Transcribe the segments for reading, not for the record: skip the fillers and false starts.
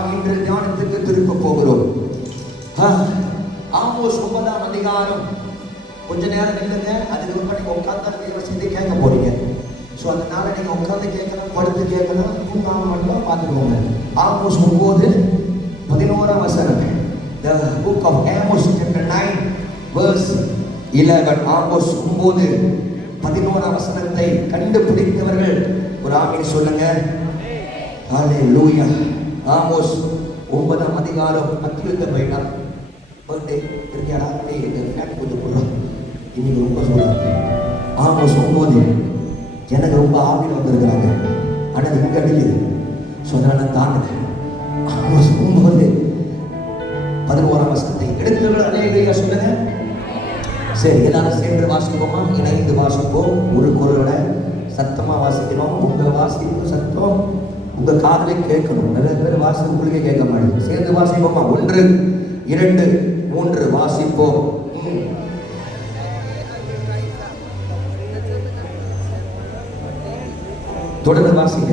நாம் இன்று தியானத்துக்கு திரும்ப போகிறோம். ஆமோஸ் 9ஆம் அதிகாரம். கொஞ்ச நேரம் நில்லுங்க, அதுக்கு நீங்க உட்கார்ந்து தேவ செய்தி கேட்க போறீங்க. ஸோ அதனால நீங்க உட்கார்ந்து கேட்கலாம், படுத்து கேட்கலாம், தூங்காம மட்டும் பார்த்துக்கோங்க. ஆமோஸ் 9:11 வசனம். The book of Amos chapter 9 verse 11. Amos 9:11 வசனத்தை கண்டுபிடித்தவர்கள் ஒரு ஆமென் சொல்லுங்க. ஹalleluya. ஆமோஸ் 9ஆம் அதிகாரம். அத்தியுத்த பைனா பர்த்டே இருக்கியாடா? இந்த ஃபேன் கொஞ்சம் போடுறோம். இன்னைக்கு ரொம்ப சொல்றாங்க. ஆமோஸ் 9 எனக்கு ரொம்ப ஆவியில் வந்திருக்கிறாங்க. ஆனால் இங்கே அடிக்குது. ஸோ அதனால தாங்க. ஆமோஸ் 9:11 வசனத்தை எடுத்தவர்கள் அல்லேலூயா சொல்லுங்க. சரி, எல்லாரும் சேர்ந்து வாசிப்போமா? இணைந்து வாசிப்போம். ஒரு குரலோட சத்தமா வாசிக்கணும். உங்க வாசிப்பு சத்தம் உங்க காதலை கேட்கணும். நிறைய பேர் வாசிப்பு உங்களுக்கு கேட்க மாட்டேங்குது. சேர்ந்து வாசிப்போமா? 1 2 3 வாசிப்போம். தொடர்ந்து வாசிங்க.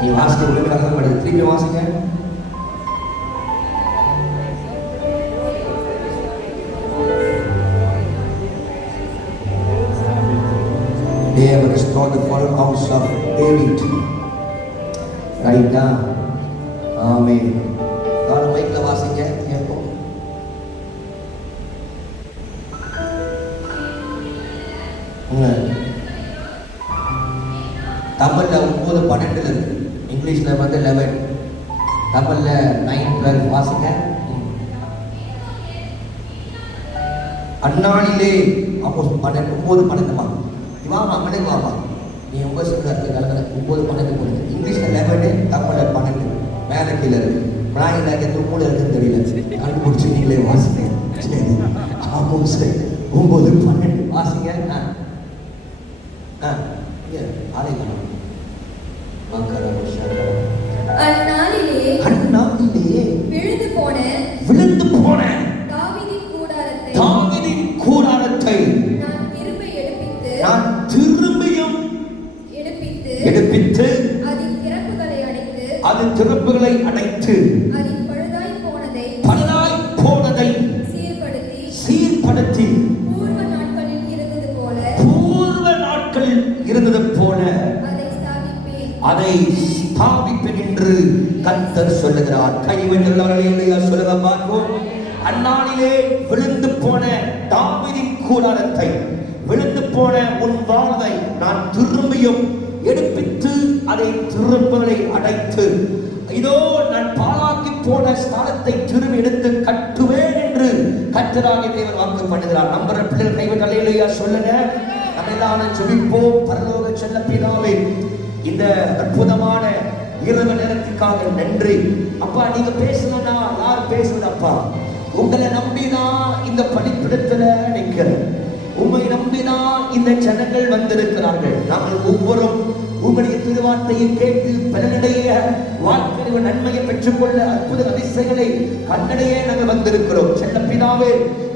நீ வாசிக்க உடனே மாட்டேங்குது. திரும்பி வாசிங்க. They have restored the fallen house of David. Right now. Amen. God மைக்ல வாசிங்க கேட்போம். தமிழ்ல 9:12 இருக்கு. இங்கிலீஷ்ல வந்து 11. தமிழ்ல 9:12 வாசிங்க. அந்நாளிலே ஆமோஸ் 9:12 இவாமா மணி வாமா நீ உங்க சொல்றது கலகல 9:12 போடுது. இங்கிலீஷ்ல 11, தமிழ்ல 12. மேல கீழே இருக்கு. பிராயில எந்த மூல இருக்குன்னு தெரியல. கண்டுபிடிச்சு நீங்களே வாசிங்க. ஆமோஸ் 9:12 வாசிங்க. அந்நாளிலே விழுந்து போன தாவீதின் கூடாரத்தை நான் திரும்பியும் எடுப்பித்து அதன் திறப்புகளை அடைத்து பழுதாய் போனதை சீர்படுத்தி பூர்வ நாட்களில் இருந்தது போல அதை ஸ்தாபிப்பேன் என்று கர்த்தர் சொல்லுகிறார். கைவிட்டுள்ளவர்களே சொல்லுங்க பார்ப்போம். அந்நாளிலே விழுந்து போன தாவீதின் கூடாரத்தை, விழுந்து போன உன் வாழ்வை நான் திரும்பியும் எடுப்பித்து அதை திரும்பலை அடைத்து இதோ நான் பாழாக்கி போன ஸ்தானத்தை திரும்பி எடுத்து கட்டுவேன் என்று கர்த்தராகிய தேவன் வாக்கு பண்ணுகிறார். நம்புற பிள்ளைகள் கைவிட்டு அல்லேலூயா சொல்லுங்க. நம்ம எல்லாரும் ஜெபிப்போம். பரலோக செல்ல பிதாவே, இந்த அற்புதமான இரவு நேரத்துக்காக நன்றி அப்பா. நீங்க பேசணும்னா யார் பேசுவது அப்பா? உங்களை நம்பிதான் இந்த பணிப்பிடத்துல நிற்கிறேன். உண்மை நம்பிதான் இந்த ஜனங்கள் வந்திருக்கிறார்கள். நாங்கள் ஒவ்வொரும் உங்களுடைய திருவார்த்தையை கேட்டு பலனடைய வாழ்க்கையில் நன்மையை பெற்றுக்கொள்ள அற்புத அதிசயங்களை கண்டடைய நாங்கள் வந்திருக்கிறோம். செல்ல பிதாவே,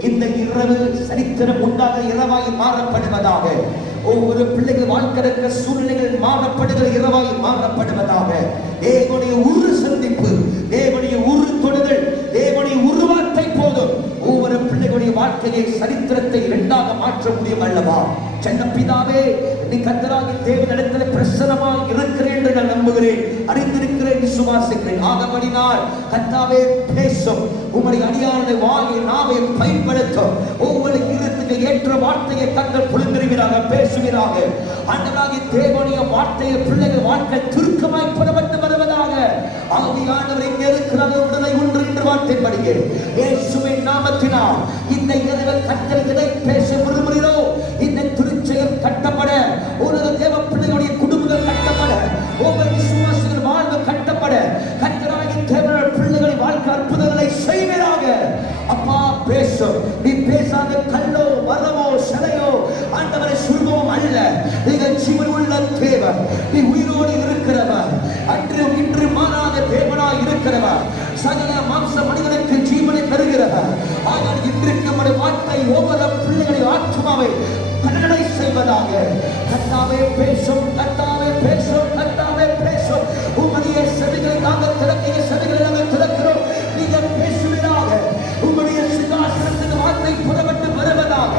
இந்த இரவு சரித்திரம் உண்டாக இரவாய் மாறப்படுவதாக. ஒவ்வொரு பிள்ளைகள் வாழ்க்கை சூழ்நிலைகள் மாறப்படுகிற இரவாய் மாறப்படுவதாக. தேவனுடைய ஒரு சந்திப்பு, தேவனுடைய ஒரு தொடுதல், தேவனுடைய உருவாக்கத்தை போதும் ஒவ்வொரு பிள்ளைகளுடைய வாழ்க்கையை சரித்திரத்தை இரண்டாக மாற்ற முடியும் அல்லவா? செல்ல பிதாவே, நீ கர்த்தராகிய தேவனிடத்திலே பிரசன்னமாய் இருக்கிறேன் என்று நான் நம்புகிறேன், அறிந்திருக்கிறேன், விசுவாசிக்கிறேன். ஆதபடினால் கர்த்தாவே பேசும். உம்முடைய அடியாருடைய வாயை நாவை பயன்படுத்தும். ஒவ்வொரு இருத்துக்கு ஏற்ற வார்த்தையை தங்கள் புலங்கரிவீராக பேசுவீராக. ஆண்டவராகிய தேவனுடைய வார்த்தையை பிள்ளைகள் வாழ்க்கை சுருக்கமாய் புறப்பட்டு வருவதாக. ஆவியானவர் எங்கே இருக்கிறாரோ உடனே ஒன்று என்று வார்த்தை படுகிறேன். இயேசுவின் நாமத்தினால் இந்த இரவு கர்த்தர் எதை பேச விரும்புகிறோ இந்த திருச்செயல் கட்டப்பட, உலக தேவ பிள்ளைகளுடைய குடும்பங்கள் கட்டப்பட, ஒவ்வொரு விசுவாசிகள் வாழ்வு கட்டப்பட, கர்த்தராகிய தேவனுடைய பிள்ளைகளின் வாழ்க்கை அற்புதங்களை செய்வீராக. அப்பா பேசும். நீ பேசாத கல்லோ மரமோ சிலையோ ஆண்டவரை சுருபமும் அல்ல. நீங்கள் ஜீவன் உள்ள தேவன். நீ உயிரோடு இருக்கிறவர், அன்று இன்று மாறாத தேவனாய் இருக்கிறவர், சகல மாம்ச மனிதனுக்கு ஜீவனை தருகிறவர். ஆனால் இன்றைக்கு நம்முடைய வார்த்தை ஒவ்வொரு பிள்ளைகளின் ஆத்மாவை கட்டளை செய்வதாக. கர்த்தாவே பேசும், கர்த்தாவே பேசும், கர்த்தாவே பேசும். உம்முடைய செவிகளை நாங்கள் திறக்கிற செவிகளை நாங்கள் திறக்கிறோம். நீங்கள் பேசுவதாக. உம்முடைய சிங்காசனத்தின் வார்த்தை புறப்பட்டு வருவதாக.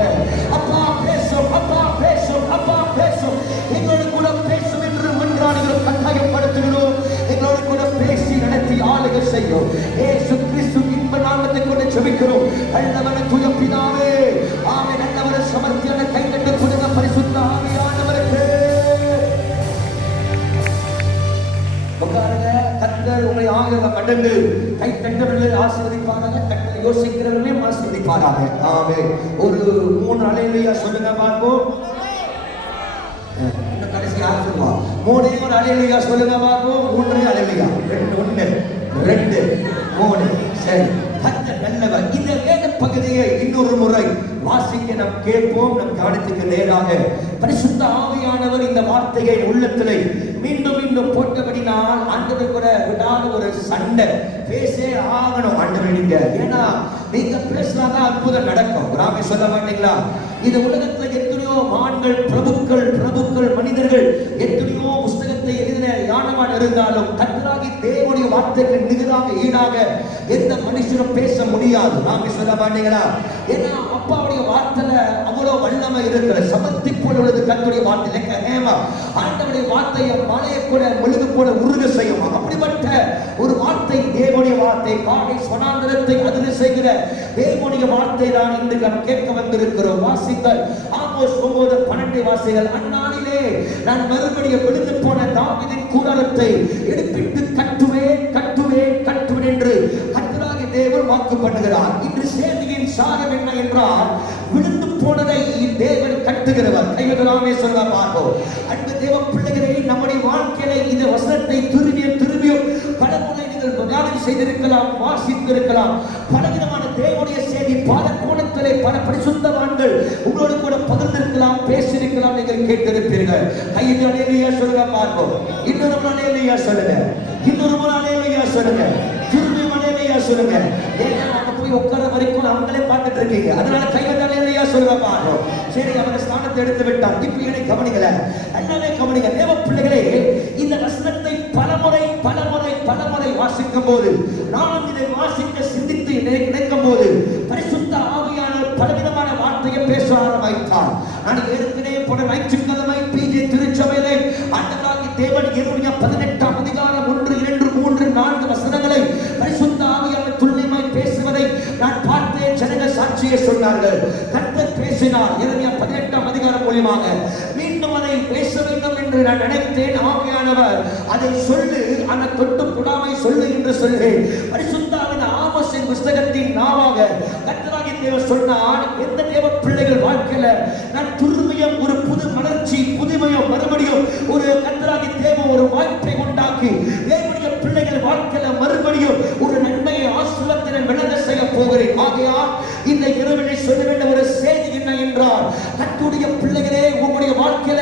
அப்பா பேசும், அப்பா பேசும், அப்பா பேசும். எங்களோடு கூட பேசும் என்று மன்றாடுகிறோம், கட்டாயப்படுத்துகிறோம். எங்களோடு கூட பேசி நடத்தி ஆளுகை செய்யும் இயேசு கிறிஸ்து இன்ப நாமத்தை கொண்டு ஜெபிக்கிறோம். நல்லவன தூய பிதாவே, ஆமென். நல்லவன சமர்த்தியான கைதட்டு கொடுங்க பரிசுத்த ஆவியானவருக்கு. உட்காருங்க. கர்த்தர் உங்களை 1000 மடங்கு கைதட்டவர்களை ஆசீர்வதிப்பாராக. கர்த்தர் யோசிக்கிறவர்களையும் ஆசீர்வதிப்பாராக. ஆமென். ஒரு 3 அல்லேலூயா சொல்லுங்க பார்ப்போம். இன்னும் கடைசி யார் சொல்லுவா? 3 ஒரு அல்லேலூயா சொல்லுங்க பார்ப்போம். 3 அல்லேலூயா. 1 2 3. சரி. கர்த்தர் நல்லவர். இந்த வேத பகுதியை இன்னொரு முறை வாசிக்க நாம் கேட்போம். நம் கவனத்துக்கு நேராக பரிசுத்த ஆவியானவர் இந்த வார்த்தையை உள்ளத்திலே மீண்டும் மீண்டும் போட்டபடினால் ஆண்டவர் கூட விடாத ஒரு சண்டை பேசே ஆகணும். ஆண்டவர் நீங்க, ஏன்னா நீங்க பேசினாதான் அற்புதம் நடக்கும். ராமே சொல்ல மாட்டீங்களா? இந்த உலகத்துல எத்தனையோ மான்கள், பிரபுக்கள் மனிதர்கள் எத்தனையோ புஸ்தகத்தை எழுதின ஞானவான் இருந்தாலும் கர்த்தராகி தேவனுடைய வார்த்தைக்கு நிகராக ஈடாக எந்த மனுஷனும் பேச முடியாது. ராமே சொல்ல மாட்டீங்களா? ஏன்னா அப்பாவுடைய வார்த்தையில அவ்வளவு வல்லமை இருக்கிற சமத்தி போல உள்ளது கர்த்தருடைய வார்த்தை. ஆண்டவருடைய வார்த்தையை மலையை கூட மெழுகு போல உருக செய்யும். அப்படிப்பட்ட ஒரு வார்த்தை தேவனுடைய வார்த்தை. காடை வனாந்தரத்தை அதிர செய்கிற தேவனுடைய வார்த்தை தான் இன்று நாம் கேட்க வந்திருக்கிறோம். வாசிங்கள். ஆமோஸ் 9:12 வாசிகள். அந்நாளிலே நான் மறுபடியும் விழுந்து போன தாவீதின் கூடாரத்தை எடுப்பிட்டு கட்டுவேன் என்று கர்த்தராகிய தேவன் வாக்கு பண்ணுகிறார். இன்று சேதியின் சாரம் என்ன என்றால், விழுந்து போனதை தேவன் கட்டுகிறவர். கைவிடலாமே சொல்ல பார்ப்போம். அன்பு தேவ பிள்ளைகளே, நம்முடைய வாழ்க்கையில இந்த வசனத்தை திரும்பியும் பலமுறை நீங்கள் தியானம் செய்திருக்கலாம், வாசித்திருக்கலாம். பலவிதமான தேவனுடைய செய்தி பல கோணத்திலே பல பரிசுத்தவான்கள் உங்களோடு கூட பகிர்ந்திருக்கலாம், பேசியிருக்கலாம், நீங்கள் கேட்டிருப்பீர்கள். கையில் அல்லேலூயா சொல்லுங்க பார்ப்போம். இன்னொரு அல்லேலூயா சொல்லுங்க. இன்னொரு அல்லேலூயா சொல்லுங்க. திரும்பி அல்லேலூயா சொல்லுங்க. ஏன்னா அங்க போய் உட்கார வரைக்கும் அவங்களே பார்த்துட்டு இருக்கீங்க. அதனால கையில் அல்லேலூயா சொல்லுங்க பார்ப்போம். சரி, அவர் ஸ்தானத்தை எடுத்து விட்டார். இப்ப என்னை கவனிக்கல, எல்லாமே கவனிங்க. தேவ பிள்ளைகளே, இந்த வசனத்தை பலமுறை வாசிக்கும் போது, நானும் இதை வாசிக்க சிந்தித்து நினைக்கும் போது பரிசுத்த ஆவியானவர் பலவிதமான வார்த்தையை பேச ஆரம்பித்தார். நான் ஏற்கனவே போன ஞாயிற்றுக்கிழமை பிஜே திருச்சபையிலே ஆண்டவராகிய தேவன் 18ஆம் அதிகாரம் 1, 2, 3, 4 வசனங்களை பரிசுத்த ஆவியானவர் துல்லியமாய் பேசுவதை நான் பார்த்தேன். ஜனங்கள் சாட்சியை சொன்னார்கள். கர்த்தர் பேசினார் 18ஆம் அதிகாரம் மூலமாக. மீண்டும் அதை பேச வேண்டும் என்று நான் நினைத்தேன். ஆவியானவர் அதை சொல்லு, அந்த தொட்டு புடாமை சொல்லு என்று சொல்கிறேன். பரிசுத்தாவின் ஆமோஸின் புஸ்தகத்தின் நாவாக கர்த்தராகிய தேவன் சொன்னார், எந்த தேவ பிள்ளைகள் வாழ்க்கையில நான் துருமையும் ஒரு புது மலர்ச்சி, புதுமையும் மறுபடியும் ஒரு கர்த்தராகிய தேவன் ஒரு வாய்ப்பை உண்டாக்கி தேவனுடைய பிள்ளைகள் வாழ்க்கையில மறுபடியும் ஒரு நன்மையை ஆசீர்வாதத்தை விளங்க செய்ய போகிறேன். ஆகையால் இந்த இரவிலே சொல்ல வேண்டிய ஒரு செய்தி என்ன என்றால், கர்த்தருடைய பிள்ளைகளே, உங்களுடைய வாழ்க்கையில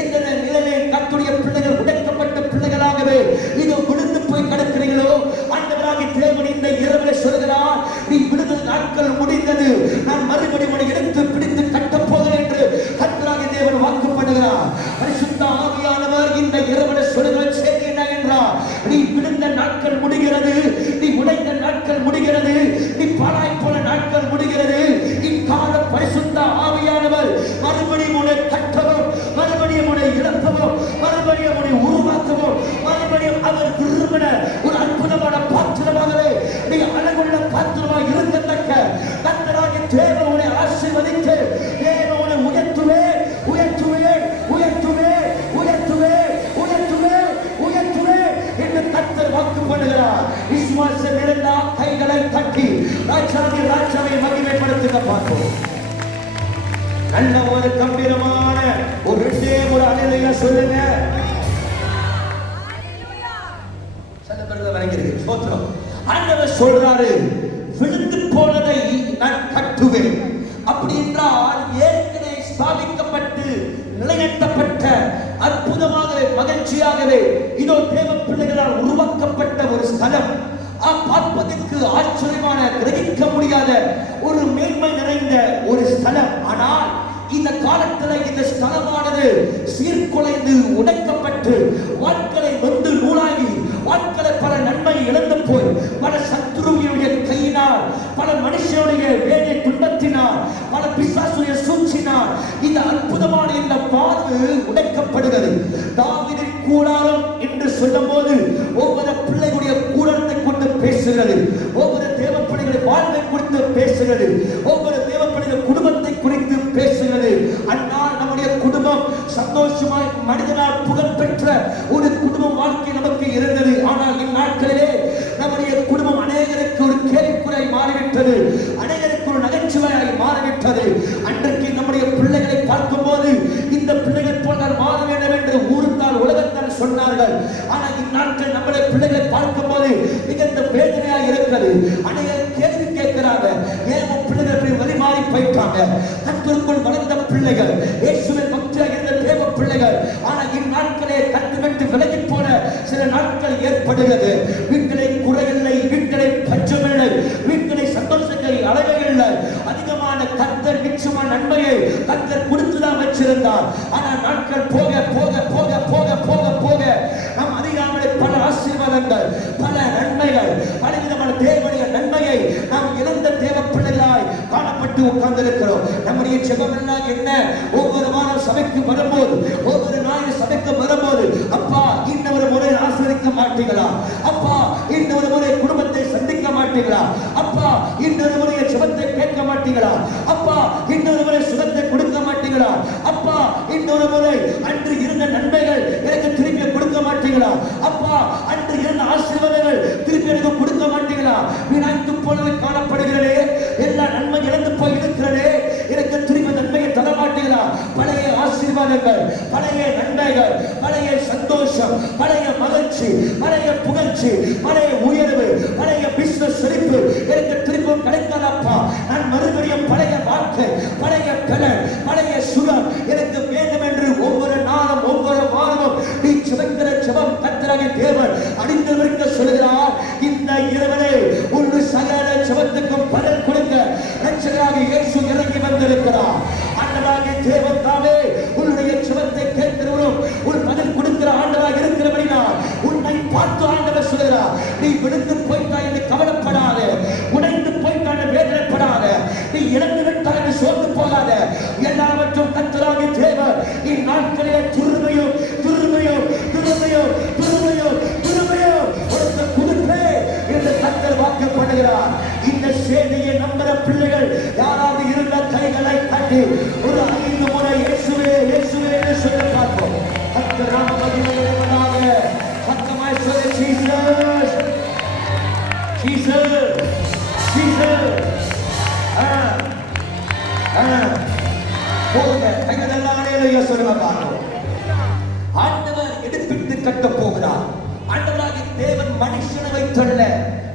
எந்த நிலையிலே கர்த்தருடைய பிள்ளைகள் உடைக்கப்பட்ட பிள்ளைகளாகவே இது விழுந்து போய் கிடக்கிறீங்களோ, ஆண்டவராகிய தேவன் இந்த இரவிலே சொல்கிறார், நீ விடுதலை நாட்கள் முடிந்தது, நான் மறுபடியும் உன்னை எடுத்து பிடித்து கட்டப் போகிறேன் என்று கர்த்தராகிய தேவன் வாக்கு பண்ணுகிறார். பரிசுத்த ஆவியானவர் இந்த இரவிலே சொல்கிற செய்தி என்ன என்றால், நீ விழுந்த நாட்கள் முடிகிறது, நீ உடைந்த நாட்கள் முடிகிறது, நீ பாழாய் போன நாட்கள் முடிகிறது. இக்கால பரிசுத்த ஆவியானவர் மறுபடியும் உன்னை கட்டவும், மறுபடியும் உன்னை இழப்பவும், மறுபடியும் உன்னை உருவாக்கவும், மறுபடியும் அவர் விரும்பின ஒரு அற்புதமான பாத்திரமாகவே நீ அழகுள்ள பாத்திரமாக இருக்கத்தக்க கர்த்தராகிய தேவன் உன்னை ஆசீர்வதித்து தேவன் உன்னை உயர்த்துவேன் என்று கர்த்தர் வாக்கு பண்ணுகிறார். விசுவாசம் இருந்தால் கைகளை தட்டி ராஜாவை மகிமைப்படுத்துங்க பார்ப்போம். நல்ல ஒரு கம்பீரமான ஒரு அல்லேலூயா சொல்லுங்க. ஆண்டவர் சொல்றாரு, விழுந்து போனதை நான் கட்டுவேன். அப்படி என்றால் ஏற்கனவே ஸ்தாபிக்கப்பட்டு நிலைநிறுத்தப்பட்ட அற்புதமாக மகிழ்ச்சியாகவே இதோ தேவ பிள்ளைகளால் உருவாக்கப்பட்ட ஒரு ஸ்தலம் பார்ப்பது ஆச்சரியமான கிரகிக்க முடியாத ஒரு மேன்மை நிறைந்த ஒரு ஸ்தலம். ஆனால் இந்த காலத்தில் இந்த ஸ்தலமானது சீர்குலைந்து உடைக்கப்பட்டு வாட்களை வந்து நூலாகி வாட்களை பல நன்மை இழந்து போய் பல சத்துருவினுடைய கையினால் பல மனுஷனுடைய வேலை துன்பத்தினால் பல பிசாசுடைய சூழ்ச்சினால் இந்த அற்புதமான இந்த வாழ்வு உடைக்கப்படுகிறது. தாவீதின் கூடாரம் என்று சொல்லும் போது ஒவ்வொரு பிள்ளைகளுடைய கூடாரத்தை கொண்டு பேசுகிறது, ஒவ்வொரு தேவ பிள்ளைகளுடைய வாழ்வை குறித்து பேசுகிறது, ஒவ்வொரு தேவ பிள்ளைகள் குடும்பத்தை குறித்து பேசுகிறது. அன்னால் நம்முடைய குடும்பம் சந்தோஷமாய் மனிதனால் புகழ்பெற்ற ஒரு குடும்ப வாழ்க்கை நமக்கு இருந்தது. ஆனால் இந்நாட்களிலே நம்முடைய குடும்பம் அநேகருக்கு ஒரு கேள்விக்குறை மாறிவிட்டது, அநேகருக்கு ஒரு நகைச்சுவையாய் மாறிவிட்டது. அன்றைக்கு நம்முடைய பிள்ளைகளை பார்க்கும் போது இந்த பிள்ளைகள் போல மாற வேண்டும் என்று ஊருத்தால் உலகத்தால் சொன்னார்கள். ஆனால் இந்நாட்கள் நம்முடைய பிள்ளைகளை பார்க்கும் போது மிகுந்த வேதனையாக இருக்கிறது. அநேகர் கேள்வி கேட்கிறாங்க, ஏன் பிள்ளைகள் வழி மாறி போயிட்டாங்க? கர்த்தருக்குள் வளர்ந்த பிள்ளைகள், இயேசுவின் பக்தியாக இருந்த தேவ பிள்ளைகள். ஆனால் இந்நாட்களே கட்டுவிட்டு விலகி போன சில நாட்கள் ஏற்படுகிறது. வீட்டிலே குறையில்லை, வீட்டிலே பஞ்சமில்லை, வீட்டிலே சந்தோஷத்தை அளவையில்லை. அதிகமான கர்த்தர் நிச்சயமான நன்மையை கர்த்தர் கொடுத்துதான் வச்சிருந்தார். ஆனால் நாட்கள் போக போக போக போக போக போக நாம் அதிகாமலே பல ஆசீர்வாதங்கள், பல நன்மைகள், பலவிதமான தேவனுடைய நன்மையை நாம் இழந்த தேவ பிள்ளைகளாய் காணப்பட்டு உட்கார்ந்திருக்கிறோம். நம்முடைய ஜெபம் எல்லாம் என்ன? ஒவ்வொரு வாரம் சபைக்கு வரும்போது, ஒவ்வொரு நாள் சபைக்கு வரும்போது, அப்பா இன்னொரு முறை ஆசீர்வதிக்க மாட்டீங்களா? அப்பா இன்னொரு முறை குடும்பத்தை சந்திக்க மாட்டீங்களா? அப்பா இன்னொரு முறை ஜெபத்தை கேட்க மாட்டீங்களா? அப்பா இன்னொரு முறை சுகத்தை கொடுக்க மாட்டீங்களா? அப்பா இன்னொரு முறை அன்று இருந்த நன்மைகள் எனக்கு திருப்பி கொடுக்க மாட்டீங்களா? அப்பா அன்று இருந்த ஆசீர்வாதங்கள் திருப்பி எனக்கு கொடுக்க மாட்டீங்களா? வினாய்க்கு போனது காணப்படுகிறதே, எல்லா நன்மை இழந்து போய் இருக்கிறதே, எனக்கு திருப்பி நன்மையை தர மாட்டீங்களா? பழைய ஆசீர்வாதங்கள், பழைய நன்மைகள், பழைய சந்தோஷம், பழைய மகிழ்ச்சி, பழைய புகழ்ச்சி, பழைய உயர்வு, பழைய பிசினஸ் செழிப்பு எனக்கு திரும்பவும் கிடைக்காதப்பா. நான் மறுபடியும் பழைய வாழ்க்கை, பழைய பலன், பழைய சுகம் எனக்கு வேண்டும் என்று ஒவ்வொரு நாளும் ஒவ்வொரு வாரமும் நீ ஜெபிக்கிற ஜெபம் கர்த்தராகிய தேவன் அறிந்தவருக்கு சொல்கிறார். இந்த இரவிலே உன் சகல ஜெபத்துக்கும் பதில் கொடுக்க இரட்சகராகிய இயேசு இறங்கி வந்திருக்கிறார். ஆண்டவராகிய தேவன் தாமே உன்னுடைய ஜெபத்தை கேட்கிறவரும் உன் பதில் கொடுக்கிற ஆண்டவராக இருக்கிறபடினால் உன்னை பார்த்து ஆண்டவர் சொல்கிறார், நீ விழுந்து போய்ட்டாய் என்று கவலைப்படாதே, உடைந்து போய்ட்டாய் என்று வேதனைப்படாத, நீ இழந்து விட்டாய் என்று சோர்ந்து போகாத. எல்லாவற்றும் கர்த்தராகிய தேவன் இந்நாட்களிலே திருமையும் திருமையும் திருமையும் திருமையும் திருமையும் உனக்கு கொடுப்பே என்று கர்த்தர் வாக்குப்படுகிறார். இந்த செய்தியை நம்புற பிள்ளைகள் யாராவது இருந்த கைகளை தட்டி ஒரு 5 முறை இயேசுவே இயேசுவே என்று சொல்ல பார்ப்போம். கர்த்தர் நாம மகிமைப்படுவதாக. சத்தமாய் சொல்ல, ஜீசஸ் ஜீசஸ் ஜீசஸ். போங்க கைகள் எல்லாம் அலையிலேயே சொல்லுங்க பார்ப்போம். ஆண்டவர் எடுப்பிட்டு கட்ட போகிறார். ஆண்டவராகிய தேவன் மனுஷனை வைத்தல்ல,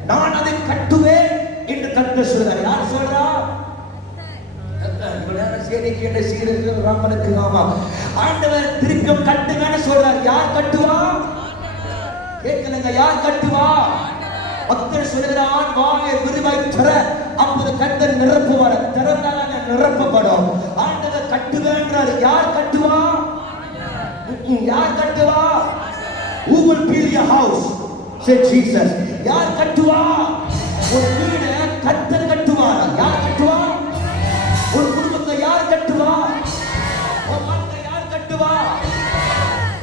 நான் அதை கட்டுவேன் என்று கர்த்தர் சொல்றார். யார் சொல்றா? ஆண்டவர் திருப்பியும் கட்டுவேன்னு சொல்றார். யார் கட்டுவா? கேட்கலங்க, யார் கட்டுவா? பக்தர் சொல்கிறான், வாயை விரிவாய் தர, அப்போது கர்த்தர் நிரப்புவார். திறந்தால் நிரப்பப்படும். ஆண்டவர் கட்டுவேன்றார். யார் கட்டுவா? யார் கட்டுவா? Who will build your house? Say Jesus. யார் கட்டுவா? ஒரு வீடு கர்த்தர் கட்டுவார். யார் கட்டுவா? ஒரு குடும்பத்தை யார் கட்டுவா? ஒரு வாழ்க்கை யார் கட்டுவா?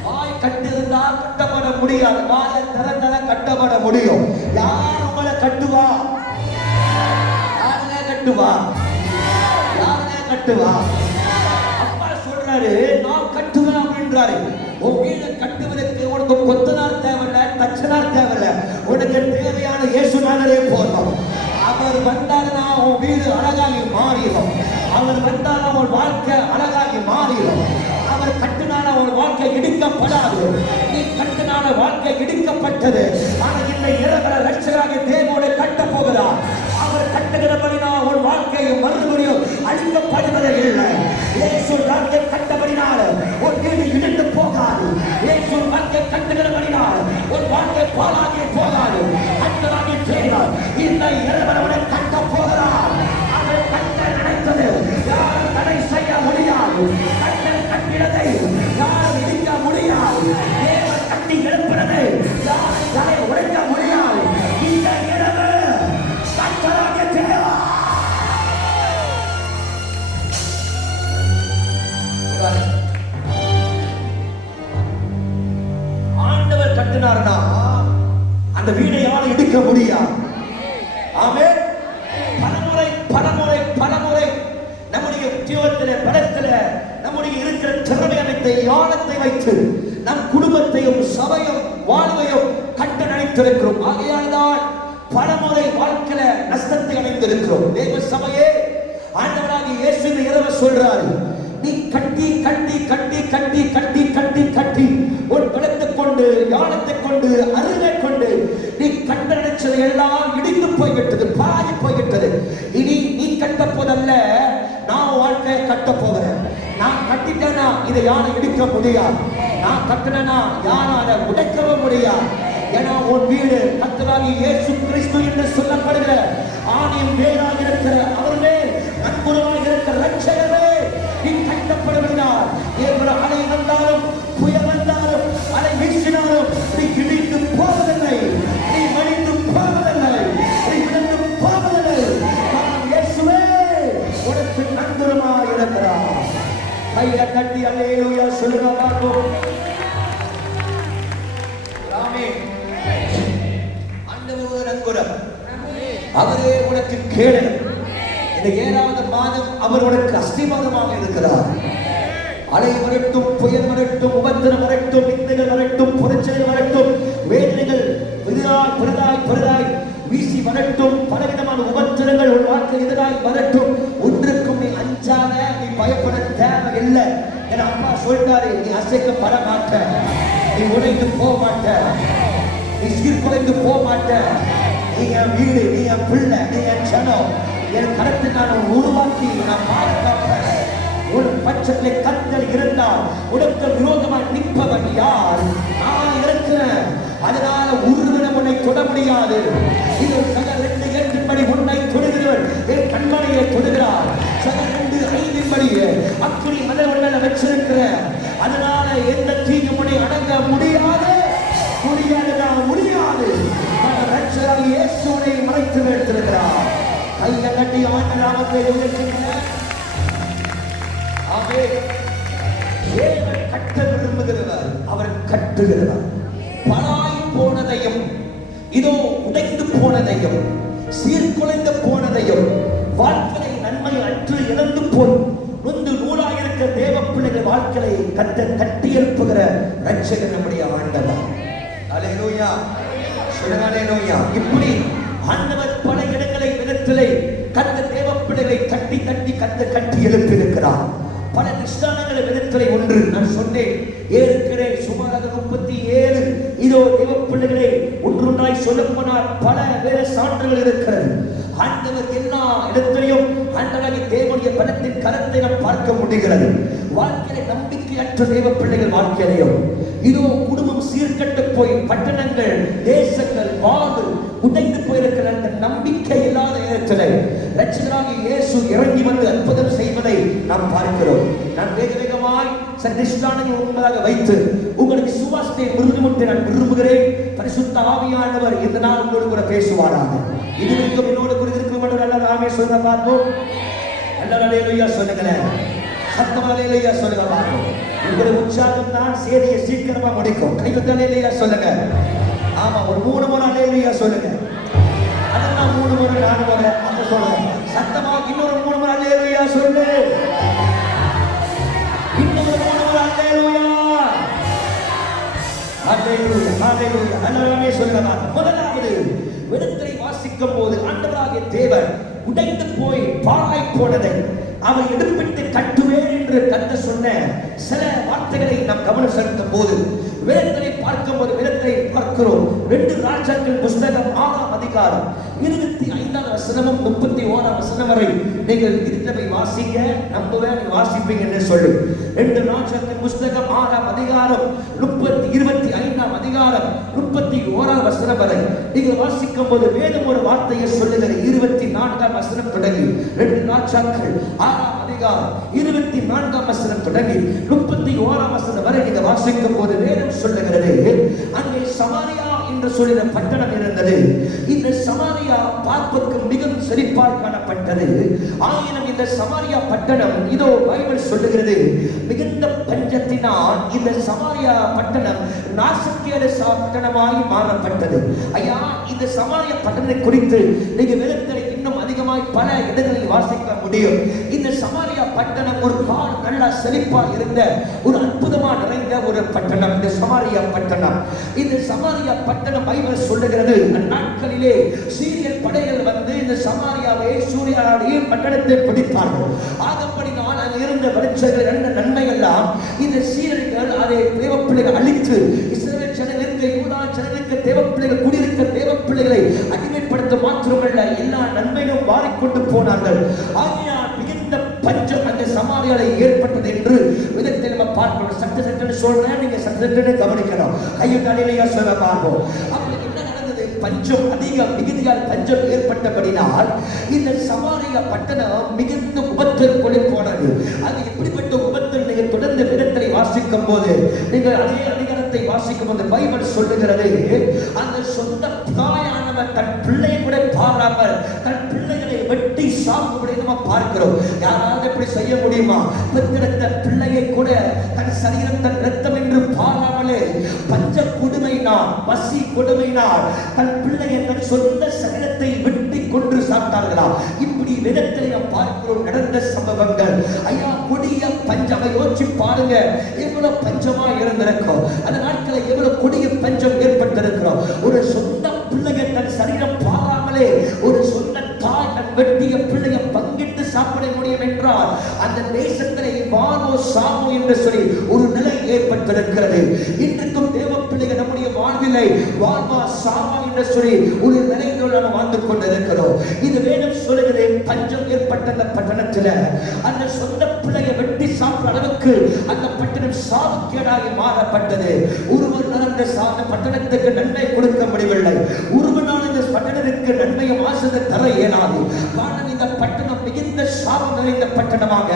வாய் கட்டிருந்தா கட்டப்பட முடியாது, வாயை திறந்தா கட்டப்பட முடியும். யார் உங்களை கட்டுவா? யாருங்க கட்டுவா? யாருங்க கட்டுவா? அப்பா சொல்றாரு, நான் கட்டுவேன் அப்படின்றாரு. உன் வீடு கட்டுவதற்கு உனக்கு கொத்தனார் தேவையில்ல, தச்சனார் தேவையில்ல, உனக்கு தேவையான இயேசுநாதரே போதும். அவர் வந்தாருன்னா உன் வீடு அழகாகி மாறிடும். அவர் வந்தால் உன் வாழ்க்கை அழகாகி மாறிடும். அவர் கட்டினால உன் வாழ்க்கை இடிக்கப்படாது. நீ கட்டினால வாழ்க்கை இடிக்கப்பட்டது. ஆனால் இந்த இரவல ரட்சகராகிய தேவனோடு கட்ட போகிறார். அவர் கட்டுகிறபடினால் உன் வாழ்க்கை மறுபடியும் அழிக்கப்படுவதே இல்லை. இயேசு வாழ்க்கை கட்டபடினால உன் வீடு இடிந்து போகாது. இயேசு வாழ்க்கை கட்டுகிறபடினால் உன் வாழ்க்கை பாழாகி போகாது. கர்த்தராகிய தேவன் இந்த இரவல இடிக்க முடியாது. ஆமென். பலமுறை பலமுறை பலமுறை நம்முடைய உத்தியோகத்திலே பலத்திலே நம்முடைய இருக்கிற திறமையத்தை ஞானத்தை வைத்து நம் குடும்பத்தையும் சபையும் வாழ்வையும் கட்ட நினைத்திருக்கிறோம். ஆகையால் தான் பலமுறை வாழ்க்கையில நஷ்டத்தை அடைந்திருக்கிறோம். தேவ சபையே, ஆண்டவராகிய இயேசு இந்த இரவு சொல்றாரு, நீ கட்டி கட்டி கட்டி கட்டி கட்டி கட்டி கட்டி உன் பலத்தை கொண்டு ஞானத்தை கொண்டு அறிவை கொண்டு நீ கட்ட நினைச்சது எல்லாம் இடிந்து போய்விட்டது, பாழாகி போய்விட்டது. இனி நீ கட்ட போதல்ல, நான் வாழ்க்கையை கட்ட போகிறேன். நான் கட்டிட்டேன்னா இதை யாரும் இடிக்க முடியாது. நான் கட்டினா யாரும் அதை உடைக்கவும் முடியாது. ஏன்னா உன் வீடு கர்த்தராகிய இயேசு கிறிஸ்து என்று சொல்லப்படுகிற ஆணியும் வேறாக இருக்கிற அவர்களே, நன்குறவாக இருக்கிற ரட்சகரே, நீ கட்டப்படுகிறார். எவ்வளவு அலை வந்தாலும் புயல் வந்தாலும் அலை வீசினாலும் நீ இடித்து போவதில்லை, நீ மடிந்து போவதில்லை, நீ விழுந்து போவதில்லை. இயேசுவே உனக்கு நன்குறவாக இருக்கிறார். கையை கட்டி அல்லேலூயா சொல்லுங்க பார்ப்போம். அவரே உனக்கு கேடு. இந்த 7வது மாதம் அவர் உனக்கு அஸ்திவாரமாக இருக்கிறார். அலை வரட்டும், புயல் வரட்டும், உபத்திரம் வரட்டும், நிந்தைகள் வரட்டும், புரட்சிகள் வரட்டும், வேதனைகள் பெரிதாய் வீசி வரட்டும், பலவிதமான உபத்திரங்கள் உன் வாழ்க்கை எதிராய் வரட்டும், ஒன்றுக்கும் நீ அஞ்சாத, நீ பயப்பட தேவையில்லை. என் அப்பா சொல்லிட்டாரு, நீ அசைக்கப்பட மாட்ட, நீ உடைந்து போக மாட்ட, நீ சீர்குலைந்து போக மாட்ட. நீ என் வீடு, நீ என் பிள்ளை, நீ என் ஜனம், என் கருத்தை நான் உருவாக்கி நான் பாதுகாப்பேன். உன் பட்சத்திலே கத்தல் இருந்தால் உனக்கு விரோதமாக நிற்பவன் யார்? நான் இருக்கிறேன். அதனால உருவினம் உன்னை தொட முடியாது. இது சக 2:8 உன்னை தொடுகிறவன் என் கண்மனையை தொடுகிறார். சக 2:5 அப்படி மலை உன்னை வச்சிருக்கிற. அதனால எந்த தீங்கு உன்னை அடங்க முடியாது, முடியாது. ரட்சகராகிய இயேசுவை மறைத்து வைத்திருக்கிறார். கையை கட்டி ஆண்டு நாமத்தை உயர்த்துகிறேன். ஆமென். தேவன் கட்ட விரும்புகிறவர், அவர் கட்டுகிறவர். பலாய் போனதையும் இதோ உடைந்து போனதையும் சீர்குலைந்து போனதையும் வாழ்க்கை நன்மை அற்று இழந்து போய் நொந்து நூலாக இருக்க தேவ பிள்ளைகள் வாழ்க்கையை கட்டி எழுப்புகிற ரட்சகர் நம்முடைய ஆண்டவர். அல்லேலூயா, அல்லேலூயா. இப்படி ஆண்டவர் பல இடங்களை விதத்திலே கத்த தேவ பிள்ளைகளை கட்டி கட்டி கட்டி எழுப்பி இருக்கிறார். பல நிஷ்டானங்களை விதத்திலே ஒன்று நான் சொன்னேன் ஏற்கனவே சுமார் 37 இதோ தேவ பிள்ளைகளே ஒன்றாய் சொல்ல போனால் பல வேற சான்றுகள் இருக்கிறது. ஆண்டவர் எல்லா இடத்திலையும் ஆண்டவராகிய தேவனுடைய பலத்தின் கரத்தை நாம் பார்க்க முடிகிறது. வாழ்க்கையில நம்பிக்கையற்ற தேவ பிள்ளைகள் வாழ்க்கையிலையும் இதோ குடும்பம் சீர்கட்டு போய் பட்டணங்கள் தேசங்கள் வாழ்வு உடைந்து போயிருக்கிற அந்த நம்பிக்கை இல்லாத நேரத்தில் ரட்சகராகிய இயேசு இறங்கி வந்து அற்புதம் செய்வதை நாம் பார்க்கிறோம். நான் வேகமாய் சந்திஷ்டானங்களை உண்மையாக வைத்து உங்களுக்கு சுவாசத்தை முறுமுறுத்தி நான் விரும்புகிறேன். பரிசுத்த ஆவியானவர் இந்த நாள் உங்களோடு கூட பேசுவாராக. இதுவரைக்கும் என்னோடு கூட இருக்கும் எல்லாரும் நாமே சொல்ல பார்ப்போம். எல்லாரும் அல்லேலூயா சொல்லுங்களேன். சத்தமா அல்லேலூயா சொல்லுங்க பார்ப்போம். உங்களுடைய உற்சாகம் தான் சேதியை சீக்கிரமா முடிக்கும். கைவிட்டு அல்லேலூயா சொல்லுங்க. ஆமா, ஒரு 3 முறை அல்லேலூயா சொல்லுங்க. அதெல்லாம் 3 முறை 4 முறை அப்ப சொல்லுங்க. சத்தமா இன்னொரு 3 முறை அல்லேலூயா சொல்லு. இன்னொரு 3 முறை அல்லேலூயா. அல்லேலூயா, அல்லேலூயா. எல்லாமே சொல்லுங்க. முதலாவது வேதத்தை வாசிக்கும் போது ஆண்டவராகிய தேவன் உடைந்து போய் பாழாய் போனதை அவர் எடுப்பிட்டு கட்டுவேன் என்று கர்த்தர் சொன்ன சில வார்த்தைகளை நாம் கவனம் செலுத்தும் போது வேதத்தை பார்க்கும் போது வேதத்தை பார்க்கிறோம். 2 ராஜாக்கள் புஸ்தகம் 6ஆம் அதிகாரம் 25ஆம் வசனமும் 31ஆம் வசனம் வரை நீங்கள் திருத்தவை வாசிங்க. நம்புவேன் நீங்க வாசிப்பீங்க என்று சொல்லி 2 ராஜாக்கள் புஸ்தகம் 6ஆம் அதிகாரம் 25ஆம் அதிகாரம் 31ஆம் வசனம் வரை நீங்கள் வாசிக்கும் போது வேதம் ஒரு வார்த்தையை சொல்லுகிறது. 24ஆம் வசனம் தொடங்கி 2 ராஜாக்கள் 6ஆம் அதிகாரம் 24ஆம் வசனம் தொடங்கி 31ஆம் வசனம் வரை நீங்க வாசிக்கும் போது வேதம் சொல்லுகிறது, அங்கே சமாரியா என்று சொல்லின பட்டணம் இருந்தது. இந்த சமாரியா பார்ப்பதற்கு மிகவும் செழிப்பாய் காணப்பட்டது. ஆயினும் இந்த சமாரியா பட்டணம் இதோ பைபிள் சொல்லுகிறது மிகுந்த பஞ்சத்தின் ஆனபடினால் இந்த சமாரியா பட்டணம் நாசக்கேடு பட்டணமாய் மாறப்பட்டது. ஐயா, இந்த சமாரியா பட்டணத்தை குறித்து நீங்க வேதத்தில் இன்னும் அதிகமாய் பல இடங்களில் வாசிக்க முடியும். இந்த சமாரியா பட்டணம் ஒரு காடு நல்லா செழிப்பா இருந்த ஒரு அற்புதமா நிறைந்த ஒரு பட்டணம் இந்த சமாரியா பட்டணம். இந்த சமாரியா பட்டணம் பைபிள் சொல்லுகிறது, நாட்களிலே சீரியல் படைகள் வந்து இந்த சமாரியாவை சூரியாடிய பட்டணத்தை பிடித்தார்கள். ஆகப்படினால் அங்கு இருந்த வளர்ச்சிகள் நன்மைகள்லாம் இந்த சீரியர்கள் அதை தேவப்பிள்ளைகள் அழித்து இஸ்ரவேல் ஜனங்களுக்கு யூதா ஜனங்களுக்கு தேவப்பிள்ளைகள் குடியிருக்க தேவப்பிள்ளைகளை அடிமைப்படுத்த மாத்திரமல்ல எல்லா நன்மைகளும் வாரிக்கொண்டு போனார்கள். ஆகையால் மிகுந்த பஞ்சம் அந்த சமாரியாவில் ஏற்பட்டது என்று விதத்தில் நம்ம பார்க்கணும். சட்டன்னு சொல்றேன், நீங்க சட்டன்னு கவனிக்கணும். கையொட்டாளிலேயே சொல்ல பார்ப்போம். அப்படி என்ன நடந்தது? பஞ்சம் அதிகம் மிகுதியால் பஞ்சம் ஏற்பட்டபடினால் இந்த சமாரியா பட்டணம் மிகுந்த உபத்திற்குள்ளே போனது. அது எப்படிப்பட்ட உபத்தில் நீங்கள் தொடர்ந்து விதத்தை வாசிக்கும் போது நீங்கள் அதே அதிகாரத்தை வாசிக்கும் போது பைபிள் சொல்லுகிறது, அந்த சொந்த தாயானவர் தன் பிள்ளை கூட பாராமல் தன் பிள்ளைகளை வெட்டி சாப்பிடுவதை நம்ம பார்க்கிறோம். யாராவது எப்படி செய்ய முடியுமா? பெற்றெடுத்த பிள்ளையை கூட தன் சரீரம் தன் ரத்தம் என்று பாராமலே பஞ்ச கொடுமையினால் பசி கொடுமையினால் தன் பிள்ளையை தன் சொந்த சரீரத்தை வெட்டி கொன்று சாப்பிட்டார்களா? இப்படி விதத்தை பார்க்கிறோம் நடந்த சம்பவங்கள். ஐயா, கொடிய பஞ்சம் யோசிச்சு பாருங்க, எவ்வளவு பஞ்சமா இருந்திருக்கும் அந்த நாட்களை, எவ்வளவு கொடிய பஞ்சம் ஏற்பட்டிருக்கிறோம். ஒரு சொந்த பிள்ளையை தன் சரீரம் பாராமலே ஒரு சொந்த தாய் தன் வெட்டிய பிள்ளையை பங்கிட்டு சாப்பிட முடியும் என்றால் அந்த தேசத்திலே வானோ சாமோ என்று சொல்லி ஒரு நிலை ஏற்பட்டிருக்கிறது. இன்றைக்கும் தேவ பிள்ளைகள் நம்முடைய வாழ்விலை வாழ்வா சாமா என்று சொல்லி ஒரு நிலையில் நாம் வாழ்ந்து கொண்டிருக்கிறோம். இது வேணும் சொல்லுகிறது, பஞ்சம் ஏற்பட்ட அந்த பட்டணத்தில் அந்த சொந்த பிள்ளையை வெட்டி சாப்பிட அளவுக்கு அந்த பட்டணம் சாவுக்கேடாகி மாறப்பட்டது. ஒருவர் நடந்த சாத பட்டணத்துக்கு நன்மை கொடுக்க முடியவில்லை. ஒருவனால் இந்த பட்டணத்திற்கு நன்மையை வாசனை தர இயலாது. காரணம், இந்த பட்டணம் மிகுந்த சாபம் நிறைந்த பட்டணமாக,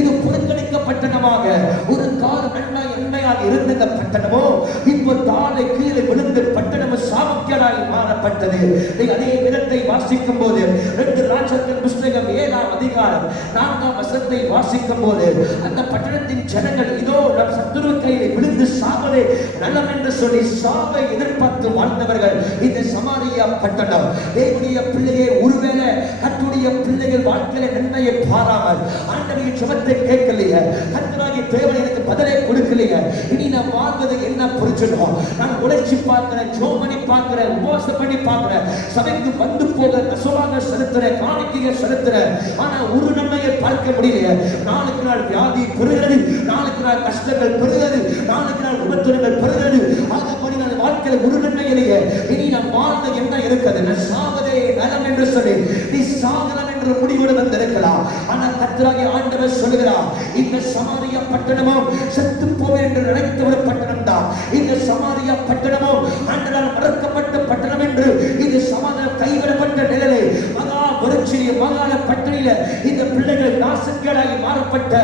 இது புறக்கணிக்க பட்டணமாக, ஒரு கால நன்மையாக இருந்த இந்த பட்டணமோ இப்போ தாழை கீழே விழுந்து பட்டணம் சாபக்கேடாகி மாறப்பட்டது. அதே விதத்தை வாசிக்கும் போது 2 ராஜாக்கள் புஸ்தகம் 7ஆம் அதிகாரம் 4ஆம் வசனத்தை வாசிக்கும் போது அந்த பட்டணத்தின் ஜனங்கள் இதோ நம் சத்துரு கையில் விழுந்து சாவதே நலம் என்று சொல்லி சாவை எதிர்பார்த்து வாழ்ந்தவர்கள் இந்த சமாரியா பட்டணம். தேவனுடைய பிள்ளையை ஒருவேளை கர்த்தருடைய பிள்ளைகள் வாழ்க்கையில நன்மையை பாராமல் ஆண்டவருடைய ஜெபத்தை கேட்கலையே, கர்த்தராகிய தேவன் எனக்கு பதிலை கொடுக்கலையே, இனி நான் வாழ்வது என்ன புரிஞ்சிடும்? நான் உழைச்சி பார்க்கிறேன், ஜெபம் பண்ணி பார்க்கிறேன், உபவாசம் பண்ணி பார்க்கிறேன், சபைக்கு வந்து போக கசவாக செலுத்துறேன், காணிக்கையை செலுத்துறேன், ஆனா ஒரு நன்மையை பார்க்க முடியல. நாளுக்கு நாள் வியாதி பெறுகிறது, நாளுக்கு நாள் கஷ்டங்கள் பெறுகிறது, நாளுக்கு நாள் உபத்திரங்கள் பெறுகிறது. ஆகப்படி நான் வாழ்க்கையில் ஒரு நன்மையிலேயே இனி நான் வாழ்ந்த என்ன இருக்கிறது? நான் சாவதே நலம் என்று சொல்லி நீ சாகலாம் என்ற முடிவோடு வந்திருக்கலாம். ஆனால் கர்த்தராகிய ஆண்டவர் சொல்லுகிறார், இந்த சமாரியா பட்டணமும் செத்து போவேன் என்று நினைத்த ஒரு பட்டணம் தான் இந்த சமாரியா பட்டணமும் ஆண்டவரால் மறக்கப்பட்ட பட்டணம் என்று இது சமாதானம் கைவிடப்பட்ட நிலையிலே மகா வறட்சியிலே மகா பட்டணியில இந்த பிள்ளைகள் நாசக்கேடாகி மாறப்பட்ட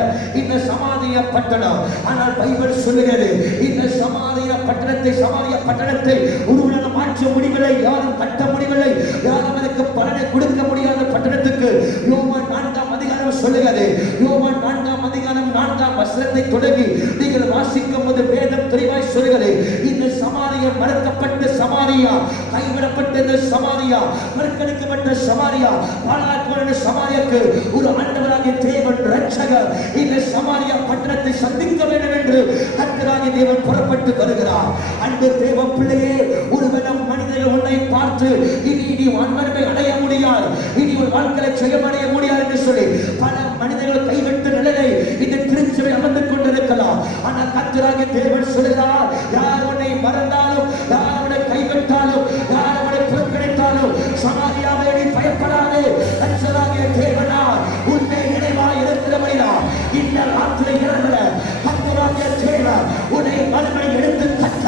இந்த சமாரியா பட்டணம். ஆனால் பைபிள் சொல்லுகிறது, இந்த சமாரியா பட்டணத்தை ஒருவரால் மாற்ற முடியவில்லை, யாரும் கட்ட முடியவில்லை, யாரும் அதற்கு பலனை கொடுக்க முடியாத பட்டணத்துக்கு யோவான் 4ஆம் அதிகாரம் சொல்லுகிறது. யோவான் 4ஆம் அதிகாரம் 4ஆம் வசனத்தை தொடங்கி நீங்கள் வாசிக்கும் போது வேதம் தெளிவாய் சொல்லுகிறது, இந்த சமாரியா மறக்கப்பட்ட சமாரியா, கைவிடப்பட்ட இந்த சமாரியா, மறுக்கடிக்கப்பட்ட சமாரியா, பாழாக்கப்பட்ட சமாரியாக்கு ஒரு ஆண்டவராகிய தேவன் இரட்சகர் இந்த சமாரியா பட்டணத்தை சந்திக்க வேண்டும் என்று கர்த்தராகிய தேவன் புறப்பட்டு வருகிறார். அன்பு தேவ பிள்ளையே, ஒருவன் மனிதர்கள் உன்னை பார்த்து இனி வாழ்வை அடைய முடியாது, இனி ஒரு வாழ்க்கையை செயல்படைய முடியாது என்று சொல்லி பல மனிதர்கள் கைவிட்ட நிலையை இந்த திருச்சபை அமர்ந்து கொண்டிருக்கலாம். ஆனால் கர்த்தராகிய தேவன் சொல்கிறார், யார் உன்னை மறந்தாலும், யார் உன்னை கைவிட்டாலும், யார் உன்னை புறக்கணித்தாலும் சமாரியாவை நீ பயப்படாதே. கர்த்தராகிய தேவனார் உன்னை நினைவாய் இருக்கிறபடியா இந்த ராத்திரி இரவுல கர்த்தராகிய தேவன் உன்னை மறுபடி எடுத்து கட்ட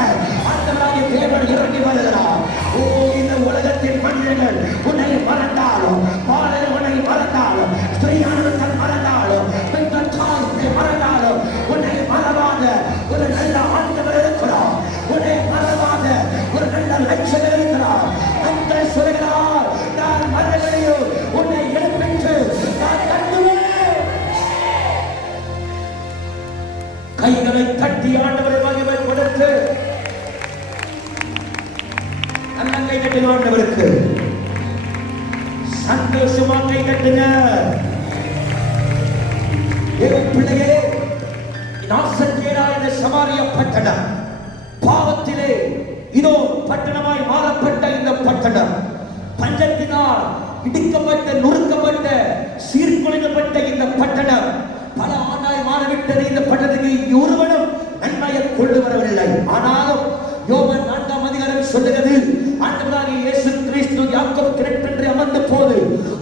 ஆண்டவராகிய தேவன் இறங்கி வருகிறார். ஓ, இந்த உலகத்தின் மனிதர்கள் உன்னை மறந்தாலும், பாலர் உன்னை மறந்தாலும், ஸ்திரீயானவர்கள் மறந்தாலும், பெண்கள் தாய் மறந்தாலும், உன்னை மறவாத ஒரு நல்ல ஆண்டவர் இருக்கிறார், உன்னை மறவாத ஒரு நல்ல லட்சம் இருக்கிறார். அந்த சொல்கிறார், நான் மரணங்களையும் உன்னை எழுப்பிட்டு நான் கட்டுவேன். கைகளை தட்டி கட்டுங்க. தேவன் பிள்ளையே, நாசக்கேடா என்ற சமாரியா பட்டணம் பாவத்திலே இதோ பட்டணமாய் மாறப்பட்ட இந்த பட்டணம் பஞ்சத்தினால் இடிக்கப்பட்ட, நொறுக்கப்பட்ட, சீர்குலைக்கப்பட்ட இந்த பட்டணம் பல ஆண்டாய் மாறிவிட்டது. இந்த பட்டணத்துக்கு ஒருவனும் நன்மையை கொண்டு வரவில்லை. ஆனாலும் யோவான் 4ஆம் அதிகாரம் சொல்லுகிறது, ஆண்டவராகிய இயேசு கிறிஸ்து யாக்கோபு கிணற்றென்று அமர்ந்த போது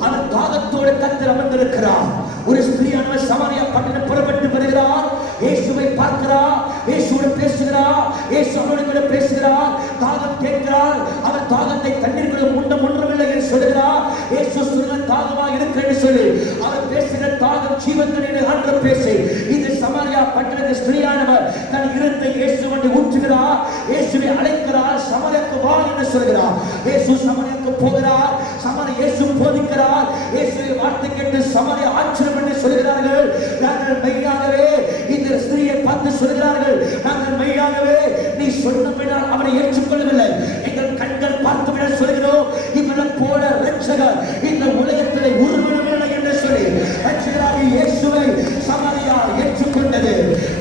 அவர் தாகத்தோடு கர்த்தர் அமர்ந்திருக்கிறார். ஒரு ஸ்திரீயானவர் சமாரியா பட்டணம் புறப்பட்டு வருகிறார். இயேசுவை பார்க்கிறார், இயேசுவோடு பேசுகிறார், இயேசு அவரோடு கூட பேசுகிறார். தாகம் கேட்கிறார். அவர் தாகத்தை தண்ணீர் கூட ஒன்றுமில்லை என்று சொல்லுகிறார். இயேசு சொல்லுகிற தாகமாக இருக்கிறேன்னு சொல்லி அவர் பேசுகிற தாகம் ஜீவத்தண்ணீர் என்று பேசி இந்த சமாரியா பட்டண ஸ்திரீயானவர் தன் இருத்தை இயேசுவை ஊற்றுகிறார். இயேசுவை அழைக்கிறார். சமாரியாவுக்கு வா என்று சொல்கிறார். இயேசு சமாரியாவுக்கு போகிறார். சமாரியா இயேசு போதிக்கிறார். இயேசுவை வார்த்தை கேட்டு சமாரியா ஆச்சரியம் என்று சொல்கிறார்கள். நாங்கள் மெய்யாகவே இந்த ஸ்திரீயை பார்த்து சொல்கிறார்கள், நாங்கள் மெய்யாகவே நீ சொன்னபடியால் அவனை ஏற்றுக்கொள்ளவில்லை. எங்கள் கண்கள் பார்த்துவிட சொல்கிறோம், இவனை போல இரட்சகர் இந்த உலகத்திலே உருவமில்லை என்று சொல்லி இரட்சகராகிய இயேசுவை சமாரியா ஏற்றுக்கொண்டது.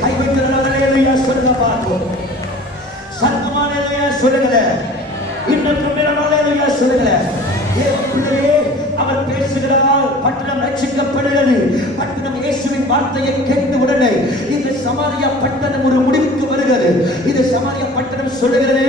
கைவிட்டவர்களே சொல்ல பார்ப்போம். சத்தமான சொல்லுகிற இன்னும் மேலான சொல்லுகிற அவர் பேசுகிறார். பட்டணம் ரட்சிக்கப்படுகிறது. பட்டணம் இயேசுவின் வார்த்தையை கேட்டு உடனே இந்த சமாரியா பட்டணம் ஒரு முடிவுக்கு வருகிறது. இந்த சமாரியா பட்டணம் சொல்லுகிறது,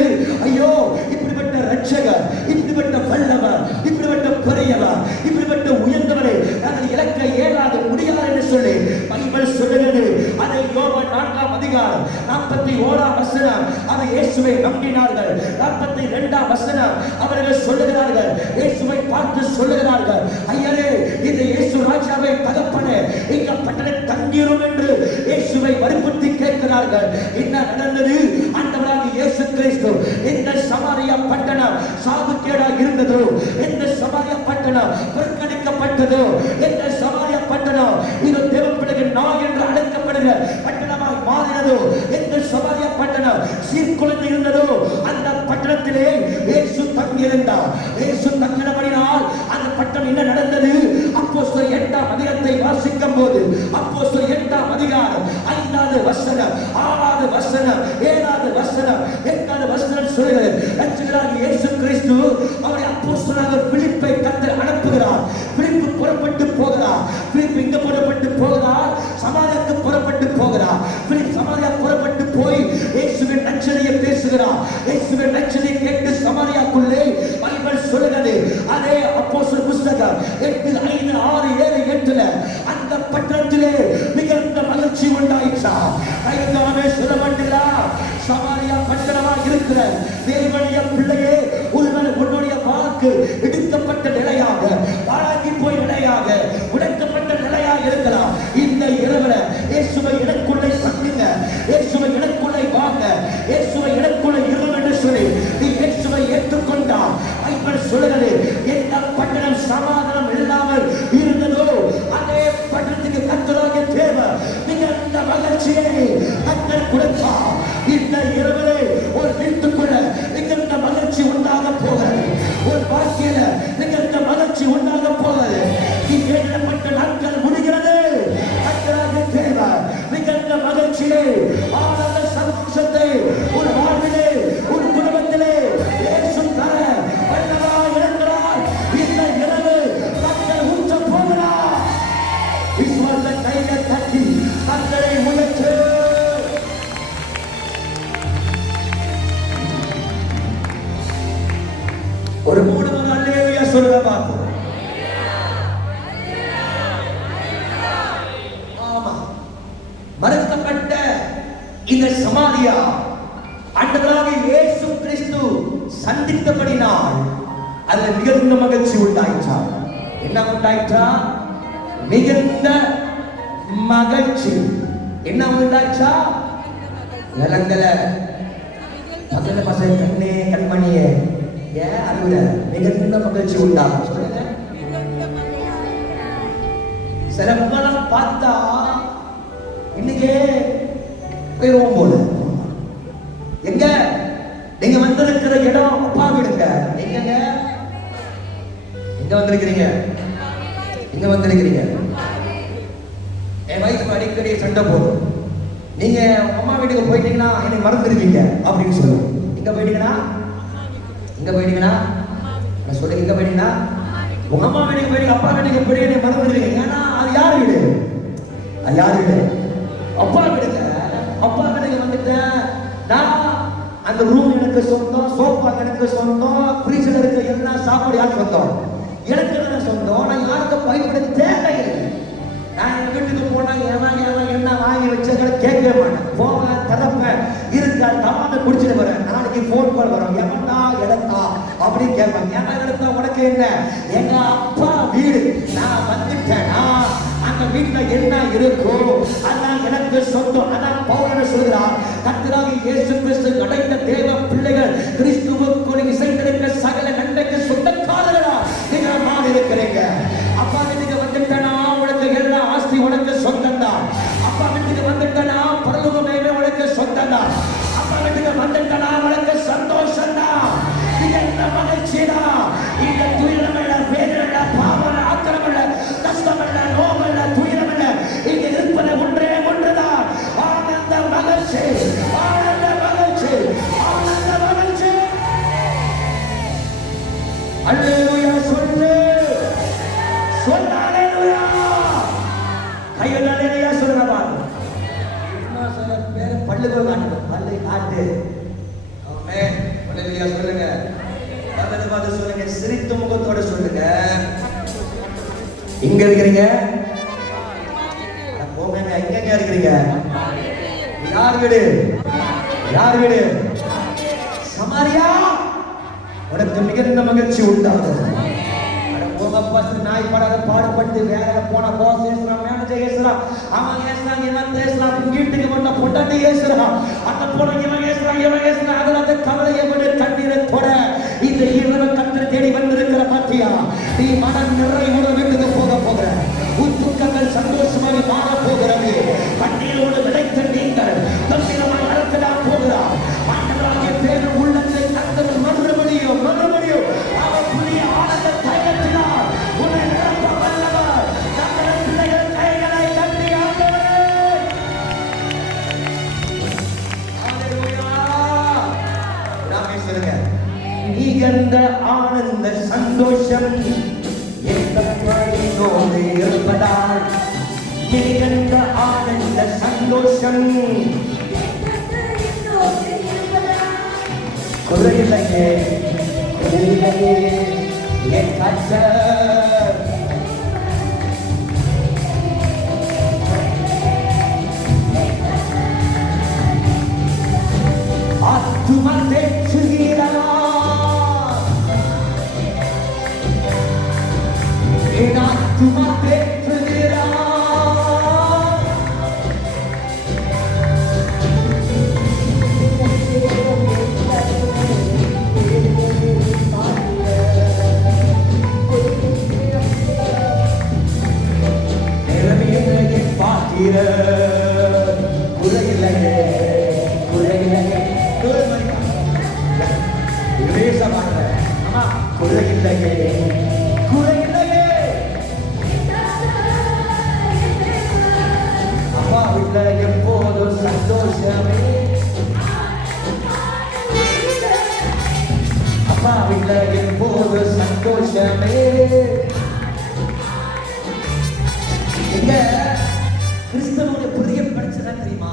ஐயோ இப்படிப்பட்ட இரட்சகர், இப்படிப்பட்ட வல்லவர், இப்படிப்பட்ட பெரியவர், இப்படிப்பட்ட உயர்ந்தவரை நாங்கள் இலக்க இயலாது முடியாது என்று சொல்லி பைபிள் சொல்லுகிறது. அதை யோவான் 4ஆம் அதிகாரம் 41ஆம் வசனம் அவர் இயேசுவை நம்பினார்கள். 42ஆம் வசனம் அவர்கள் சொல்லுகிறார்கள், இயேசுவை பார்த்து சொல்லுகிறார்கள், ஐயரே இந்த இயேசு ராஜாவை தகப்பனே இங்க பட்டணம் தங்கிரும் என்று இயேசுவை வற்புறுத்தி கேட்கிறார்கள். என்ன நடந்தது? ஆண்டவராகிய இயேசு கிறிஸ்து இந்த சமாரியா பட்டணம் சாபக்கேடா இருந்ததோ, இந்த சமாரியா பட்டணம் புறக்கணிக்கப்பட்டதோ, இந்த சமாரியா பட்டணம் இது தேவப்பிள்ளைகள் நாள் என்று அழைக்கப்படுகிற பட்டணமாக மாறினதோ, இந்த சமாரியா பட்டணம் சீர்குலைந்து இருந்ததோ, அந்த பட்டணத்திலே இயேசு தங்கியிருந்தார். இயேசு தங்கினபடினால் அந்த பட்டணம் என்ன நடந்தது? அப்போஸ்தலர் 8ஆம் அதிகாரத்தை வாசிக்கும் போது அப்போஸ்தலர் 8ஆம் அதிகாரம் 5வது வசனம், 6வது வசனம், 7வது வசனம், 8வது வசனம் சொல்கிறது, இரட்சகராகிய இயேசு கிறிஸ்து அவருடைய அப்போஸ்தலராக பிலிப்பை கர்த்தர் அனுப்புகிறார். பிலிப்பு புறப்பட்டு போகிறார். பிலிப்பு இங்க புறப்பட்டு போகிறார், சமாரியாவுக்கு புறப்பட்டு போகிறார். பிலிப்பு சமாரியா புறப்பட்டு போய் இயேசுவின் நற்செய்தியை பேசுகிறார். இயேசுவின் நற்செய்தியை கேட்டு சமாரியாக்குள்ளே பைபிள் சொல்லுகிறது, அதே அப்போஸ்தலர் புத்தகம் 8:5-6-7-8 அந்த பட்டணத்திலே மிகுந்த மகிழ்ச்சி உண்டாயிற்று. கைதாமே சொல்லப்பட்டார். சமாரியா பட்டணமாக இருக்கிற தேவனுடைய பிள்ளையே, உன்னுடைய வாக்கு இடிக்கப்பட்ட நிலையாக, பாழாக்கி போய் நிலையாக, உடைக்கப்பட்ட நிலையாக இருக்கலாம். இந்த இரவுல இயேசுவை எனக்குள்ளே தங்குங்க, இயேசுவை எனக்குள்ளே வாங்க, இயேசுவை எனக்குள்ளே இருங்க என்று சொல்லி நீ இயேசுவை ஏற்றுக்கொண்டால் பைபிள் சொல்லுகிறது, எந்த பட்டணம் சமாதானம் இல்லாமல் இருந்ததோ அதே பட்டணத்துக்கு கர்த்தராகிய தேவன் மிகுந்த மகிழ்ச்சியை கர்த்தர் கொடுத்தார். இந்த இரவிலே ஒரு வீட்டுக்குள்ள மிகுந்த மகிழ்ச்சி உண்டாக போகிறது. ஒரு வாழ்க்கையில மிகுந்த மகிழ்ச்சி உண்டாக போகிறது. நீ ஏற்றப்பட்ட நாட்கள் முடிகிறது. கர்த்தராகிய தேவன் மிகுந்த மகிழ்ச்சியை, ஆனந்த சந்தோஷத்தை ஒரு வாழ்விலே, ஒரு குடும்பத்திலே இயேசு தர வல்லவராய் இருக்கிறார். இந்த இரவு கர்த்தர் ஊற்ற போகிறார். விசுவாச கையை தட்டி கர்த்தரை உயர்த்து. ஒரு 3 அல்லேலூயா சொல்லுங்க பார்ப்போம். ஆமா, மறுக்கப்பட்ட இந்த சமாரியா ஆண்டவராகிய இயேசு கிறிஸ்து சந்தித்தபடினால் அதுல மிகுந்த மகிழ்ச்சி உண்டாயிற்றா. என்ன உண்டாயிற்றா? மிகுந்த மகிழ்ச்சி. என்ன உண்டாயிற்றா? நிலங்கல பசங்க பசங்க கண்ணே கண்மணியே ஏன் அழுகுற? மிகுந்த மகிழ்ச்சி உண்டாகும். சொல்லுங்க. சிலப்பெல்லாம் பார்த்தா இன்னைக்கு போயிருவோம் போல. எங்க நீங்க வந்திருக்கிற இடம் அப்பா விடுங்க. எங்க எங்க வந்திருக்கிறீங்க? இங்க வந்திருக்கிறீங்க. என் வயசுக்கு அடிக்கடி சண்டை போடும். நீங்க அம்மா வீட்டுக்கு போயிட்டீங்கன்னா என்னை மறந்துருக்கீங்க அப்படின்னு சொல்லுவோம். இங்க போயிட்டீங்கன்னா சொல்லுங்க, இங்க போயிட்டீங்கன்னா உங்க அம்மா வீட்டுக்கு போயிட்டு அப்பா வீட்டுக்கு போய் என்னை மறந்துருக்கீங்க. ஏன்னா அது யார் வீடு? அது யார் வீடு? அப்பா வீடுங்க. அப்பா வீட்டுக்கு வந்துட்டேன் நான், அந்த ரூம் எனக்கு சொந்தம், சோஃபா எனக்கு சொந்தம், ஃப்ரீசர் இருக்கிற எல்லா சாப்பாடு யாருக்கு சொந்தம்? எனக்கு என்ன சொந்தம். நான் யாருக்கும் பயப்பட தேவையில்லை. நான் என் வீட்டுக்கு போனா என்ன வாங்கி வச்சதை கேட்கவே மாட்டேன். போவேன், திறப்பேன், இருக்கா தமாத குடிச்சிட்டு வரேன். நாளைக்கு போன் கால் வரும், எவன்டா எடுத்தா அப்படின்னு கேட்பேன். ஏன்னா எடுத்தா உனக்கு என்ன? எங்க அப்பா வீடு. நான் வந்துட்டேன்னா அந்த வீட்டுல என்ன இருக்கும் அதான் எனக்கு சொந்தம். அதான் பவுல் சொல்கிறார், கர்த்தராகிய இயேசு கிறிஸ்து அடைந்த தேவ பிள்ளைகள் கிறிஸ்துவுக்குள் இசைந்திருக்கிற சகல நன்மைக்கு சொந்தக்காரர்களா நீங்க மாறி இருக்கிறீங்க. அப்பா வீட்டுக்கு வந்துட்டேனா உனக்கு எல்லா ஆஸ்தி உனக்கு சொந்தம் தான். அப்பா வீட்டுக்கு வந்துட்டேனா பரலோகமே உனக்கு சொந்தம் தான். அப்பா வீட்டுக்கு வந்துட்டேனா உனக்கு சந்தோஷம் தான். இது என்ன மகிழ்ச்சியா? இந்த துயரமில்ல, வேதனை, பாவம், ஆத்திரமில்ல, கஷ்டமில்ல, நோமில்ல, துயரமில்ல. இங்க இருப்பது ஒன்றே ஒன்றுதான், ஆனந்த மகிழ்ச்சி, ஆனந்த மகிழ்ச்சி, ஆனந்த மகிழ்ச்சி. அல்லேலூயா சொல்லு, சொல்ல அல்லேலூயா. கையில் அல்லேலூயா சொல்லுங்க பாருங்க. இன்னும் சில பேர் பல்லுகள் காட்டுங்க, பல்லை காட்டு. ஆமென். அல்லேலூயா சொல்லுங்க. பக்கத்துல பார்த்து சொல்லுங்க, சிரித்த முகத்தோட சொல்லுங்க. இங்க இருக்கிறீங்க, போங்க. எங்க இருக்கிறீங்க? யார் வீடு? யார் வீடு? சமாரியா. உனக்கு மிகுந்த மகிழ்ச்சி உண்டாகும். நாய் படாத பாடுபட்டு வேற போன பாஸ் ஏசுறான், மேனேஜர் ஏசுறான், அவன் ஏசுறான், இவன் பேசுறான், வீட்டுக்கு வந்த பொண்டாட்டி ஏசுறான், அந்த பொண்ணு இவன் ஏசுறான். அதனால கவலையை விட கண்ணீரை தொட இந்த இரவு கர்த்தர் தேடி வந்திருக்கிற பாத்தியா? நீ மனம் நிறைவோட வீட்டுக்கு போக உன் துக்கங்கள் சந்தோஷமாக மாற போகிறது. கண்ணீரோடு விளைத்த நீங்கள் தந்திரமாய் அறுக்கதான் போகிறார். ஆண்டவராகிய தேவன் உள்ளத்தை கர்த்தர் மறுபடியும் அவர் புதிய ஆனந்த தைலத்தினால் உன்னை நிரப்ப வல்லவர். தங்கள் பிள்ளைகள் கைகளை தட்டி ஆண்டவரே அல்லேலூயா நாமே சொல்லுங்க. மிகுந்த ஆனந்த சந்தோஷம் என்னோடு இருப்பதால், மிகுந்த ஆனந்த சந்தோஷம் குறையில்லையே என் கர்த்தர். ஆத்துமா தேற்றுகிறார், என் ஆத்துமா தேற்றுகிறார். அப்பா வீட்டுல எப்போதும் சந்தோஷமே, அப்பா வீட்டுல எப்போதும் சந்தோஷமே. எங்க கிறிஸ்தவனுடைய பெரிய பிரச்சனை தெரியுமா?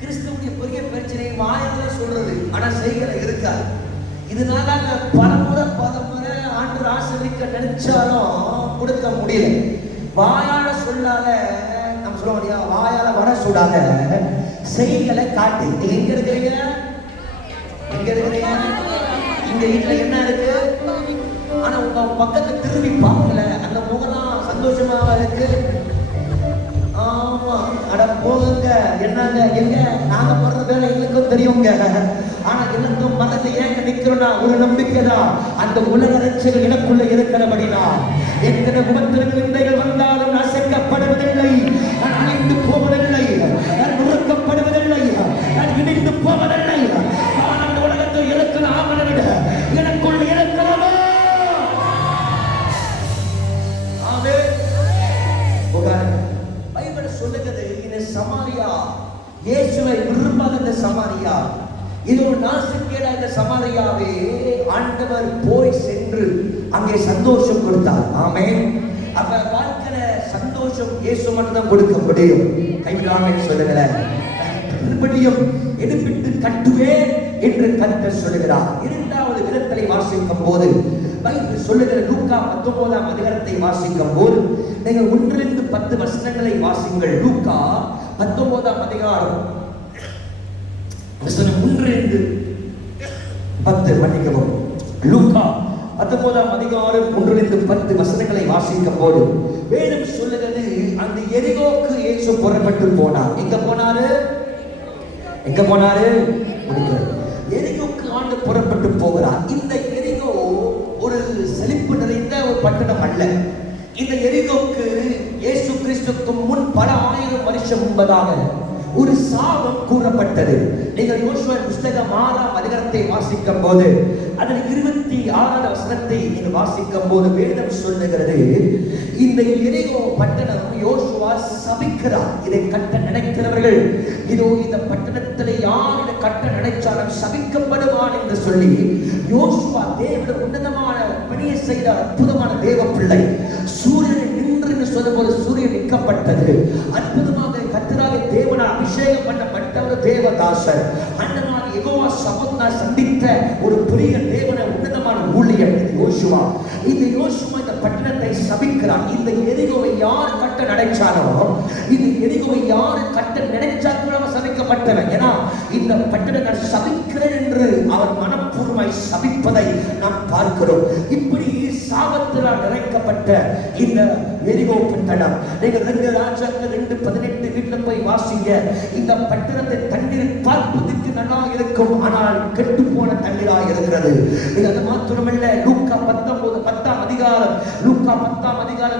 கிறிஸ்தவனுடைய பெரிய பிரச்சனை வாயால சொல்றது, ஆனா செய்களை இருக்காது. இதனால பலமுறை ஆண்டு ஆசிரியக்க நினைச்சாலும் கொடுக்க முடியல. வாயால சொல்லாத, நம்ம சொல்ல முடியாது, வாயால வர சொல்லாத, செய்களை காட்டு. எங்க இருக்கிறீங்க? எங்க இருக்கிறீங்க? இந்த வீட்டுல என்ன இருக்கு? ஆனா உங்க பக்கத்தை திரும்பி பார்க்கல, அந்த முகம் சந்தோஷமா இருக்கு. ஆமா, அட போகுங்க, என்னங்க எங்க நாங்க படுற வேலை எங்களுக்கும் தெரியுங்க. ஆனா எனக்கும் மனதை ஏங்க நிக்கிறோம்னா ஒரு நம்பிக்கைதான், அந்த உலக ரட்சகர் எனக்குள்ள இருக்கிறபடிதான். எத்தனை உபத்திரங்கள் இன்றைகள் வந்தாலும் அசைக்கப்படுவதில்லை, நான் அழிந்து போவதில்லை, நான் நுறுக்கப்படுவதில்லை, நான் இணைந்து போவதில்லை. நான் அந்த உலகத்தில் இருக்கிற ஆமனை விட எனக்குள்ள இருக்கிறவோ. ஆமென். சமாரியா, இயேசுவை விரும்பாத இந்த சமாரியா, இது ஒரு நாசுக்கேடா இந்த சமாரியாவே ஆண்டவர் போய் சென்று அங்கே சந்தோஷம் கொடுத்தார். ஆமென். அப்ப வாழ்க்கையில சந்தோஷம் இயேசு மட்டும் கொடுக்க முடியும். கைவிடாமல் சொல்லுங்களேன். மறுபடியும் எடுப்பிட்டு கட்டுவேன் என்று கர்த்தர் சொல்லுகிறார். இரண்டாவது விதத்தை வாசிக்கும் போது பைபிள் சொல்லுகிற லூக்கா 19ஆம் அதிகாரத்தை வாசிக்கும் போது நீங்கள் 1-10 வசனங்களை வாசிங்கள். லூக்கா 19ஆம் அதிகாரம் வசனம் 1-10 மன்னிக்கவும். லூக்கா 19ஆம் அதிகாரம் 1-10 வசனங்களை வாசிக்கும் போது வேதம் சொல்லுகிறது, அந்த எரிகோக்கு இயேசு புறப்பட்டு போனார். எங்க போனாரு? எங்க போனாரு? எரிகோக்கு ஆண்டு புறப்பட்டு போகிறார். இந்த எரிகோ ஒரு செழிப்பு நிறைந்த ஒரு பட்டணம் அல்ல. இந்த எரிகோக்கு இயேசு கிறிஸ்துவுக்கு முன் பல ஆயிரம் வருஷம் முன்பதாக ஒரு சாபம் கூறப்பட்டது. நீங்கள் யோசுவா புத்தகம் 6ஆம் அதிகாரத்தை வாசிக்கும் போது அதில் 26ஆவது வசனத்தை நீங்கள் வாசிக்கும் போது வேதம் சொல்லுகிறது, இந்த எரிகோ பட்டணம் யோசுவா சபிக்கிறார். இதை கட்ட நினைக்கிறவர்கள், இதோ இந்த பட்டணத்தில் யார் இதை கட்ட நினைச்சாலும் சபிக்கப்படுவான் என்று சொல்லி யோசுவா தேவனுடைய உன்னதமான பணியை செய்த அற்புதமான தேவ பிள்ளை. சூரியன் நின்று என்று சொல்லும்போது சூரியன் நிற்கப்பட்டது. அற்புதமாக கர்த்தராக தேவனால் அபிஷேகம் பண்ணப்பட்ட ஒரு தேவதாசர். அண்ணனாக யெகோவா சமூகத்தை சந்தித்த ஒரு பெரிய தேவன உன்னதமான ஊழியர் யோசுவா. இந்த யோசுவா இந்த பட்டணத்தை சபிக்கிறார். இந்த எரிகோவை யார் கட்ட நினைச்சாலும், இந்த எரிகோவை யார் கட்ட நினைச்சாலும் சபிக்கப்பட்டவன். ஏன்னா இந்த பட்டணத்தை சபிக்கிறேன் என்று அவர் மனப்பூர்வமாய் சபிப்பதை நாம் பார்க்கிறோம். இப்படி சாபத்தினால் நிறைக்கப்பட்ட இந்த எரிகோ பட்டணம், நீங்கள் 2 ராஜாக்கள் 2:18 வீட்டில் போய் வாசிங்க. இந்த பட்டணத்தை தண்ணீர் பார்ப்பதற்கு நல்லா இருக்கும், ஆனால் கெட்டு போன தண்ணீரா இருக்கிறது. இது அது மாத்திரமல்ல, லூக்கா 10ஆம் அதிகாரம்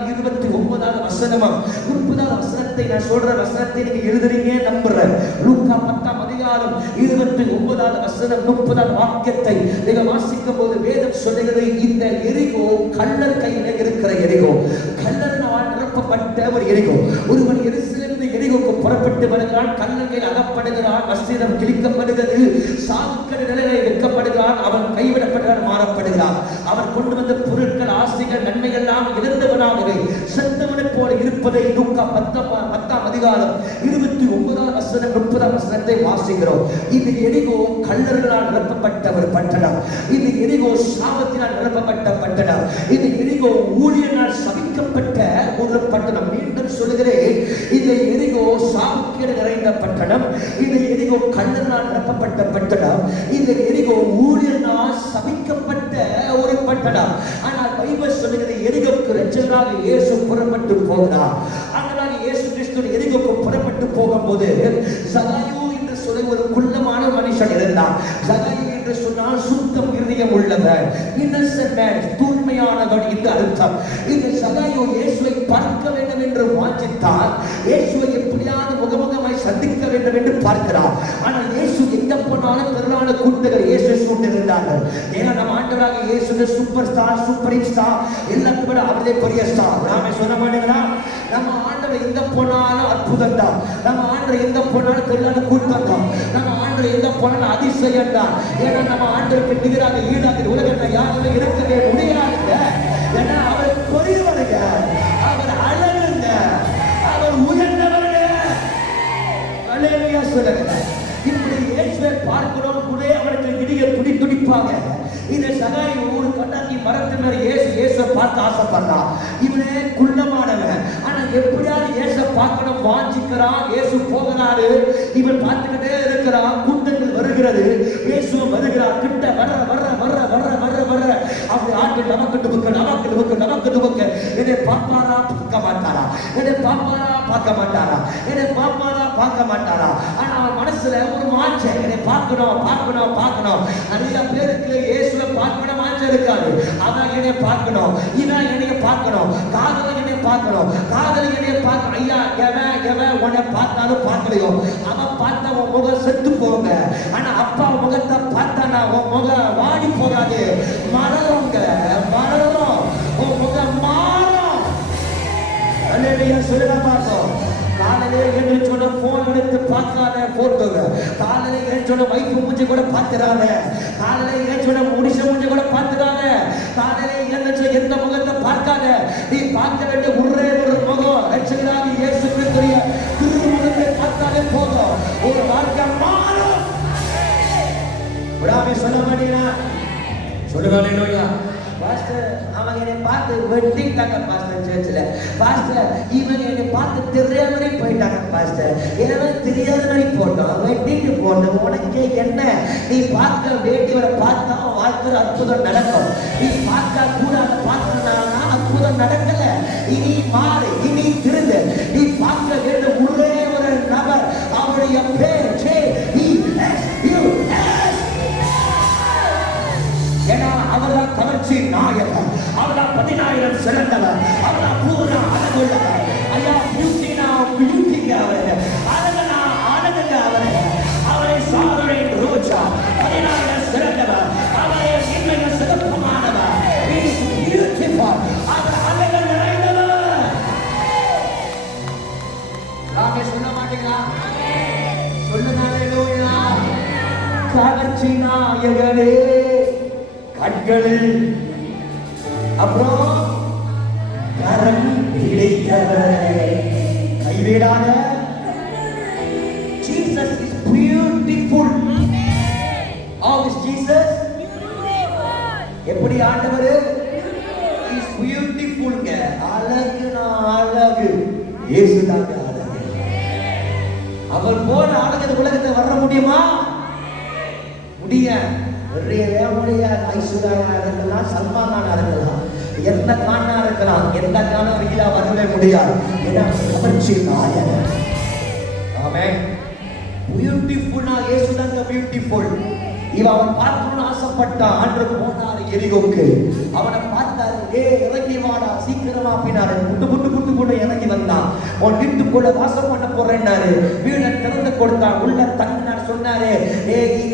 29வது வசனமும் 30வது வசனத்தை நான் சொல்ற வசனத்தை நீங்க எழுதுறீங்க நம்புறேன். லூக்கா 10ஆம் அதிகாரம் 29வது வசனம் 30வது வாக்கியத்தை நீங்க வாசிக்கும் போது வேதம் சொல்லுகிறது, இந்த எரிகோ கள்ளர் கையில இருக்கிற எரிகோ, கள்ளனால் நிரப்பப்பட்ட ஒரு எரிகோ. ஒருவன் எருசலேமிலிருந்து எரிகோக்கு புறப்பட்டு வருகிறான், கள்ளர்கள் அகப்படுகிறான், வஸ்திரம் கிழிக்கப்படுகிறது, சாவுக்கடை நிலையை வைக்கப்படுகிறான், அவன் கைவிடப்படுகிறான், மாறப்படுகிறான். அவன் கொண்டு வந்த பொருட்கள், ஆசைகள், நன்மைகள் எல்லாம் இழந்தவனாகவே செத்தவனை போல இருப்பதை லூக்கா 10ஆம் அதிகாரம் 29வது வசனம் 30வது வசனத்தை வாசிக்கிறோம். இந்த எரிகோ கள்ளர்களால் நிரப்பப்பட்ட ஒரு பட்டணம். இந்த எரிகோ சாபத்தினால் நிரப்பப்பட்ட பட்டணம். இந்த எரிகோ ஊழியனால் சபிக்கப்பட்ட ஒரு பட்டணம். மீண்டும் சொல்லுகிறேன், இந்த எரிகோ சாவுக்கேடு நிறைந்த பட்டணம். இந்த எரிகோ கள்ளனால் நிரப்பப்பட்ட பட்டணம். இந்த எரிகோ ஊழியனால் சபிக்கப்பட்ட ஒரு பட்டணம். ஆனால் பைபிள் சொல்லுகிறது, எரிகோக்கு இரட்சகராக இயேசு புறப்பட்டு போகிறார். அதனால இயேசு கிறிஸ்து எரிகோக்கு புறப்பட்டு போகும்போது சகாயு என்று சொல்லி ஒரு குள்ளமான மனுஷன் இருந்தான். சகாயு என்று சொன்னால் சுத்தம் இருதயம் உள்ளவர், இன்னசென்ட் மேன், தூய்மையானவன் என்று அர்த்தம். இந்த சகாயு இயேசுவை பார்க்க வேண்டும் என்று வாஞ்சித்தார். இயேசுவை எப்படியாவது முகமுகமாய் சந்திக்க வேண்டும் என்று பார்க்கிறார். ஆனால் இயேசு எங்க போனாலும் திரளான கூட்டங்கள் இயேசு சூழ்ந்திருந்தார்கள். ஏன்னா நம்ம ஆண்டவராக இயேசு சூப்பர் ஸ்டார், சூப்பர் ஸ்டார், எல்லாத்தையும் விட அவரே பெரிய ஸ்டார். நாம சொல்ல மாட்டீங்களா? நம்ம ஆண்டவர் எங்க போனாலும் அற்புதம் தான். நம்ம ஆண்டவர் எங்க போனாலும் திரளான கூட்டம் தான். நம்ம ஆண்டவர் எங்க போனாலும் அதிசயம் தான். ஏன்னா நம்ம ஆண்டவருக்கு நிகராக ஈடாக உலகத்தை யாருமே இருக்கவே முடியாதுங்க. ஏன்னா அவர் பெரியவருங்க, அவர் அழகுங்க, அவர் உயர்ந்தவருங்க. அல்லேலூயா சொல்லுங்க. இப்படி இயேசுவை பார்க்கிறோம் கூட அவருக்கு இடிய துடிப்பாங்க. இந்த சகாய் ஒரு கண்ணாடி மரத்து மேல இயேசுவை பார்த்து ஆசைப்படுறான். இவனே குள்ளமானவன், ஆனா எப்படியாவது இயேசு பார்க்கணும் வாஞ்சிக்கிறான். இயேசு போகிறாரு, இவன் பார்த்துக்கிட்டே இருக்கிறான். கூட்டங்கள் வருகிறது, இயேசு வருகிறார். கிட்ட வர வர வர வர வர வர அப்படி ஆட்கள் நமக்கு என்னை பாப்பாரா பார்க்க மாட்டாரா, என்னை பாப்பாரா பார்க்க மாட்டாரா, என்னை பாப்பாரா பார்க்க மாட்டாரா. ஆனா அவன் மனசுல ஒரு மாற்ற, என்னை பார்க்கணும் பார்க்கணும் பார்க்கணும். நிறைய பேருக்கு இயேசுவை பார்க்கணும் மாற்ற இருக்காது. அவன் என்னை பார்க்கணும், இவன் என்னைய பார்க்கணும், காதலை என்னை பார்க்கணும், காதலி என்னைய பார்க்கணும். ஐயா எவன் எவன் உன்னை பார்த்தாலும் பார்க்கலையோ அவன் பார்த்தா உன் முகம் செத்து போங்க. ஆனா அப்பா முகத்தை பார்த்தானா உன் முகம் வாடி போகாது, மரணங்க மரணம், உன் முகம் மாறும். அல்லேலூயா சொல்லுங்க பார்த்தோம். காலையிலே எழுந்திருச்சோட போன் எடுத்து பார்க்காத போட்டோங்க. காலையிலே எழுந்தோட வைஃப் மூஞ்சி கூட பார்த்துறாத. காலையிலே எழுந்தோட முடிச்ச மூஞ்சி கூட பார்த்துறாத. காலையிலே எழுந்திருச்ச எந்த முகத்தை பார்க்காத. நீ பார்க்க வேண்டிய ஒரே ஒரு முகம் ரட்சகராகிய இயேசு கிறிஸ்துவின் திருமுகத்தை பார்த்தாலே போதும். ஒரு வாழ்க்கை மாறும். விடாம சொல்ல மாட்டீங்களா? சொல்லுங்க ஹalleluya. பாஸ்டர் அவங்க என்னை பார்த்து வெட்டிட்டாங்க பாஸ்டர். சர்ச்சில் பாஸ்டர் இவங்க என்னை பார்த்து தெரியாத மாதிரி போயிட்டாங்க பாஸ்டர். ஏன்னா தெரியாத மாதிரி போட்டோம், வெட்டிட்டு போட்டோம். உனக்கு என்ன? நீ பார்க்க வேண்டியவரை பார்த்தா வாழ்க்கை அற்புதம் நடக்கும். நீ பார்க்க கூடாத பார்த்தனால அற்புதம் நடக்கல. இனி மாறு, இனி திருந்து. நீ பார்க்க வேண்டிய ஒரே ஒரு நபர், அவருடைய பேர் ஏன்னா அவர்தான் கவர்ச்சி நாயகர், அவர்தான் 10,000 சிறந்தவர், அவர்தான் பூர்ண அழகுள்ளவர். ஐயா பியூட்டினா பியூட்டிங்க அவரு, அழகனா அழகுங்க அவரு. அவரை சாதனை ரோஜா 10,000 சிறந்தவர், அவரை இன்மைய சிறப்புமானவர். அவர் அழகு நிறைந்தவர். நாமே சொல்ல மாட்டீங்களா? சொல்லுங்க ஹalleluya. கவர்ச்சி நாயகரே கண்களில் அப்புறம் கரம் பிடித்தவரே கைவிடாத. Jesus is beautiful. How is Jesus? எப்படி ஆண்டவர்? He is beautiful. அழகுனா அழகு இயேசுதாங்க அழகு. அவர் போல அழகு உலகத்தை வர முடியுமா? முடியாது. ஐஸ்வர்யா இருக்கலாம், சல்மான் கானா இருக்கலாம், எந்த கானா இருக்கலாம், எந்த கானா இருக்கா வரவே முடியாது. கவர்ச்சி நாயகர். ஆமென். பியூட்டிஃபுல்லா இயேசுதாங்க பியூட்டிஃபுல். இவன் பார்க்கணும்னு ஆசைப்பட்டான். ஆண்டு போனாரு எரிகோக்கு. அவனை பார்த்தாரு. இறங்கி வாடா சீக்கிரமா அப்படின்னாரு. புட்டு இறங்கி வந்தான். உன் வீட்டுக்குள்ள வாசம் பண்ண போறேன்னாரு. வீடை திறந்து கொடுத்தான். உள்ள தங்கினார். சொன்னாரு,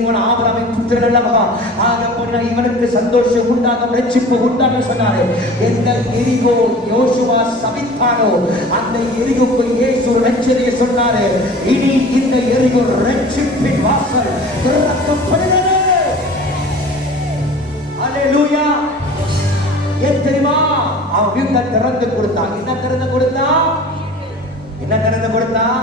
இவன் ஆபிரகாமின் புத்திரன் அல்லவா, ஆக போனா இவனுக்கு சந்தோஷம் உண்டாகும், ரட்சிப்பு உண்டாகும் சொன்னாரு. எந்த எரிகோ யோசுவா சபித்தானோ அந்த எரிகோக்கு இயேசு ரட்சனையை சொன்னாரு. இனி இந்த எரிகோ ரட்சிப்பின் வாசல் திறக்கப்படுகிறது. ஹalleluya. ஏன் தெரியுமா? அவன் வீட்டை திறந்து கொடுத்தான். என்ன திறந்து கொடுத்தான்? என்ன திறந்து கொடுத்தான்?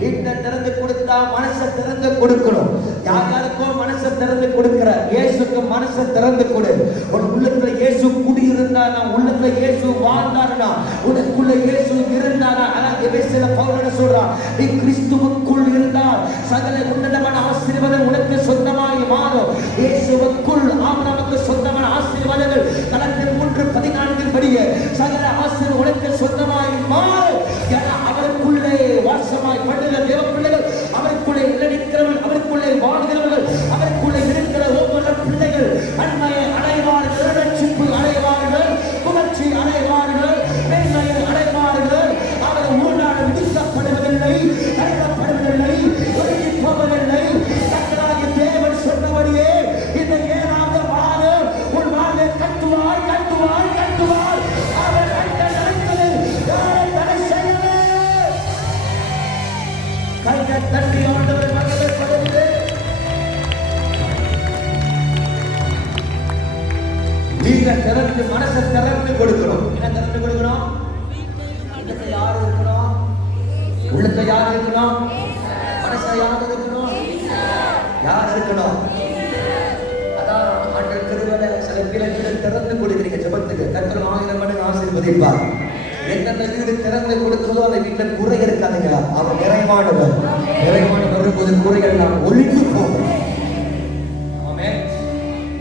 வீட்டை திறந்து கொடுத்தா மனசை திறந்து கொடுக்கணும். யாருக்கும் மனசை திறந்து கொடுக்கிற இயேசுக்கு மனசை திறந்து கொடு. உன் உள்ளத்துல இயேசு குடியிருந்தானா, உள்ளத்துல இயேசு வாழ்ந்தானா, உனக்குள்ள இயேசு இருந்தானா. அதான் எபேசியர் பவுல் சொல்றான், நீ கிறிஸ்துவுக்குள் இருந்தால் சகல உன்னதமான ஆசீர்வாதம் உனக்கு சொந்தமாய் மாறும். இயேசுவுக்குள் ஆபிரகாமுக்கு சொந்தமான ஆசீர்வாதங்கள் கலத்தின் 3:14 படியே சகல ஆசீர்வாதம் உனக்கு சொந்தமாய் மாறும். ஏன்னா அவருக்குள்ளே வாசமாய் பண்ணுகிற தேவ பிள்ளைகள், அவருக்குள்ளே நிலைநிற்கிறவர்கள், அவருக்குள்ளே வாழ்கிறவர்கள், அவருக்குள்ளே இருக்கிற ஒவ்வொரு பிள்ளைகள் நன்மையை அடைவார்கள், ரட்சிப்பு அடைவார்கள், புகழ்ச்சி அடைவார்கள், மேன்மையை அடைவார்கள். அவர் ஊழாட விதிக்கப்படுவதில்லை, அழைக்கப்படுவதில்லை, ஒதுக்கி போவதில்லை. கர்த்தராகிய தேவன் சொன்னபடியே இந்த 7ஆவது வாரம் உன் வாழ்வை கட்டுவாய், கட்டுவாய், கட்டுவாய். அவர் கட்ட நினைத்தது யாரை தடை செய்யவே? கையை தட்டி ஆண்டவர் மகிமை படுத்து வீட்டை திறந்து மனசை திறந்து கொடுக்கணும். என்ன திறந்து கொடுக்கணும்? உள்ளத்தை யார் இருக்கணும்? உள்ளத்தை யார் இருக்கணும்? மனசை யார் இருக்கணும்? யார் இருக்கணும்? அதான் ஆண்டவர் திருவலை சில வீடு திறந்து கொடுக்கிறீங்க ஜெபத்துக்கு. கர்த்தர் 1000 மடங்கு ஆசீர்வதிப்பார். எந்தெந்த வீடு திறந்து கொடுக்கிறதோ அந்த வீட்டில் குறை இருக்காதுங்க. அவர் நிறைவானவர். நிறைவானவர் போது குறைகள் நாம் ஒழித்து போகும். ஆமென்.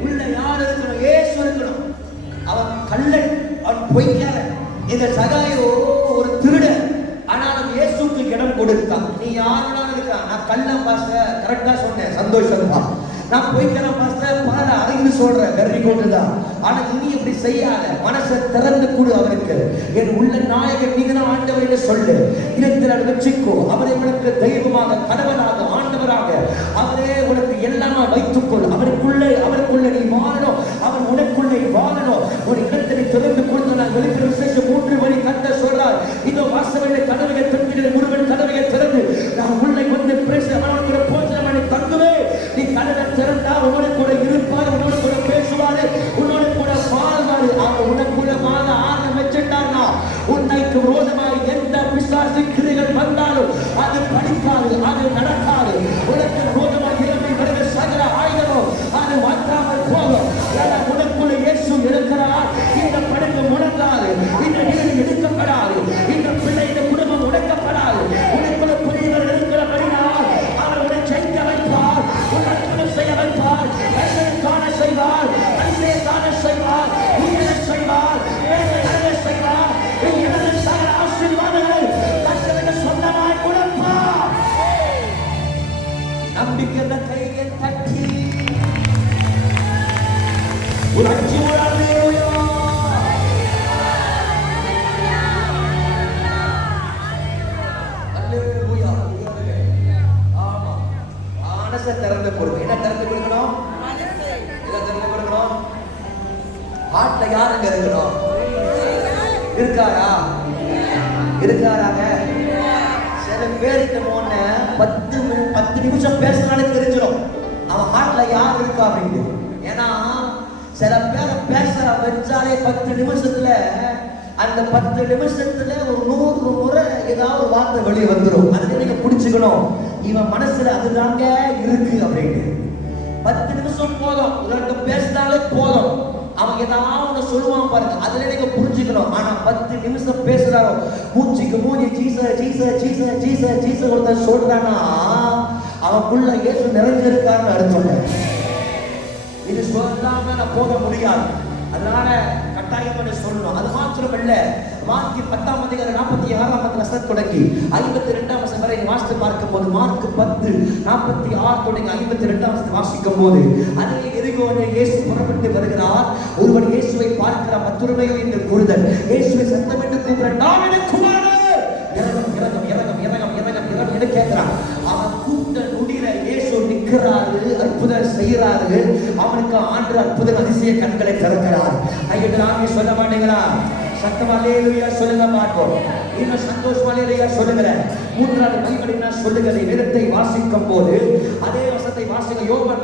உள்ள யார் இருக்கணும்? இயேசு இருக்கணும். அவன் கள்ளன், அவன் பொய்க்காரன். இந்த சகாயோ ஒரு திருடன். ஆனாலும் இயேசுக்கு இடம் கொடுத்தான். நீ யாருனாலும் இருக்கான். நான் கள்ளன் பாஸ்டர், கரெக்டா சொன்னேன், சந்தோஷம் தான். நான் பொய்க்காரன் பாஸ்டர், பல அறிந்து சொல்றேன், வெறி கொண்டுதான். ஆனா இனி இப்படி செய்யாத, மனசை திறந்து கொடு அவருக்கு. என் உள்ள நாயகன் நீங்க தான் ஆண்டவரை சொல்லு. இடத்தில் வச்சுக்கோ. அவரை உனக்கு தெய்வமாக, கடவுளாக, ஆண்டவராக அவரே உனக்கு எல்லாமே வைத்துக்கொள். அவருக்குள்ளே நீ வாழணும். அவர் உனக்குள்ளே வாழணும். ஒரு இடத்தை திறந்து கொடுத்து நான் வெளிப்படும் விசேஷம் 3 வழி கத்த சொல்றார். இதோ வாசவனை கதவுகள் திறந்து முருகன் கதவு இருக்காரா? இருக்காராங்க? சில பேருக்கு முன்ன 10 நிமிஷம் பேசினாலே தெரிஞ்சிடும் அவன் ஹார்ட்ல யார் இருக்கா அப்படின்னு. ஏன்னா சில பேரை பேச வச்சாலே 10 நிமிஷத்துல அந்த 10 நிமிஷத்துல ஒரு 100 முறை ஏதாவது ஒரு வார்த்தை வெளியே வந்துடும். அதுல நீங்க புடிச்சுக்கணும், இவன் மனசுல அதுதாங்க இருக்கு அப்படின்னு. 10 நிமிஷம் போதும், உதாரணம் பேசினாலே போதும், அவன் ஏதாவது சொல்லுவான் பாருங்க, அதுல நீங்க புரிஞ்சுக்கணும். ஆனா 10 நிமிஷம் பேசுறாரோ மூச்சுக்கு மூஞ்சி Jesus Jesus Jesus Jesus Jesus ஒருத்தர் சொல்றானா அவனுக்குள்ள இயேசு நிறைஞ்சிருக்காருன்னு அர்த்தம். இது சொல்லாம நான் போக முடியாது, அதனால கட்டாயம் பண்ணி சொல்லணும். அது மாத்திரம் இல்ல, மார்க் 10ஆம் அதிகாரம் 46ஆம் வசனம் தொடங்கி 52ஆம் வசனம் வரை வாசித்து பார்க்கும் போது, மார்க் 10:46 தொடங்கி 52ஆம் வசனம் வாசிக்கும் போது, அதே எரிகோவிலே இயேசு புறப்பட்டு வருகிறார். ஒருவன் இயேசுவை பார்க்கிறான், மற்றொருமையோ என்று கூறுதல், இயேசுவை சத்தமிட்டு கூப்பிடுறான், தாவீதின் குமாரனே இறங்கும் இறங்கும் இறங்கும் இறங்கும் இறங்கும் இறங்கும் என்று கேட்கிறான். அவன் கூப்பிட்ட நொடியில இயேசு நிற்கிறாரு, அற்புதம் செய்யறாரு. அவனுக்கு ஆண்டு அற்புதம் அதிசய கண்களை திறக்கிறார். ஐயோ சொல்ல மாட்டீங்களா? சத்தமா அல்லேலூயா சொல்லுங்க பார்ப்போம். இன்னும் சந்தோஷமா அல்லேலூயா சொல்லுங்க. மூன்றாவது பைபிள் என்ன சொல்லுகிறது? வேதத்தை வாசிக்கும் போது அதே வசனத்தை வாசிக்க யோவான்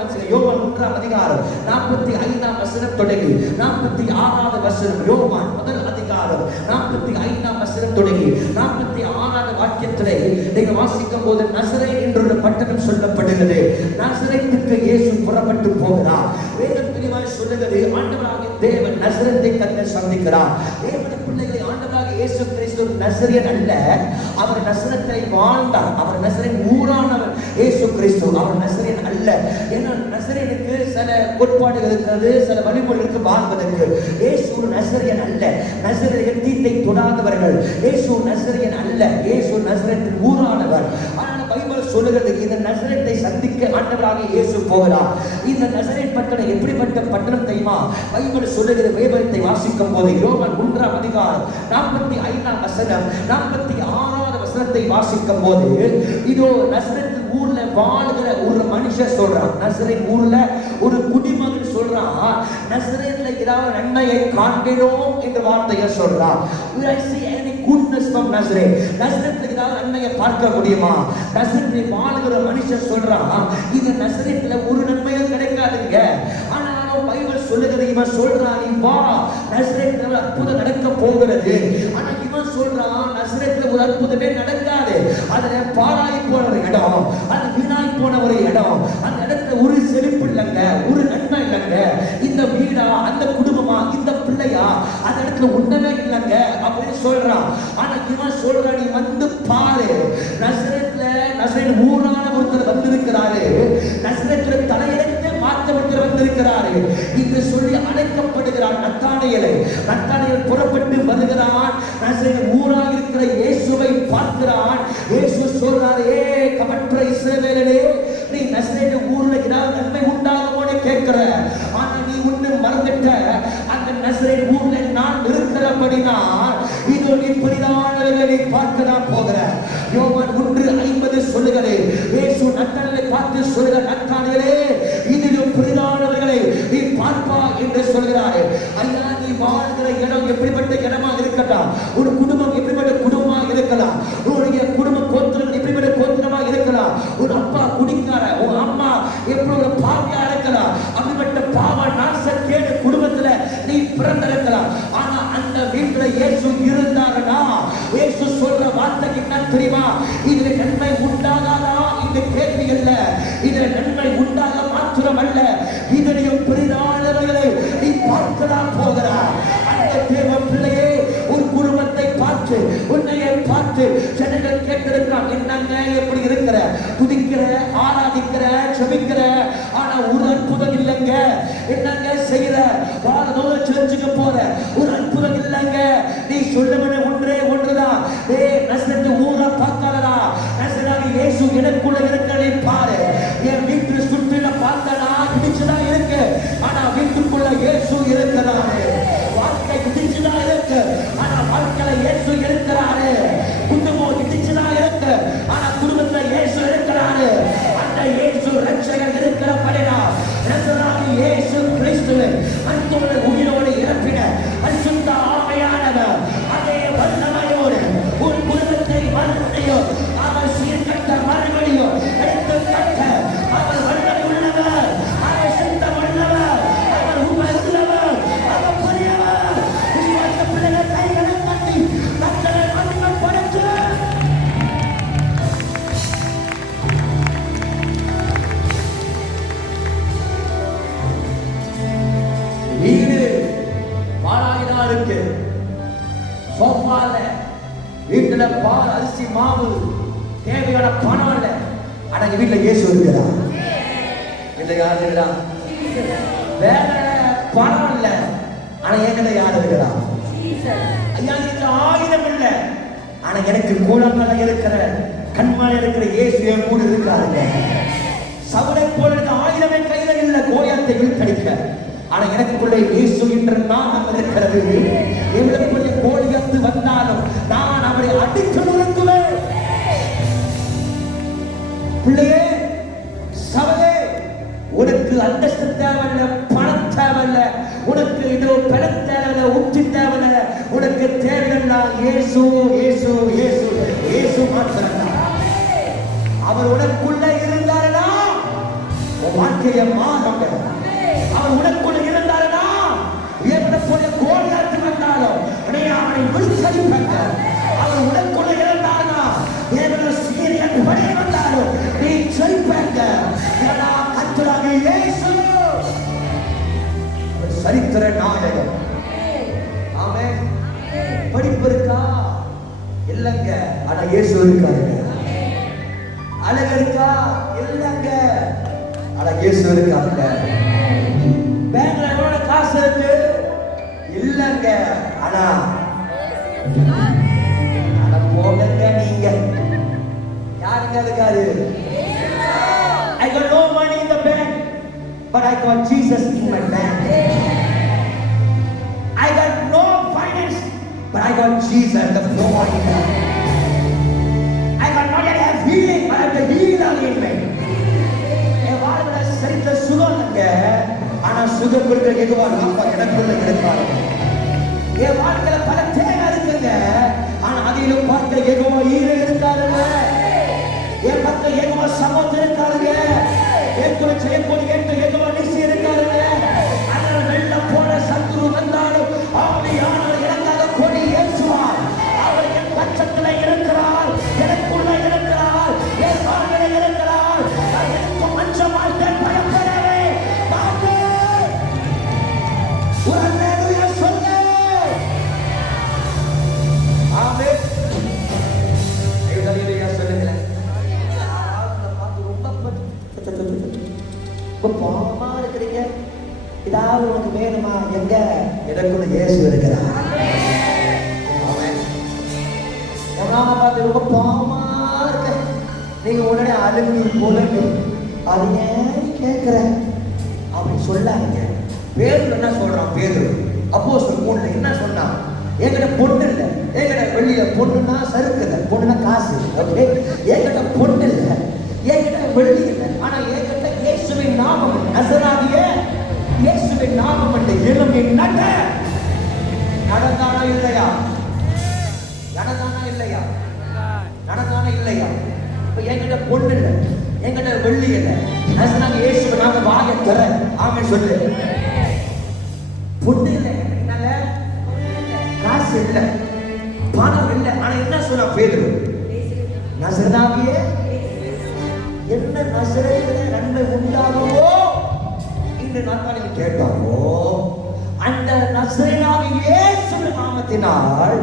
3ஆம் அதிகாரம் 45ஆம் வசனம் தொடங்கி 46ஆவது வசனம், யோவான் முதல் அதிகாரம் 45ஆம் வசனம் தொடங்கி 46ஆவது வாக்கியத்திலே நீங்க வாசிக்கும் போது நசரேத் என்ற ஒரு பட்டணம் சொல்லப்படுகிறது. நசரேத்துக்கு இயேசு புறப்பட்டு போகிறார். வேதம் தெளிவாய் சொல்லுகிறது, ஆண்டவராகிய தேவன் நசரேத்தை கண்டு சந்திக்கிறார். தேவனுடைய பிள்ளைகளை ஆண்டவராகிய இயேசு கிறிஸ்து நசரேயன் அல்ல, அவர் நசரேத்தை வாழ்ந்தார். அவர் நசரேன் ஊரானவர். இயேசு கிறிஸ்து அவர் நசரேயன் அல்ல. ஏன்னா நசரேனுக்கு சில கோட்பாடுகள் இருக்கிறது, சில வழிமுறைகளுக்கு வாழ்வதற்கு. இயேசு நசரேயன் அல்ல. நசரேயன் தீட்டை தொடாதவர்கள். இயேசு நசரேயன் அல்ல, இயேசு நசரேத்தின் ஊரானவர். ஆனால் பைபிள் சொல்லுகிறது, இந்த நசரேத்தை சந்திக்க ஆண்டவராகிய இயேசு போகிறார். இந்த நசரேத் பட்டணம் எப்படிப்பட்ட பட்டணம் தெரியுமா? பைபிள் சொல்லுகிற வேதத்தை வாசிக்கும் போது யோவான் 3ஆம் அதிகாரம் 45ஆம் வசனம் 46ஆவது வசனத்தை வாசிக்கும் போது, இதோ நசரேத் ஊர்ல வாழ்கிற ஒரு மனுஷன் சொல்றான், நசரேத் ஊர்ல ஒரு குடிமகன் சொல்றான், நசரேத்ல ஏதாவது நன்மையை காண்பினோம் என்ற வார்த்தையை சொல்றான். goodness from Nazareth. நசரேத்ல ஏதாவது நன்மையை பார்க்க முடியுமா? நசரேத்ல வாழ்கிற மனுஷன் சொல்றான், இது நசரேத்ல ஒரு நன்மையும் கிடைக்காதுங்க. ஆனாலும் பைபிள் சொல்லுகிறது, இவன் சொல்றான், நீ வா, நசரேத்ல அற்புதம் நடக்க போகிறது. ஆனா இவன் சொல்றான், நசரேத்ல ஒரு அற்புதமே நடக்காது. அதுல பாழாய் போன ஒரு இடம், அது வீணாய் போன ஒரு இடம், அந்த இடத்துல ஒரு செழிப்பு இல்லைங்க, ஒரு நன்மை இல்லைங்க. இந்த வீடா, அந்த குடும்பமா, இந்த பிள்ளையா, அந்த இடத்துல ஒண்ணுமே இல்லைங்க அப்படின்னு சொல்றான். ஆனா இவன் சொல்றான், நீ வந்து பாரு, நசரேத் ஊரான ஒருத்தர் வந்திருக்கிறாரு, நசரேத்ல தலையிடத்தை மாற்ற ஒருத்தர் வந்திருக்கிறாரு என்று சொல்லி அழைக்கப்படுகிறான். நத்தானியேல் புறப்பட்டு வருகிறான். நசரேத் ஊராக இருக்கிற இயேசுவை பார்க்கிறான். இயேசு சொல்றாரு, ஏ கபற்ற இஸ்ரவேலனே, நீ நசரேத் ஊர்ல ஏதாவது நன்மை உண்டாகுமோன்னு கேட்கிற, ஆனா நீ ஒண்ணு மறந்துட்ட, அந்த நசரேத் ஊர்ல நான் இருக்கிறபடினால் இதோ நீ புதிதானவர்களை பார்க்க தான் போகிற. யோவான் 1:50 சொல்லுகிறேன், இயேசு நத்தானியேலை பார்த்து சொல்லுகிற, நத்தானியேலே, இதிலும் புதிதானவர்களை நீ பார்ப்பா என்று சொல்கிறாரு. ஐயா, நீ வாழ்கிற இடம் எப்படிப்பட்ட இடமா இருக்கட்டும், ஒரு குடும்பம் எப்படிப்பட்ட குடும்பமா இருக்கலாம், உன்னுடைய குடும்ப கோத்திரம் எப்படிப்பட்ட கோத்திரமா இருக்கலாம், ஒரு அப்பா குடிக்கார, ஒரு அம்மா எப்படி ஒரு பாவியா இருக்கலாம், அப்படிப்பட்ட பாவ நாசக்கேடு குடும்பத்துல நீ பிறந்திருக்கலாம். ஆனா அந்த வீட்டுல இயேசு இருந்தாருன்னா, இயேசு சொல்ற வார்த்தைக்கு என்ன தெரியுமா? இதுல நன்மை உண்டாகாதா இந்த கேள்வி அல்ல, இதுல நன்மை உண்டாக மாத்திரம் அல்ல, இதனையும் பெரிதானவர்களை நீ பார்க்கலாம் போகிறார். அந்த தேவ பிள்ளையே, ஒரு குடும்பத்தை பார்த்து, உன்னையை பார்த்து ஜனங்கள் கேட்டிருக்கிறான், என்னங்க எப்படி இருக்கிற, துதிக்கிற, ஆராதிக்கிற, ஜெபிக்கிற, ஆனா ஒரு அற்புதம் இல்லைங்க, என்னங்க செய்யற, வாரதோறும் சர்ச்சுக்கு போற, ஒரு அற்புதம் இல்லைங்க. நீ சொல்லுவது ஒன்றே ஒன்றுதான், நசரேத் ஊரை பார்க்காதடா, நசரேத் இயேசு எனக்குள்ள இருக்கிறதை பாரு. என் வீட்டு சுற்றில பார்த்தனா இடிச்சுதான் இருக்கு, ஆனா வீட்டுக்குள்ள இயேசு இருக்கிறாரு. வாழ்க்கை இடிச்சுதான் இருக்கு, ஆனா வாழ்க்கையில இயேசு இருக்கிறாரு. குடும்பம் இடிச்சுதான் இருக்கு, ஆனா குடும்பத்துல இயேசு இருக்கிறாரு. அந்த இயேசு ரட்சகர் இருக்கிறபடினா, நசரேத் இயேசு கிறிஸ்துவே அன்போடு உயிரோடு இறப்பின பரிசுத்த ஆவியானவர், அதே சோஃபால, வீட்டுல பால் அரிசி மாவு தேவையான பணம் இல்ல, ஆனா எங்க வீட்டுல இயேசு இருக்கிறார். வீட்டுல யார் இருக்கிறா? வேற பணம் இல்ல, ஆனா என்கிட்ட யார் இருக்கிறா? ஐயா எனக்கு ஆயுதம் இல்ல, ஆனா எனக்கு கூடங்கள்ல இருக்கிற கண்மால இருக்கிற இயேசு என் கூட இருக்காருங்க. சவுலை போல இருக்க ஆயுதமே கையில இல்ல கோலியாத்தை வீழ்த்தடிக்க, ஆனா எனக்குள்ளே இயேசு என்ற நாமம் இருக்கிறது. எவ்வளவு பெரிய கோலியாத்து வந்தாலும் நான் அவரை அடித்து நொறுக்குவேன். பிள்ளையே, சவுலே, உனக்கு அந்தஸ்து தேவையில்ல, பணம் தேவையில்ல, உனக்கு இதோ பணம் தேவையில்ல, உச்சி தேவையில்ல, உனக்கு தேவையில்லை இயேசு இயேசு இயேசு இயேசு மாத்திரம். அவர் உனக்குள்ள இருந்தாருன்னா உன் வாழ்க்கைய மாறுங்க. அவர் உனக்குள்ள இருந்தாருன்னா எவ்வளவு கோலியாத்து வந்தாலும் அவனை விழிச்சடிப்பாங்க. அவர் உனக்குள்ள இருந்தாருன்னா எவ்வளவு சீரியன் படை வந்தாலும் நீ செழிப்பாங்க. ஏன்னா கர்த்தராகிய இயேசு சரித்திர நாயகம். ஆமென். படிப்பு இருக்கா? இல்லங்க, ஆனா இயேசு இருக்காருங்க. அழகு இருக்கா? இல்லங்க, ஆனா இயேசு இருக்காருங்க. பேங்க்ல எவ்வளவு காசு இருக்கு? இல்லங்க, ஆனா போடுங்க. நீங்க யாருங்க இருக்காரு? I got no money in the bank, but I got Jesus in my bank. I got no finance, but I got Jesus the provider. I got not yet have healing, but I have the healer in me. என் வாழ்வுல சரித்த சுகம் இல்லைங்க, ஆனா சுகம் கொடுக்கிற எதுவா அப்பா எனக்குள்ள இருப்பாரு. என் வாழ்க்கையில பல தேவை இருக்குங்க, ஆனா அதிலும் பார்த்த எதுவா ஈர இருக்காருங்க. என் பக்கம் எதுவா சமத்து இருக்காருங்க. என் கூட செய்யக்கூடிய எதுவா நிசி இருக்காருங்க. அதனால வெள்ள போல சத்துரு வந்தாலும் ஆவியானவர் எனக்காக கொடி ஏற்றுவார். அவர் என் பட்சத்துல இருக்கிறார், எனக்குள்ள இருக்கிறார், என் வாழ்வில இருக்கிறார். எனக்கு மஞ்சமாய் பயப்படவே மாட்டேன். ஒரு அல்லேலூயா சொல்லு. ஆமென். அல்லேலூயா சொல்லுங்களேன். ரொம்ப பாவமா இருக்கிறீங்க, ஏதாவது உனக்கு வேணுமா? எங்க? எனக்குள்ள இயேசு இருக்கிறார். ஆமென். உன்னால பார்த்து ரொம்ப பாவமா இருக்க, நீங்க உடனே அழுங்கி புலம்பி அது ஏன் கேட்கிற அப்படின்னு சொல்லாதீங்க. பேதுரு என்ன சொல்றான்? பேதுரு அப்போஸ்தலர் 3 என்ன சொன்னா? என்கிட்ட பொண்ணு இல்லை, என்கிட்ட வெளியில பொண்ணுன்னா சறுக்குல, பொண்ணுன்னா காசு. ஓகே, என்கிட்ட பொண்ணு இல்லை, என்கிட்ட வெள்ளி இல்லை, ஆனா என்கிட்ட இயேசுவின் நாமம் நசராகிய இயேசுவின் நாமம் என்று எழும்பி நட. நடந்தானா இல்லையா? நடந்தானா இல்லையா? நடந்தானா இல்லையா? இப்ப என்கிட்ட பொண்ணு இல்லை, என்கிட்ட வெள்ளி இல்லை, நசராகிய இயேசுவின் நாமம் வாயை தர. ஆமென் சொல்லு. பொண்ணு இல்லை, என்னால காசு இல்லை, பணம் இல்லை, ஆனா என்ன சொன்னா பேதுரு? நசராகிய என்ன நசரேத்திலே நன்மை உண்டாகுமோ இந்த நாட்களில் கேட்டாரோ அந்த நசரேனாகிய இயேசுவின் நாமத்தினால்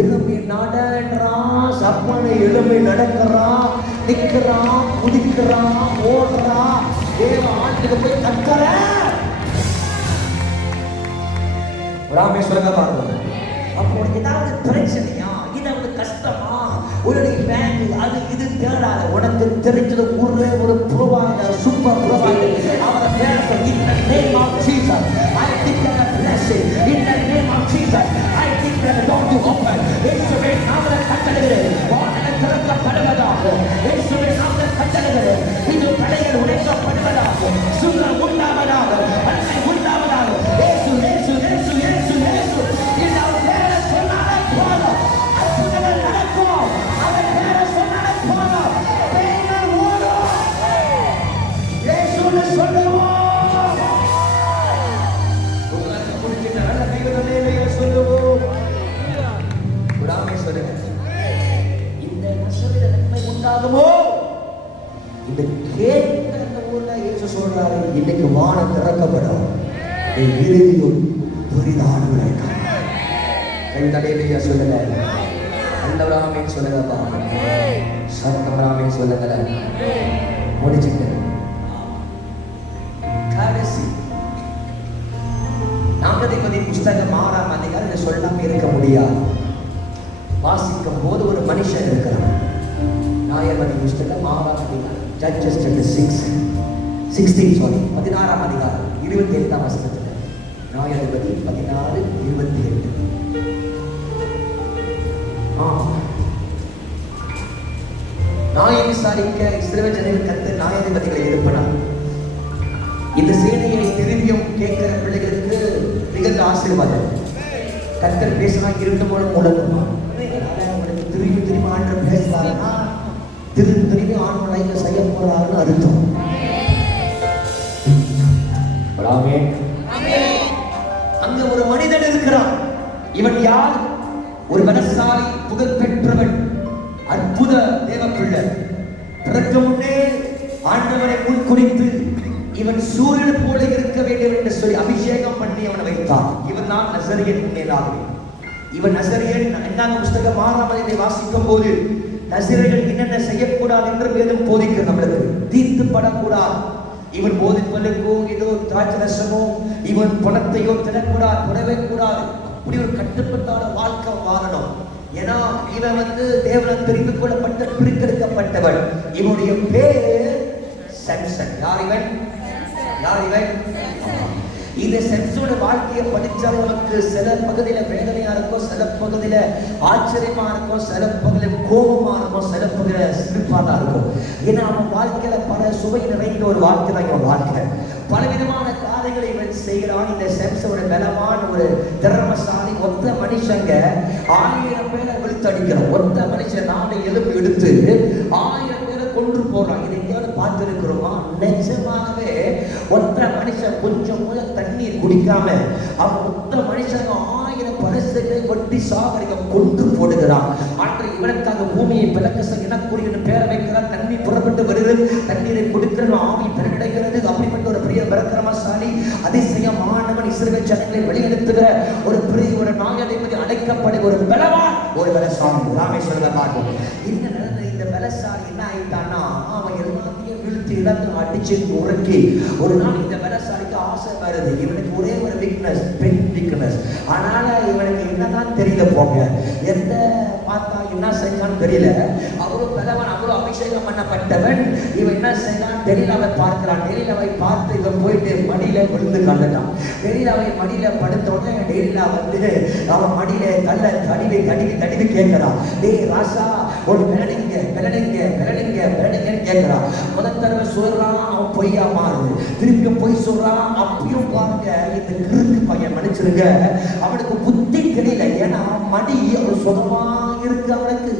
எழும்பி நடன்றான். சப்பனை எழும்பி நடக்கிறான், நிற்கிறான், குதிக்கிறான், ஓடுறான், தேவ ஆண்டுக்கு போய் கற்கிற. ராமேஸ்வரங்க பாருங்க. அப்போ ஏதாவது பிரச்சனையா, ஏதாவது கஷ்டமா, உன்னுடைய பேங்க் அது இது தேடாத. உனக்கு தெரிஞ்சது ஒரே ஒரு ப்ரொவைடர், சூப்பர் ப்ரொவைடர். அவரை பேர சொல்லி in the name of Jesus I declare a blessing. In the name of Jesus I declare the door to open. இயேசுவே நாமத்தை கட்டளையிடுகிறேன், வானங்கள் திறக்கப்படுவதாக. இயேசுவே நாமத்தை கட்டளையிடுகிறேன், இது தடைகள் உடைக்கப்படுவதாக, சுகம் உண்டாவதாக, நன்மை உண்டாவதாக. இயேசு இயேசு இயேசு இயேசு இயேசு இந்த பேரை சொன்னாலே போதும், அற்புதங்கள் நடக்கும். அவர் பேரை சொன்னாலே போதும், பேய்கள் ஓடும். இயேசுன்னு சொல்லுவோம். உங்களுக்கு பிடிக்கிற நல்ல தெய்வத்தையே சொல்லுவோம். விடாமே சொல்லுங்க. இந்த நசரேத்திலே நன்மை உண்டாகுமோ? இந்த கேட்கிற அந்த ஊர்ல இயேசு சொல்றாரு, இன்னைக்கு வானம் திறக்கப்படும், இருதயம் பெரிதானவராய். கைதலையிலேயே சொல்லுங்க. அந்தவராமே சொல்லுங்கப்பா. சத்தமராமே சொல்லுங்கள. முடிச்சுட்டு கடைசி நான்காவது புஸ்தகம் 6ஆம் அதிகாரம் சொல்லாம இருக்க முடியாது. வாசிக்கும் போது ஒரு மனுஷன் இருக்கிறான். நியாயாதிபதி புஸ்தகம் 6ஆம் அதிகாரம், Judges 16 அதிகாரம் 28ஆம் வசனத்துல. நியாயாதிபதி 16:28. நியாயம் விசாரிக்க இஸ்ரவேல் ஜனங்கள் கர்த்தர் நியாயாதிபதிகளை எழுப்பினார். இந்த செய்தியை திரும்பியும் கேட்கிற பிள்ளைகளுக்கு மிகுந்த ஆசீர்வாதம். கர்த்தர் பேசினா இருந்த மூலம் உலகமா திரும்பி ஆண்டவர் பேசுறாருன்னா திரும்பி ஆண்டவர் லைஃப்ல செய்ய போறாருன்னு அர்த்தம். அங்க ஒரு மனிதன் இருக்கிறான். இவன் யார்? ஒரு பலசாலி, புகழ் பெற்றவன், அற்புத தேவ பிள்ளை. பிறக்க முன்னே ஆண்டவனை முன்குறித்து இவன் சூரியன் போல இருக்க வேண்டும் என்று சொல்லி அபிஷேகம் பண்ணி அவனை வைத்தான். இவன் தான் நசரியன் முன்னேறாகவே. இவன் நசரியன். 2ஆம் புஸ்தகம் 6ஆம் அதிகாரத்தை வாசிக்கும் போது நசரியர்கள் என்னென்ன செய்யக்கூடாது என்று வேதம் போதிக்க நம்மளுக்கு. தீர்த்து படக்கூடாது. இவன் போதிப்பதற்கோ ஏதோ திராட்சரசமோ இவன் பணத்தையோ திடக்கூடாது, தொடவே கூடாது. அப்படி ஒரு கட்டுப்பட்டான வாழ்க்கை வாழணும். ஏன்னா இவன் தேவனை தெரிந்து கொள்ளப்பட்ட பிரித்தெடுக்கப்பட்டவன். இவனுடைய பேர் சாம்சன். யார் இவன்? இந்த சென்சோட வாழ்க்கையை படிச்சால் நமக்கு சில பகுதியில வேதனையா இருக்கும், சில பகுதியில ஆச்சரியமா இருக்கும், சில பகுதியில கோபமா இருக்கும், சில பகுதியில சிரிப்பா தான் இருக்கும். ஏன்னா அவன் வாழ்க்கையில பல சுவை நிறைந்த ஒரு வாழ்க்கை தான் இவன் வாழ்க்கை. பலவிதமான காரியங்களை இவன் செய்கிறான். இந்த சென்சோட பலமான ஒரு திறமசாலி. ஒத்த மனுஷங்க 1000 பேரை விழுத்தடிக்கிறான். ஒத்த மனுஷன் 4 எலும்பு எடுத்து 1000 பேரை கொன்று போறான். இதை எங்கேயாவது பார்த்திருக்கிறோமா? நிஜமாகவே ஒத்த மனுஷன் கொஞ்சம் கூட தண்ணீர் குடிக்காம அவன் ஒத்த மனுஷன் 1000 பரிசுகளை ஒட்டி சாகரிக்க கொண்டு போடுகிறான். அன்று இவனுக்காக பூமியை பிளக்க இனக்கூடிய பேரை வைக்கிறான். தண்ணி புறப்பட்டு வருது, தண்ணீரை கொடுக்கிறது, ஆவி பெருகிடைகிறது. அப்படிப்பட்ட ஒரு பெரிய பரக்கிரமசாலி, அதிசயமானவன், இஸ்ரவேல் ஜனங்களை வெளியெடுத்துகிற ஒரு பெரிய ஒரு நியாயாதிபதி அழைக்கப்படும் ஒரு பலவான், ஒரு பலசாலி. ராமேஸ்வரர் பார்க்கும். இந்த பலசாலி என்ன ஆயிட்டான்னா அவன் எல்லாத்தையும் வீழ்த்தி இழந்து அடிச்சு உறக்கி ஒரு நாள் இந்த பலசாலிக்கு ஆசை வருது. இவனுக்கு ஒரே ஒரு வீக்னஸ், பெண் வீக்னஸ். அதனால இவனுக்கு என்னதான் தெரியல, போங்க எந்த பார்த்தா என்ன செய்யலான்னு தெரியல. அவரும் பலவன், அவரும் அபிஷேகம் பண்ணப்பட்டவன். இவன் என்ன செய்யலாம் டெலிலாவை பார்க்கிறான். டெலிலாவை பார்த்து இவன் போயிட்டு மடியில விழுந்து கண்டுட்டான். டெலிலாவை மடியில படுத்தோடனே டெலிலா அவன் மடியில கல்ல தடிவி கேட்கிறான். டேய் ராசா, ஒரு பிறனிங்க கேட்கிறான். முதல் தடவை சொல்றான், அவன் பொய்யா மாறுது. திருப்பி பொய் சொல்றான். அப்பயும் பாருங்க, இந்த கிறுக்கு பையன் மன்னிச்சிருங்க, அவனுக்கு புத்தி தெரியல. ஏன்னா மடி அவன் சுகமா இருக்கு. அவனுக்கு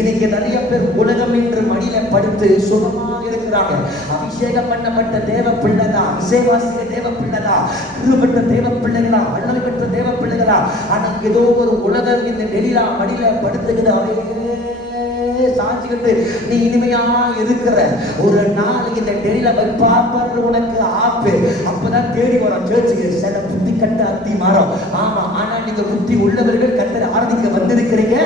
இன்னைக்கு நிறைய பேர் உலகம் என்று மடியில படுத்து சுகமா இருக்கிறாங்க. அபிஷேகம் பண்ணப்பட்ட தேவ பிள்ளைதான், விசேவாசிய தேவ பிள்ளைதா, கிருபட்ட தேவ பிள்ளைகளா, வல்லமை பெற்ற தேவ பிள்ளைகளா. ஆனா ஏதோ ஒரு உலகம் இந்த வெளியில மடியில படுத்துக்கிட்டு சாட்சிக்கிட்டு நீ இனிமையா இருக்கிற ஒரு நாள் இந்த டெல்லியில போய் பார்ப்பாரு உனக்கு ஆப்பு. அப்பதான் தேடி வரும் சேர்ச்சுக்கு. சில புத்தி கட்ட அத்தி மாறும். ஆமா, ஆனா நீங்க புத்தி உள்ளவர்கள் கத்தரை ஆராதிக்க வந்திருக்கிறீங்க.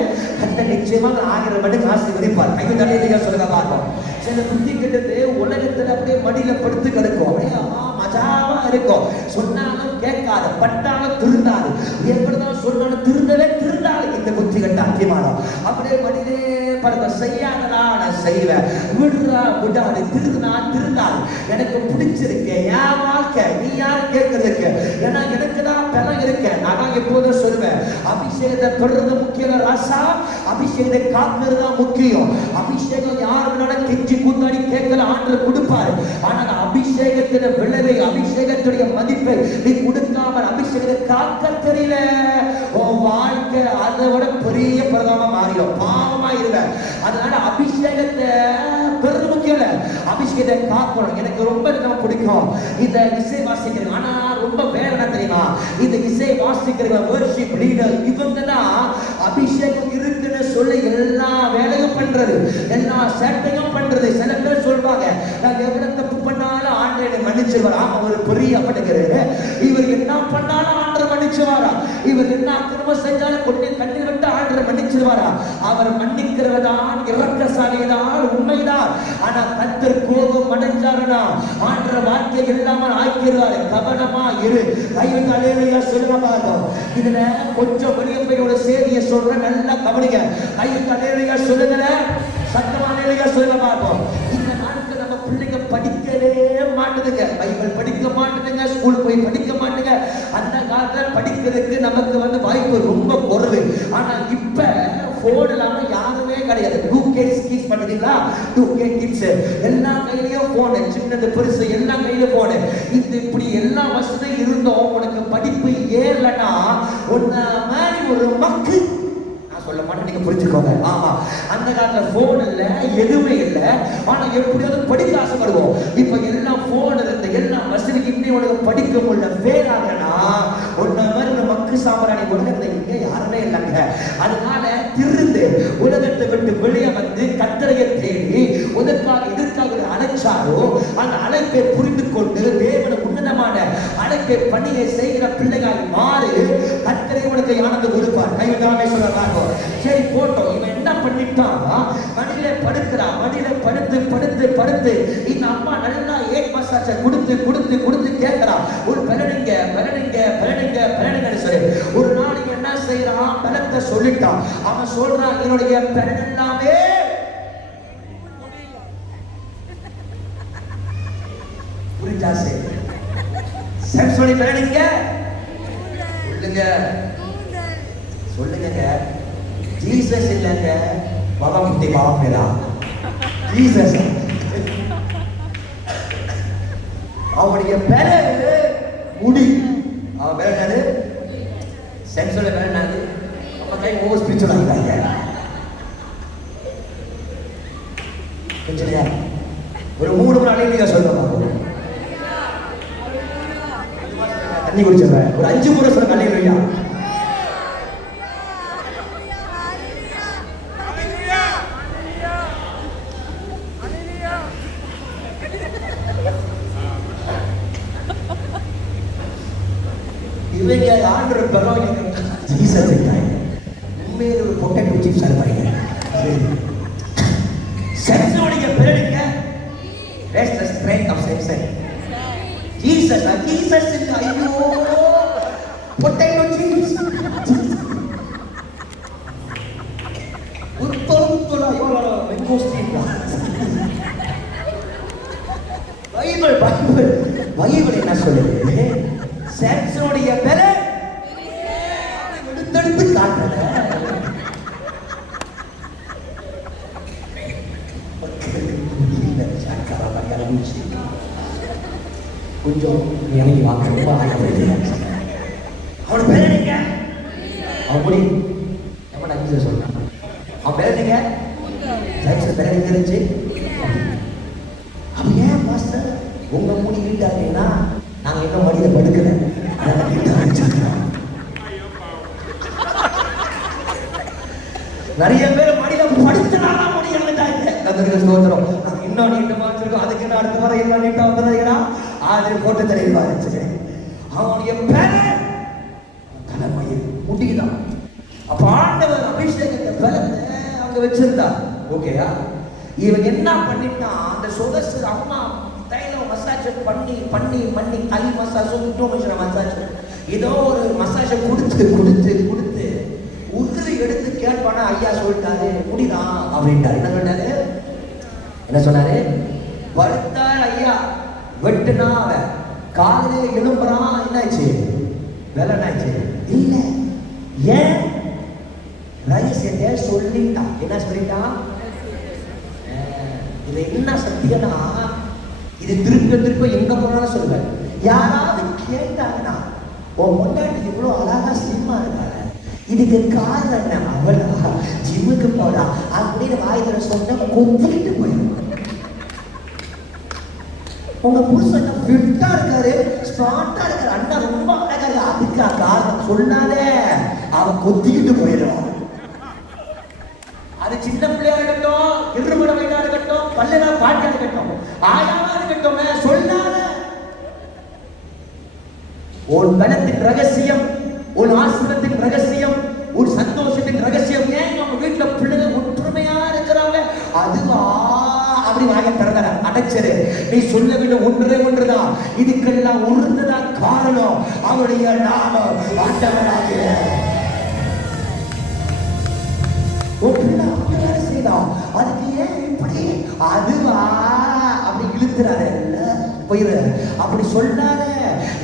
கத்தர் நிச்சயமாக 1000 மடங்கு ஆசீர்வதிப்பார். கைது தலையிலேயே சொல்லுங்க பார்ப்போம். சில புத்தி கட்டது உலகத்துல அப்படியே மடியில படுத்து கிடக்கும். அப்படியே மஜாவா இருக்கும். சொன்னாலும் கேட்காது, பட்டாலும் திருந்தாது. எப்படிதான் சொன்னாலும் திருந்தாது. இந்த புத்தி கட்ட அத்தியமானம் அப்படியே மடியிலே படுத்த செய்யாதடா நான் செய்வேன், விடுறா விடாது, திருந்தாது. எனக்கு பிடிச்சிருக்கு என் வாழ்க்கை. நீ யார் கேட்கறதுக்கு? ஏன்னா எனக்கு தான் பலம் இருக்கு. நான் எப்போதும் சொல்லுவேன், அபிஷேகத்தை பெறுறது முக்கியம் ராசா, அபிஷேகத்தை காக்கிறது தான் முக்கியம். அபிஷேகம் யாருனால கெஞ்சி கூத்தாடி கேட்கல, ஆண்டவர் கொடுப்பாரு. ஆனால் அபிஷேகத்தின விளைவை, அபிஷேகத்துடைய மதிப்பை நீ கொடுக்காமல் அபிஷேகத்தை காக்க தெரியல, உன் வாழ்க்கை அதை விட பெரிய பிரதமா மாறிடும், பாவமா இருக்க. அதனால அபிஷேகத்தை பெருது முக்கியம் இல்ல, அபிஷேகத்தை காக்கணும். எனக்கு ரொம்ப பிடிக்கும் இந்த இசை வாசிக்கிறது. ஆனா ரொம்ப வேற என்ன தெரியுமா, இந்த இசை வாசிக்கிற வர்ஷிப் லீடர் இவங்க தான் அபிஷேகம் இருக்குன்னு சொல்லி எல்லா வேலையும் பண்றது, எல்லா சேட்டையும் பண்றது. சில பேர் சொல்றாங்க, நான் எவ்வளவு தப்பு பண்ணாலும் ஆண்டவரை மன்னிச்சிருவார். ஆமா, ஒரு பெரிய படுகிறது. இவர் என்ன பண்ணாலும் ஆண்டவர் மன்னிச்சுவாரா? இவர் என்ன அக்கிரமம் செஞ்சாலும் கொண்டு கண்ணீர் விட்டு ஆண்டவர் மன்னிச்சிருவாரா? அவர் மன்னிக்கிறவதான், இரக்கசாலிதான், உண்மைதான். ஆனா கர்த்தர் கோபம் அடைஞ்சாருன்னா ஆண்டவர் வார்த்தை இல்லாம ஆக்கிடுவாரு. கவனமா இரு. கைவிட்டு அல்லேலூயா சொல்லுங்க பாருங்க. இதுல கொஞ்சம் வெளிய போய் ஒரு செய்தியை சொல்றேன், நல்லா கவனிங்க. கைவிட்டு அல்லேலூயா சொல்லுங்க, சத்தமா அல்லேலூயா சொல்லுங்க பாருங்க. இந்த நாட்கள் நம்ம பிள்ளைங்க படிக்கவே மாட்டுதுங்க, பைபிள் படிக்க மாட்டுதுங்க, ஸ்கூல் போய் படிக்க மாட்டுங்க. அந்த காலத்துல படிக்கிறதுக்கு நமக்கு வாய்ப்பு ரொம்ப குறைவு. ஆனா இப்ப போன் இல்லாம யாருமே கிடையாது. 2K கிட்ஸ் பண்ணுறீங்களா? 2K கிட்ஸ் எல்லா கையிலயும் போன், சின்னது பெருசு எல்லா கையிலும் போன். இது இப்படி எல்லா வசதியும் இருந்தோம், உனக்கு படிப்பு ஏறலன்னா உன்ன மாதிரி ஒரு மக்கு சொல்ல மாட்டேன், நீங்க புரிஞ்சுக்கோங்க. ஆமா, அந்த காலத்துல போன் இல்ல, எதுவுமே இல்ல. ஆனா எப்படியாவது படிக்க ஆசைப்படுவோம். இப்ப எல்லாம் போன் இருந்து எல்லா வசதிக்கு இன்னும் உனக்கு படிக்க முடியல, வேறாங்கன்னா ஒன்ன மாதிரி ஒரு மக்கு சாம்பிராணி உலகத்துல இங்க யாருமே இல்லைங்க. அதனால திருந்து உலகத்தை விட்டு வெளியே வந்து கர்த்தரையை தேடி எதற்காக அழைச்சாரோ அந்த அழைப்பை புரிந்து கொண்டு தேவன உன்னதமான அழைப்பை பணியை செய்கிற பிள்ளைகள் மாறு. கர்த்தரை உனக்கு ஆனந்த கொடுப்பார். கைவிடாமே சொல்றாங்க. சரி போட்டோம். இவன் என்ன பண்ணிட்டான்? மடியில படுக்கிறான். மடியில படுத்து படுத்து படுத்து இந்த அம்மா நல்லா ஏக் மசாஜ் கொடுத்து கேட்கிறான். ஒரு பலனிங்க சொல்லி ஒரு நாள் என்ன செய்யறான்? பலத்தை சொல்லிட்டான். அவன் சொல்றான், என்னுடைய பலன் எல்லாமே புரிஞ்சா சரி. செக்ஸுவலி பலனிங்க சொல்லுங்க. ஜீசஸ் இல்லங்க, பகவதி பாப்பேரா ஜீசஸ். அவனுடைய பேரு முடி. அவன் பேர் என்னது? செக்ஸுவல் பேர் என்னது? நம்ம கை ஓவர் ஸ்பிரிச்சுவல் ஆகிட்டாங்க. ஒரு 3 மணி அலையில சொல்லுவாங்க. தண்ணி குடிச்சிடுறேன். ஒரு 5 முறை சொல்ல அலையிலையா. இவங்க ஆண்டவர் பெறவங்க ஜீசஸ் இருக்காங்க. உண்மையில ஒரு பொட்டேட்டோ சிப்ஸ் அனுப்புறீங்க. செக்ஸோடைய பேருங்க rest the strength of sex. Jesus இல்ல. ஐயோ, பொட்டேட்டோ சிப்ஸ் ஒரு தொலை யோலா மெங்கோஸ்டின். பைபிள் என்ன சொல்லுது? செக்ஸோடைய பேரு எடுத்து காட்டுற கொஞ்சம் இறங்கி வாங்க. ரொம்ப அவனோட பேர் என்னங்க? அப்படி நம்ம நம்பிக்கை சொல்றான். அவன் பேர் என்னங்க? செக்ஸ் பேர் எங்க இருந்துச்சு? அப்ப ஏன் மாஸ்டர் உங்க மூடி வீட்டாங்கன்னா நாங்க இன்னும் மடியில படுக்கல. நிறைய பேர் மடியில படுத்தனால முடி இழந்துட்டாங்க. கர்த்தருக்கு ஸ்தோத்திரம். நாங்க இன்னும் நீட்டமா வச்சிருக்கோம். அதுக்கு என்ன அடுத்த வர எல்லாம் நீட்டா வந்துடுறீங்களா? ஆதிரி போட்டு தெரிவாரு. அவனுடைய பேரு தலைமையில் முடிதான். அப்ப ஆண்டவர் அபிஷேகத்தை பலத்தை அவங்க வச்சிருந்தா. ஓகேயா? இவன் என்ன பண்ணிட்டான்? அந்த சொதசு அம்மா தைலம் மசாஜ் பண்ணி கை மசாஜ் மசாஜ் ஏதோ ஒரு மசாஜ் கொடுத்து உதிரி எடுத்து கேட்பானா, ஐயா சொல்லிட்டாரு முடிதான் அப்படின்ட்டாரு. என்ன சொன்னாரு? படுத்தார் ஐயா, வெட்டுனா அவன் காலையிலே எழும்புறான். என்னாச்சு? வேலை என்னாச்சு? இல்ல. ஏன்? ரகசியத்தை சொல்லிட்டான். என்ன சொல்லிட்டான்? இது என்ன சத்தியம்னா, இது திருப்ப எங்க போனாலும் சொல்லுவேன். யாராவது கேட்டாங்கன்னா, உன் முன்னாடி இவ்வளவு அழகா ஸ்லிம்மா இருக்காங்க, இதுக்கு காரணம் என்ன? அவளா ஜிம்முக்கு போறா அப்படின்னு வாயில சொன்ன கொத்திட்டு போயிடும். உங்க புருஷன் ஃபிட்டா இருக்காரு, ஸ்மார்ட்டா இருக்காரு, அண்ணா ரொம்ப அழகா இருக்கு, அதுக்கா காரணம் சொன்னாலே அவன் கொத்திக்கிட்டு போயிடும். அது சின்ன பிள்ளையா இருக்கட்டும், இருமட வயதா இருக்கட்டும், பல்லனா பாட்டா இருக்கட்டும், ஆயாவா இருக்கட்டும், சொன்னால உன் பலத்தின் ரகசியம் உன் ஆசீர்வாதத்தின் ரகசியம், உன் சந்தோஷத்தின் ரகசியம். ஏன் நம்ம வீட்டுல பிள்ளைங்க ஒற்றுமையா இருக்கிறாங்க? அதுவா அப்படி வாங்க திறந்த அடைச்சரு. நீ சொல்லவில்லை ஒன்றே ஒன்றுதான், இதுக்கெல்லாம் ஒன்றுதான் காரணம். அவருடைய நாமம் ஆண்டவராகிய வேலை செய்யலாம். அதுக்கு ஏன் இப்படி? அதுவா அப்படி இழுத்துறாரு போயிரு. அப்படி சொல்லாத.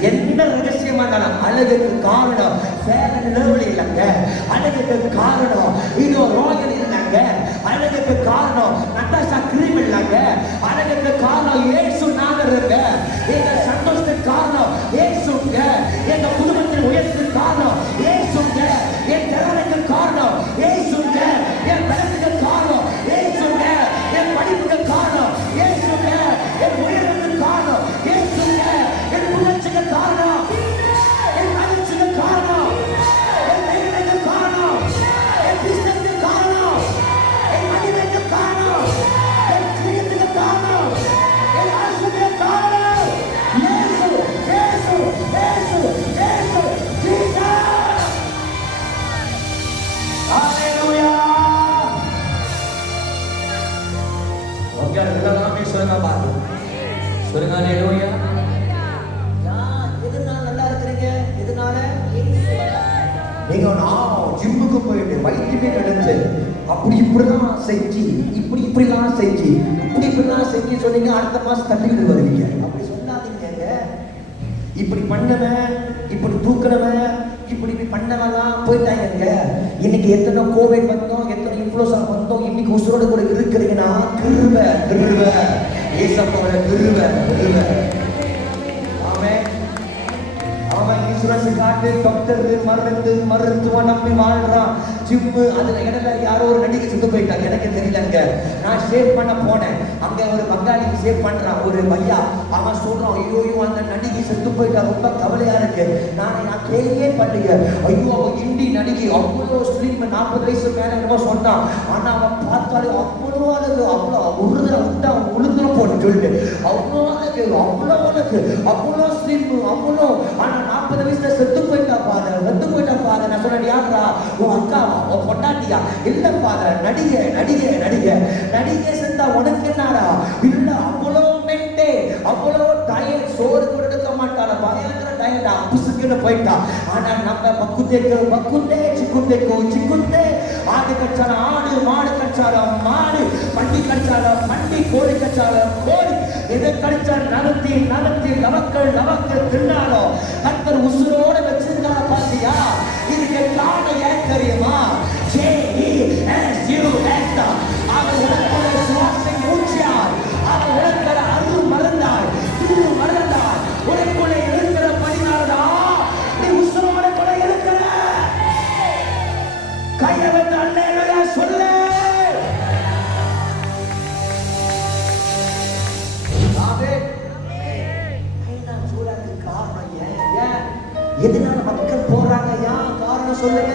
என்ன ரகசியமா இருந்தாலும் அழகுக்கு காரணம் இல்லைங்க, அழகுக்கு காரணம் இதோ ரோகன் இல்லைங்க, அழகுக்கு காரணம் நட்டாஷா கிரீம் இல்லைங்க, அழகுக்கு காரணம் இயேசு நாதருங்க. எங்க சந்தோஷத்துக்கு காரணம் இயேசுங்க, எங்க குடும்பத்தின் உயர்த்துக்கு காரணம் இயேசுங்க, என் திறமைக்கு காரணம் இயேசுங்க, என் பலத்துக்கு காரணம் இயேசுங்க, என் படிப்புக்கு காரணம் இயேசுங்க, என் உயர்வுக்கு காரணம் இயேசுங்க, என் புகழ்ச்சிக்கு காரணம், என் மகிழ்ச்சிக்கு காரணம், என் தைரியத்துக்கு காரணம், என் பிசினஸ்க்கு காரணம், என் மகிமைக்கு காரணம், என் கிரியத்துக்கு காரணம், என் ஆசைக்கு காரணம் இயேசு, இயேசு, இயேசு, இயேசு, ஜீசஸ். ஹalleluya. ஓகே, எல்லாமே சொல்லுங்க பாரு. சொல்லுங்க ஹalleluya. எதனால நல்லா இருக்கீங்க? எதனால? நீங்க நான் ஜிம்முக்கு போயிட்டு வயிற்றுமே கிடைச்சு அப்படி இப்படிலாம் செஞ்சு இப்படிலாம் செஞ்சு இப்படிலாம் செஞ்சு சொன்னீங்க, அடுத்த மாசம் தள்ளிட்டு வருவீங்க. அப்படி சொல்லாதீங்க. இப்படி பண்ணவன், இப்படி தூக்குறவன், இப்படி பண்ணவெல்லாம் போயிட்டாங்க. இன்னைக்கு எத்தனை கோவிட் வந்தோம், எத்தனை இன்ஃப்ளூசன் வந்தோம், இன்னைக்கு உசுரோடு கூட இருக்கிறீங்கன்னா கிருபை ஏசப்பாவோட கிருபை. அவன் இன்சூரன்ஸ் காட்டு, டாக்டர், மருத்துவம் நம்பி வாழ்றான். ஜிம்மு அதுல இடத்துல யாரோ ஒரு நடிகை சுத்த போயிட்டாங்க, எனக்கு தெரியலங்க. நான் ஷேவ் பண்ண போனேன், அங்க ஒரு பங்காளி ஷேவ் பண்றான், ஒரு பையா. அவன் சொல்றான், ஐயோ அந்த நடிகை செத்து போயிட்டா, ரொம்ப கவலையா இருக்கு. நான் கேள்வியே பண்ணீங்க. ஐயோ அவன் இந்தி நடிகை, அவ்வளோ ஸ்லிம், 40 வயசு மேல என்னமோ சொன்னான். ஆனா அவன் பார்த்தாலே அவ்வளோ அழகு, அவ்வளோ உருதுல விட்டா உளுந்துரும் போன்னு சொல்லிட்டு அவ்வளோ அழகு, அவ்வளோ ஸ்லிம், அவ்வளோ. ஆனா 40 வயசுல செத்து போயிட்டா பாரு. நான் சொன்னேன், யாரா உன் அக்காவா, உன் பொண்டாட்டியா? இல்ல பாரு, நடிகை செத்தா உனக்கு என்னடா? இல்ல அவ்வளோ மென்டே, அவ்வளோ டயட், சோறு கூட எடுக்க மாட்டாளா, பயங்கர டயட்டா, புசுக்குன்னு போயிட்டா. ஆனா நம்ம பக்குத்தே சிக்குத்தே ஆடு கச்சாலம் ஆடு, மாடு கச்சாலம் மாடு, பண்டி கச்சாலம் பண்டி, கோழி கச்சாலம் கோழி. எதை கடிச்சால் நகர்த்தி நமக்கு தின்னாலும் கர்த்தர் உசுரோட வச்சிருக்காங்க. பாத்தியா? இதுக்கு காரணம் ஏன் தெரியுமா? அவர் உலகோட சுவாசை மூச்சியார், அவர் உலகோட அருள் மறந்தார், உனக்குள்ளே இருக்கிற பதினாலா நீ உசுரோட கூட இருக்கிற. கையை வந்து அல்லேலூயா சொல்லு. எதனால மக்கள் போறாங்க? காரணம் சொல்லுங்க.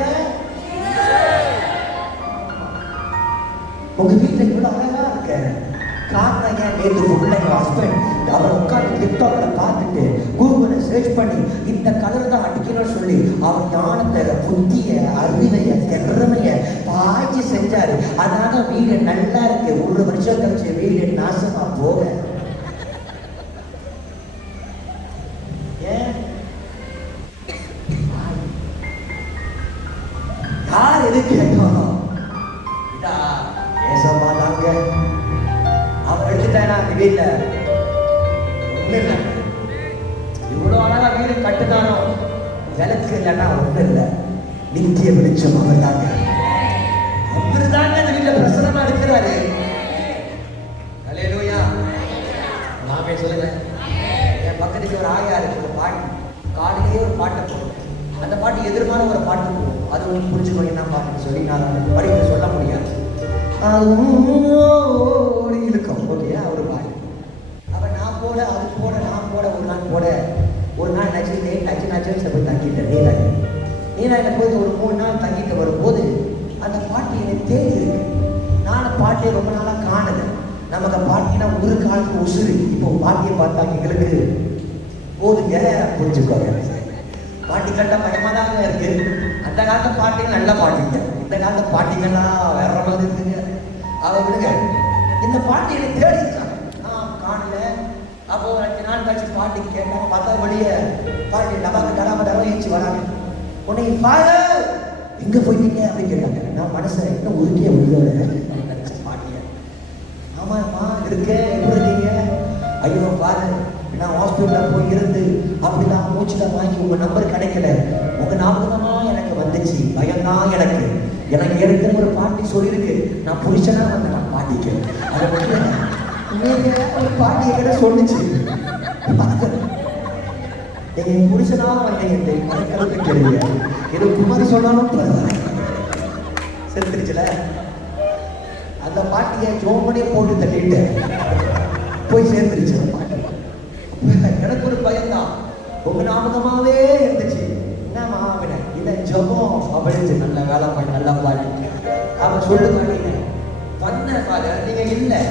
உங்க வீட்டுல இவ்வளவு அழகா இருக்க காரணம் ஏன்? நேற்று ஃபுல்லா எங்க ஹஸ்பண்ட் அவரை உட்காந்து டிக்டாக்ல பார்த்துட்டு கூகுளை சர்ச் பண்ணி இந்த கலர் தான் அடிக்கணும்னு சொல்லி அவர் ஞானத்தை, புத்திய, அறிவைய, திறமைய பாய்ச்சி செஞ்சாரு. அதனால வீடு நல்லா இருக்கு. 1 வருஷம் கழிச்சு வீடு நாசமா போக. யார் எது கேட்கணும்? ஏசப்பாதாங்க அவன் எடுத்துட்டானா வீட்டுல ஒண்ணு இல்லை. இவ்வளவு அழகா வீடு கட்டுதானோ, விளக்கு இல்லைன்னா ஒண்ணு இல்லை. நித்திய வெளிச்சம் அவர் தாங்க. அவர் தாங்க அந்த வீட்டுல பிரசனமா இருக்கிறாரு. ஹல்லேலூயா. நாமே சொல்லுங்க. என் பக்கத்துக்கு ஒரு ஆயா இருக்கு, ஒரு பாட்டு காலையிலேயே ஒரு பாட்டை போடும். அந்த பாட்டு எதிர்மான ஒரு பாட்டு போகும். அது உங்களுக்கு புரிஞ்சுக்கணும் என்ன பாட்டுன்னு சொல்லி நான் படிக்க சொல்ல முடியாது. இருக்கும் ஓகே ஒரு பாட்டு. அப்ப நான் போட ஒரு நாள் நான் சர்ச்சில் போய் தங்கிட்டேன். நீலாயில போய் ஒரு 3 நாள் தங்கிட்டு வரும்போது அந்த பாட்டு எனக்கு தேடி இருக்கு. நானும் பாட்டே ரொம்ப நாளாக காணல. நமக்கு பாட்டினா ஒரு காலத்துக்கு உசுறு. இப்போ பாட்டியை பார்த்தா எங்களுக்கு போதுங்க, புரிஞ்சுக்கோங்க. பாட்டி கேட்டா பயமா தாங்க இருக்கு. அந்த காலத்து பாட்டிங்க நல்ல பாட்டிங்க, இந்த காலத்து பாட்டிங்கெல்லாம் வேற மாதிரி இருக்குங்க. அவங்களுக்கு இந்த பாட்டி எனக்கு தேடி இருக்காங்க, காணல. அப்போ 2 நாள் கழிச்சு பாட்டிக்கு கேட்டாங்க, பார்த்தா வெளியே பாட்டி டபாக்கு டராம ஏச்சு வராங்க. உன்னை ஃபாதர் எங்க போயிட்டீங்க அப்படின்னு கேட்டாங்க. நான் மனசை இன்னும் உருக்கிய உள்ளோட நினைச்ச பாட்டிய. ஆமாம்மா இருக்கேன், எப்படி இருக்கீங்க? ஐயோ ஃபாதர், நான் ஹாஸ்பிட்டலில் போய் இருந்து அப்படிலாம் மூச்சுல வாங்கி உங்க நம்பர் கிடைக்கல, உங்க ஞாபகமா எனக்கு வந்துச்சு, பயம்தான் எனக்கு இருக்கிற ஒரு பாட்டி சொல்லியிருக்கு, நான் புருஷனா வந்தேன் பாட்டிக்கு. அதை பற்றி ஒரு பாட்டி என்கிட்ட சொல்லிச்சு, என் புருஷனா வந்தீங்க மறக்கிறது கேளுங்க, ஏதோ குமார் சொன்னாலும் செத்துருச்சுல. அந்த பாட்டியை ஜோமனே போட்டு தள்ளிட்டு போய் சேர்ந்துருச்சு அந்த பாட்டி. எனக்கு ஒரு பயம்தான், உங்க ஞாபகமாவே இருந்துச்சு. என்னம்மா அப்படின்னா, இல்லை ஜபம் அப்படின்னு. நல்ல வேலை பண்ண, நல்லா பாடி. அவன் சொல்லு மாட்டீங்க பண்ண ஃபாதர், நீங்க இல்லை,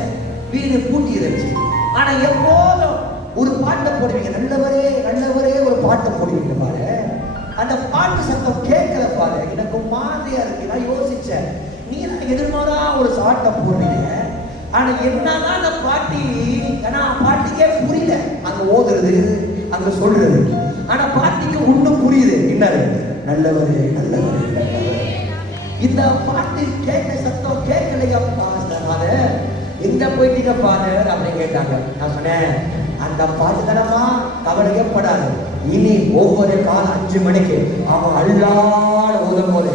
வீடு பூட்டி இருந்துச்சு. ஆனா எப்போதும் ஒரு பாட்டை போடுவீங்க, நல்லவரே நல்லவரே ஒரு பாட்டை போடுவீங்க பாரு. அந்த பாட்டு சத்தம் கேட்கல பாரு, எனக்கு மாதிரியா இருக்கு. நான் யோசிச்சேன், நீ எனக்கு எதிர்மாறா ஒரு சாட்டை போடுறீங்க, ஆனா என்னன்னா அந்த பாட்டி, ஏன்னா பாட்டிக்கே புரியல அங்க ஓதுறது அங்க சொல்றது. ஆனா பாட்டிக்கு ஒண்ணும் புரியுது, என்னது நல்லவரே நல்லவரே நல்லவரே. இந்த பாட்டு கேட்க சத்தம் கேட்கலையா ஃபாதர், எங்க போயிட்டீங்க ஃபாதர் அப்படின்னு கேட்டாங்க. நான் சொன்னேன், அந்த பாட்டு தானமா, கவலையப்படாது. இனி ஒவ்வொரு காலம் 5 மணிக்கு அவன் அல்லாட ஓதும் போது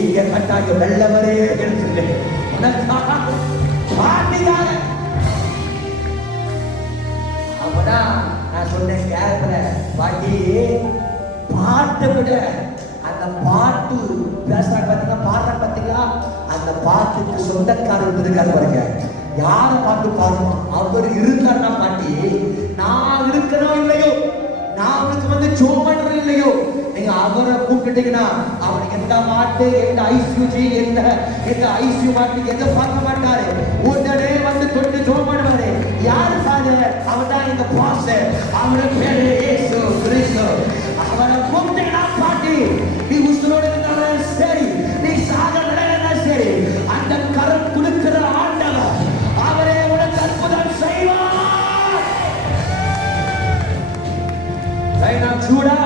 இங்க கட்டாயம் நல்லவரே என்று பாட்டிக்காக. அப்பதான் நான் சொன்னேன், கேட்கல பாட்டி, பாட்டை விட அந்த பாட்டு பேசுறாங்க பாத்தீங்களா, பாடுறாங்க பாத்தீங்களா, அந்த பாட்டுக்கு சொந்தக்காரர் இருக்காரு பாருங்க. யாரை பார்த்து பாருமா, அவர் இருக்காருன்னா பாட்டி, நான் இருக்கிறோம் இல்லையோ, நான் அவனுக்கு சோமன்றது இல்லையோ, நீங்க அவரை கூப்பிட்டுட்டீங்கன்னா அவனுக்கு எந்த மாட்டு, எந்த ஐசியூஜி, எந்த ஐசியூ மாட்டு எந்த பார்க்க மாட்டாரு, உடனே தொட்டு சோமாடுவாரு. யாரு ஃபாதர்? அவன் தான் எங்க பாஸ், அவரை பேரு இயேசு கிறிஸ்து. அவரை கூப்பிட்டீங்கன்னா பாட்டி, நீ உசுரோடு இருந்தாலும் சரி, நீ சாக நிலையிலும் சரி, அந்த கரம் கொடுக்கிற ஆண்டவர் அவரே உனக்கு அற்புதம் செய்வார். சூடா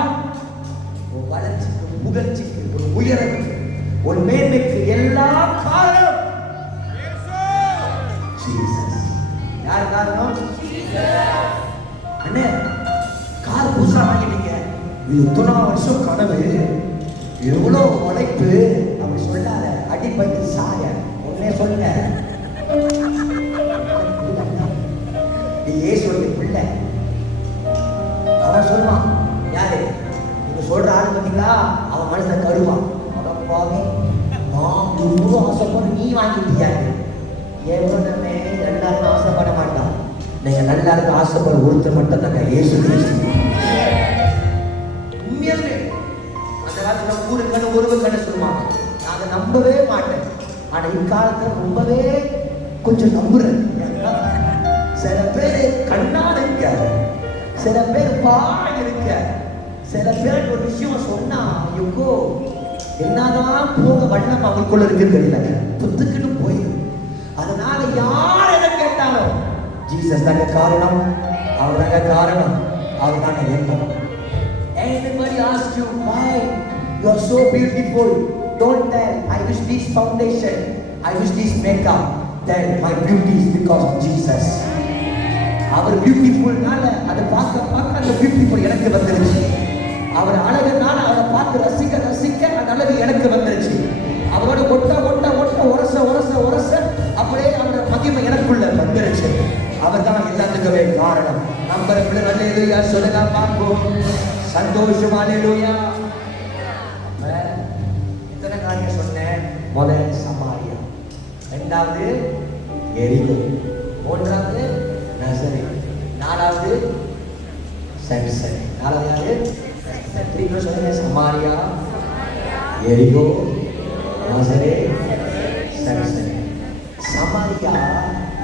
ஒரு வளர்ச்சிக்கு, புகழ்ச்சிக்கு, ஒரு உயரத்துக்கு, ஒரு மேன்மைக்கு எல்லாம் காரணம் ஜீசஸ். யார் காரணம்? அண்ணே, கார் புதுசா வாங்கிட்டீங்க, இது 3 வருஷம் கனவு, எவ்வளோ உழைப்பு அப்படி சொல்லாத, அடிப்பட்டு சாய ஒன்னே சொல்ல. நீ ஏசுடைய பிள்ளை. அவன் சொல்லுவான், யாரு நீங்க சொல்ற ஆளு பார்த்தீங்களா, அவன் மனசுல கருவான், அடப்பாவே நான் இவ்வளோ ஆசைப்பட நீ வாங்கிட்டியாரு. எவ்வளவுமே எல்லாருக்கும் ஆசைப்பட மாட்டான், நீங்க நல்லா இருக்க ஆசைப்பட ஒருத்தர் மட்டும் தாங்க, இயேசு கிறிஸ்து. உண்மையாலுமே அந்த காலத்துல ஊருக்கண்ணு ஒருவருக்கண்ணு சொல்லுவாங்க, நான் அதை நம்பவே மாட்டேன். ஆனா இக்காலத்துல ரொம்பவே கொஞ்சம் நம்புறேன். சில பேர் கண்ணால் இருக்காரு, சில பேர் பாய் இருக்க, சில பேர் ஒரு விஷயம் சொன்னா ஐயோ என்னதான் போக வண்ணம் அவங்களுக்குள்ள இருக்குன்னு தெரியல, புத்துக்குன்னு போயிடும். அதனால யார் எதை கேட்டாலும் ஜீசஸ் தாங்க காரணம், அவர் தாங்க காரணம், அவர் தாங்க எண்ணம். Anybody ask you why you are so beautiful, don't tell I wish this foundation, I wish this makeup. Tell my beauty is because of Jesus. அவர் பியூட்டிஃபுல்னால அதை பார்க்க அந்த பியூட்டிஃபுல் எனக்கு வந்துருச்சு. அவர் அழகுனால அவரை பார்த்து ரசிக்க அந்த அழகு எனக்கு வந்துருச்சு. அவரோட ஒட்ட அப்படியே அவரோட மகிமை எனக்குள்ள வந்துருச்சு. அவர் தான் எல்லாத்துக்குமே காரணம். நம்புற பிள்ளை அல்லேலூயா சொல்லுங்க பார்ப்போம். சந்தோஷம் அல்லேலூயா. எத்தனை காரியம் சொன்னேன்? முதல் சமாரியா, 2வது எரிகோ, 3வது நசரே, 4வது சம்சன். 4வது யாரு? திருப்பி சொல்லுங்க, சமாரியா, எரிகோ, நசரே, சம்சன். சமாரியா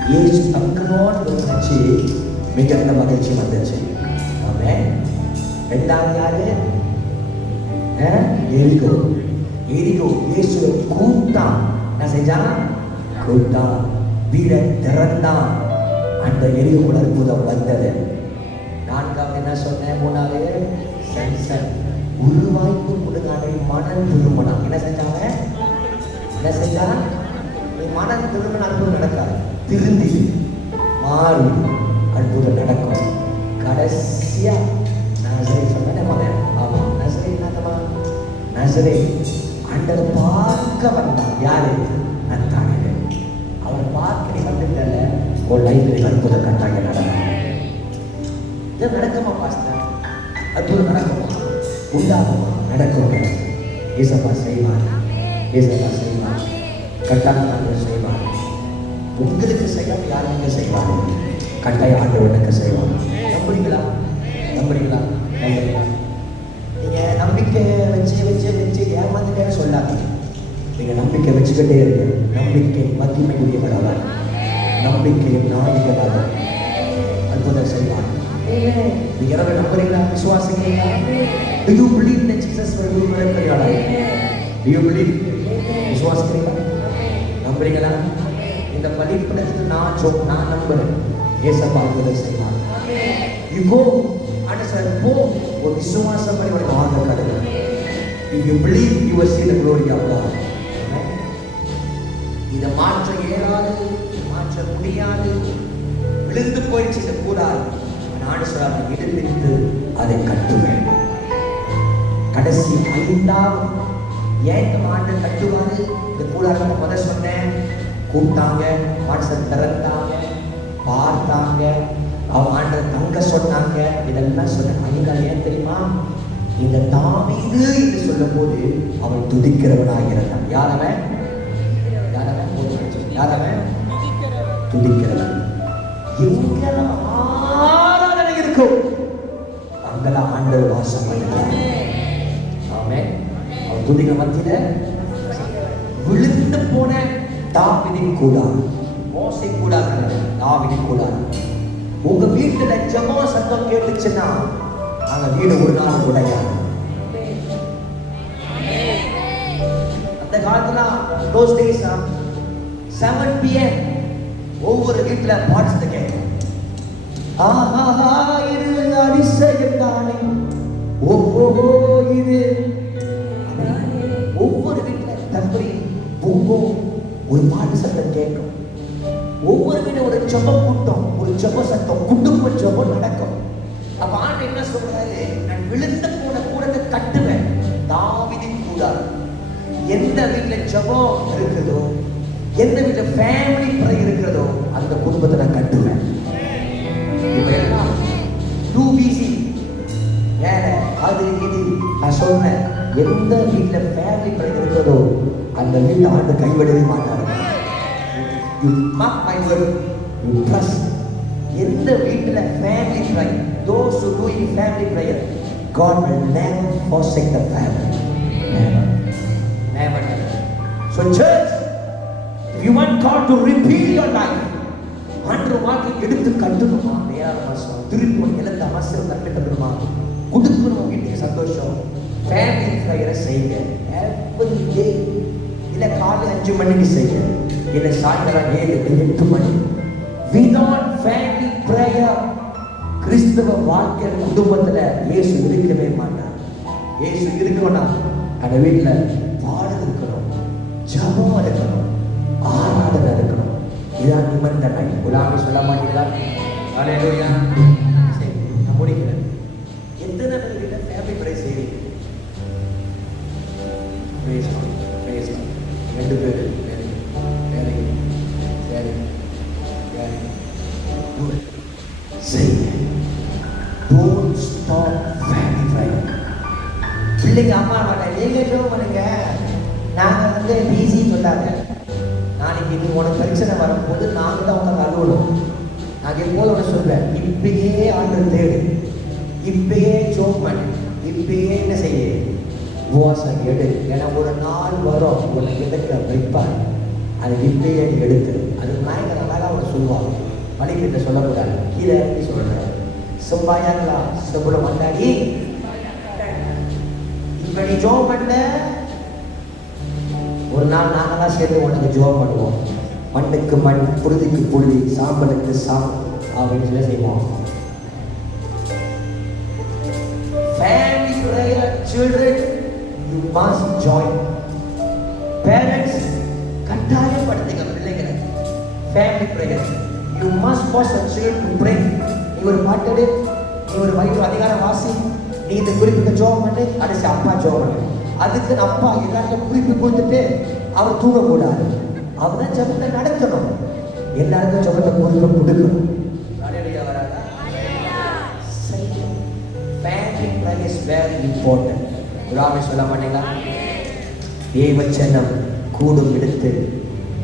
இயேசு தக்கனோடு வச்சு மிகுந்த மகிழ்ச்சி வந்துச்சு. ஆமென். 2வது யாரு? எரிகோ. எரிகோ இயேசுவை கூப்பிட்டான். என்ன செஞ்சான்? கூப்பிட்டான். வீடை திறந்தான். அந்த எரிகோல அற்புதம் வந்தது. நான்காவது என்ன சொன்னேன்? மூணாவது சென்சன் உருவாய்ப்பு முழுங்கானை மனம் திருமணம். என்ன செஞ்சாங்க? என்ன செஞ்சா? மனம் திருமணம் அற்புதம் நடக்காது. திருந்தி மாறி அற்புதம் நடக்கும். கடைசியா நசரே சொன்னேன் மகன். ஆமா, நசரே என்னமா? நசரே ஆண்டவர் பார்க்க வந்தான். யாரு? நத்தானிலே. அவரை பார்க்க நீ வந்துட்டல, உன் லைஃப்ல அற்புதம் கட்டாங்க நடக்கும். இது நடக்குமா பாஸ்டர்? அற்புதம் நடக்குமா? உண்டாகுமா? நடக்கும். ஏசப்பா செய்வார். ஏசப்பா செய்வார். கட்டாயம் செய்வார். உங்களுக்கு செய்யாம யாருங்க செய்வாங்க? கட்டாயம் ஆண்டவனுக்கு செய்வாங்க. நம்புறீங்களா? நம்புறீங்களா? நம்புறீங்களா? நீங்க நம்பிக்கை வச்சு வச்சு வச்சு ஏமாந்துட்டேன்னு சொல்லாதீங்க. நீங்க நம்பிக்கை வச்சுக்கிட்டே இருங்க. நம்பிக்கை மகிமையுடையவராக, நம்பிக்கை நாயகராக அற்புதம் செய்வார். நீங்க யாரும் நம்புறீங்களா? விசுவாசிக்கிறீங்களா? Do you believe that Jesus will do miracle in your life? Do you believe? விசுவாசிக்கிறீங்களா? நம்புறீங்களா? இந்த பலிபீடத்துக்கு நான் நம்புறேன். ஏசப்பா அற்புதம் செய்வார். You go and say, "போ, ஒரு விசுவாசம் பண்ணி உனக்கு வாங்க கடவுள்." If you believe, you will see the glory of God. இதை மாற்ற இயலாது, மாற்ற முடியாது, விழுந்து போயிடுச்சு இந்த கூடாது. நான் சொல்ல எடுத்து அதை கட்டுவேன். கடைசி 5வது ஏன் இந்த ஆண்டு கட்டுவாரு? இந்த கூடாரத்தை முதல் சொன்னேன். கூப்பிட்டாங்க, மனசை திறந்தாங்க, பார்த்தாங்க, அவன் ஆண்டு தங்க சொன்னாங்க. இதெல்லாம் சொன்ன 5 ஏன் தெரியுமா? இந்த தாவீது என்று சொல்லும் போது அவன் துதிக்கிறவனாக இருந்தான். யாரவன்? யாரவன்? யாரவன்? துதிக்கிறவன். எங்கெல்லாம் ஆராதனை இருக்கும் அங்கெல்லாம் ஆண்டவர் வாசம் பண்ணுறார். ஆமென். அவன் துதிக்க மத்தியில விழுந்து போன தாவீதின் கூடாரம், மோசே கூடாரம், தாவீதின் கூடாரம். உங்க வீட்டுல ஜெப சத்தம் கேட்டுச்சுன்னா அந்த வீடு ஒரு நாள் உடையாது. அந்த காலத்துல those days 7 PM ஒவ்வொரு வீட்டுல பாட்ஸ் கேட்கும். ஆஹா இது அதிசயம் தானே, ஓஹோ இது. ஒவ்வொரு வீட்டுல தம்புரி பொங்கும், ஒரு பாட்டு சத்தம் கேட்கும். ஒவ்வொரு வீடும் ஒரு ஜெப கூட்டம், ஒரு ஜெப சத்தம், குடும்ப ஜெபம் நடக்கும். அப்ப ஆண்டு என்ன சொல்றாரு? நான் விழுந்து போன கூடத்தை கட்டுவேன். தாவீதின் கூடாரம். எந்த வீட்டுல ஜெபம் இருக்குதோ, எந்த வீட்டுல ஃபேமிலி ப்ரேயர் இருக்கிறதோ அந்த குடும்பத்தை நான் கட்டுவேன். இப்ப எல்லாம் too busy, வேற அது இது. நான் சொன்னேன், எந்த வீட்டுல ஃபேமிலி ப்ரேயர் இருக்கிறதோ அந்த வீட்டை ஆண்டு கைவிடவே மாட்டாரு. You mark my word, you trust. எந்த வீட்டுல family prayer, those who do in family prayer, God will never forsake the family. Never, never, never. So church, if you want God to repeal your life, ஆண்டு வாக்கை எடுத்து கட்டணுமா? நேரான மாசம் திருப்பி உன் இழந்த அவசரம் தப்பிட்டுமா? கொடுக்கணும் வீட்டுக்கு சந்தோஷம். ஃபேமிலி ப்ரேயரை செய்யுங்க. Every day. இல்லை காலை 5 மணிக்கு செய்யுங்க, இல்லை சாயந்தரம் 7, 8 மணி. Without family prayer, கிறிஸ்தவ வாழ்க்கை குடும்பத்துல இயேசு இருக்கவே மாட்டார். இயேசு இருக்கணும், அந்த வீட்டுல பாடல் இருக்கணும், ஜெபம் இருக்கணும், ஆராதனை இருக்கணும். இதான் நிபந்தனை. உலாமி சொல்ல மாட்டீங்களா? ஹல்லேலூயா. சரி, நான் முடிக்கிறேன். எத்தனை பேர் ஃபேமிலி ப்ரேயர் செய்றீங்க? பிரேஸ் பண்ணு, பிரேஸ் பண்ணு. 2 பேர். Very good. செய்யுங்க. Don't stop family prayer. பிள்ளைங்க அம்மா மாட்டேன், நீங்க ஜெபம் பண்ணுங்க, நாங்க பிஸி சொல்லாங்க. நாளைக்கு நீ உனக்கு பிரச்சனை வரும்போது நாங்க தான் உனக்கு அழுவணும். நான் எப்போது சொல்றேன், இப்பயே ஆண்டு தேடு, இப்பயே ஜோம் பண்ணு, இப்பயே என்ன செய்ய, உபவாசம் எடு. ஏன்னா ஒரு நாள் வரும் உனக்கு எடுக்க வைப்பார். அதை இப்பயே எடுத்து அது நாயகனால அவர் சொல்லுவாங்க. பலிக்கிட்ட சொல்லக்கூடாது, கீழே இறங்கி சொல்றாரு. செவ்வாயாங்களா செவ்வளவு மண்டாடி இப்ப நீ ஜோம் பண்ண ஒரு நாள் நாங்களாம் சேர்ந்து உனக்கு ஜோம் பண்ணுவோம். மண்ணுக்கு மண், புழுதிக்கு புழுதி, சாம்பலுக்கு அப்படின்னு சொல்லி செய்வோம். Family prayer, children, you must join. Parents, கட்டாயப்படுத்துங்க பிள்ளைகளை. Family prayer, you must force the children to pray. நீ ஒரு பாட்டு, நீ ஒரு பைபிள் அதிகாரம் வாசி, நீ இந்த குறிப்பிட்ட ஜோம் பண்ணு, அடுத்து அப்பா ஜோம் பண்ணு. அதுக்கு அப்பா எல்லாருக்கும் குறிப்பு கொடுத்துட்டு அவர் தூங்கக்கூடாது. அவர் தான் ஜபத்தை நடத்தணும். எல்லாருக்கும் ஜபத்தை குறிப்பு கொடுக்கணும். Family prayer is very important. குரானை சொல்ல மாட்டீங்களா? தேவச்சனம் கூடும் எடுத்து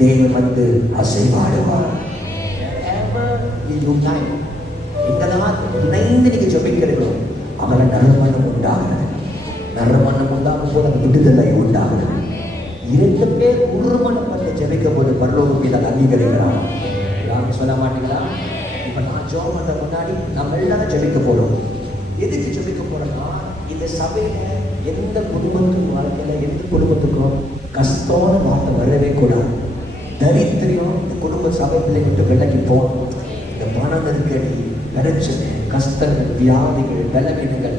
தேவன் வந்து அசைவாடுவார். இதெல்லாம் இணைந்து நீங்க ஜபிக்கிறீங்களோ அவரை நறுமணம் உண்டாகிறது. நறுமணம் உண்டாகும் போது அந்த விடுதலை உண்டாகிறது. 2 பேர் உருமணம் வந்து ஜபிக்கும் போது பரலோகம் இதை அங்கீகரிக்கிறார். யாரும் சொல்ல மாட்டீங்களா? இப்ப நான் ஜோம் பண்ற முன்னாடி நம்ம எல்லாரும் ஜபிக்க போறோம். எதுக்கு ஜபிக்க போறோம்னா, இந்த சபையில எந்த குடும்பத்துக்கும் வாழ்க்கையில எந்த குடும்பத்துக்கும் கஷ்டமான வார்த்தை வரவே கூடாது. தரித்திரம் இந்த குடும்ப சபை பிள்ளை விட்டு விலகி போகணும். இந்த மன நெருக்கடி, பிரச்சனை, கஷ்டங்கள், வியாதிகள், பலவீனங்கள்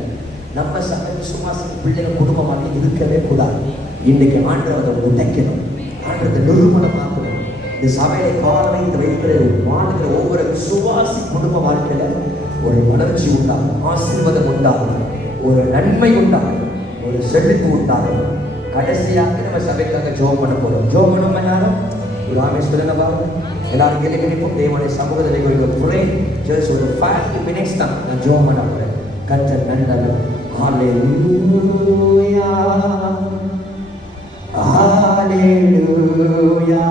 நம்ம சபை விசுவாசி பிள்ளைகள் குடும்பமாக இருக்கவே கூடாது. இன்னைக்கு ஆண்டவரை உடைக்கணும். ஆண்டவரை நிறுவனமாக்கணும். இந்த சபையை காலையில் வைக்கிற வாழ்கிற ஒவ்வொரு விசுவாசி குடும்ப வாழ்க்கையில ஒரு வளர்ச்சி உண்டாகும், ஆசீர்வாதம் உண்டாகும், ஒரு நன்மை உண்டாகும், ஒரு செழிப்பு உண்டாகும். கடைசியாக நம்ம சபைக்காக ஜோம் பண்ண போறோம். ஜோம் பண்ணும் எல்லாரும் ராமேஸ்வரன் எல்லாரும் கேள்விப்போம். தேவனுடைய சமூகத்தில் ஒரு 5 minutes தான் நான் ஜோம் பண்ண போறேன். கர்த்தர் நல்லவர். ஹல்லேலூயா ஹல்லேலூயா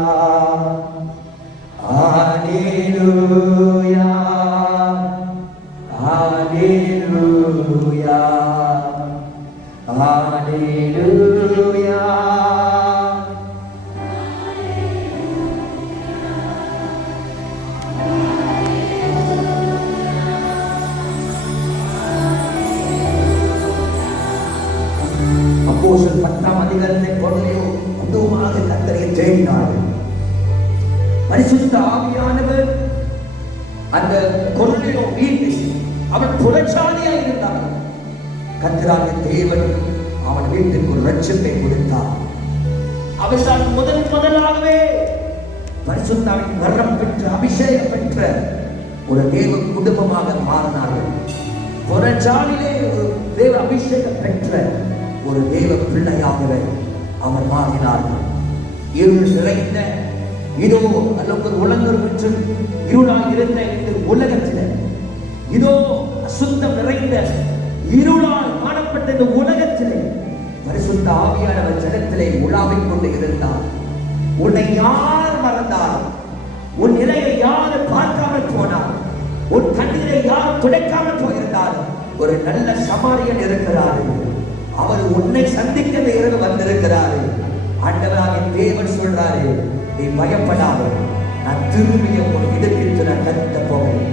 ஹல்லேலூயா ஹல்லேலூயா ஹல்லேலூயா. அப்போஸ்தலர் 10ஆம் அதிகாரத்தை கொர்நேலியு குடும்பமாக கர்த்தரை தேடினார். பரிசுத்த ஆவியானவர் அந்த கொர்நேலியு வீட்டில் அவன் புறச்சாதியாக இருந்தார். கர்த்தராகிய தேவன் அவன் வீட்டுக்கு ஒரு ரட்சிப்பை கொடுத்தார். அவன் தான் முதலாகவே பரிசுத்தாவின் வரம் பெற்ற, அபிஷேகம் பெற்ற ஒரு தேவ குடும்பமாக மாறினார்கள். புறச்சாதியிலே ஒரு தேவ அபிஷேகம் பெற்ற ஒரு தேவ பிள்ளையாகவே அவர் மாறினார்கள். இருள் நிறைந்த இதோ அல்லது உலகம் மற்றும் இருளாக இருந்த இந்த உலகத்தில் இதோ அசுத்தம் நிறைந்த இருளால் காணப்பட்ட இந்த உலகத்திலே பரிசுத்த ஆவியானவர் ஜனத்திலே உலாவிக் கொண்டு இருந்தார். உன்னை யார் மறந்தார்? உன் நிலையை யார் பார்க்காமல் போனார்? உன் கண்ணீரை யார் துடைக்காமல் போயிருந்தார்? ஒரு நல்ல சமாரியன் இருக்கிறார். அவர் உன்னை சந்திக்க இரவு வந்திருக்கிறாரு. ஆண்டவராகிய தேவன் சொல்றாரு, நீ பயப்படாத, நான் திரும்பியும் உன் எடுப்பித்து நான் கட்ட போகிறேன்.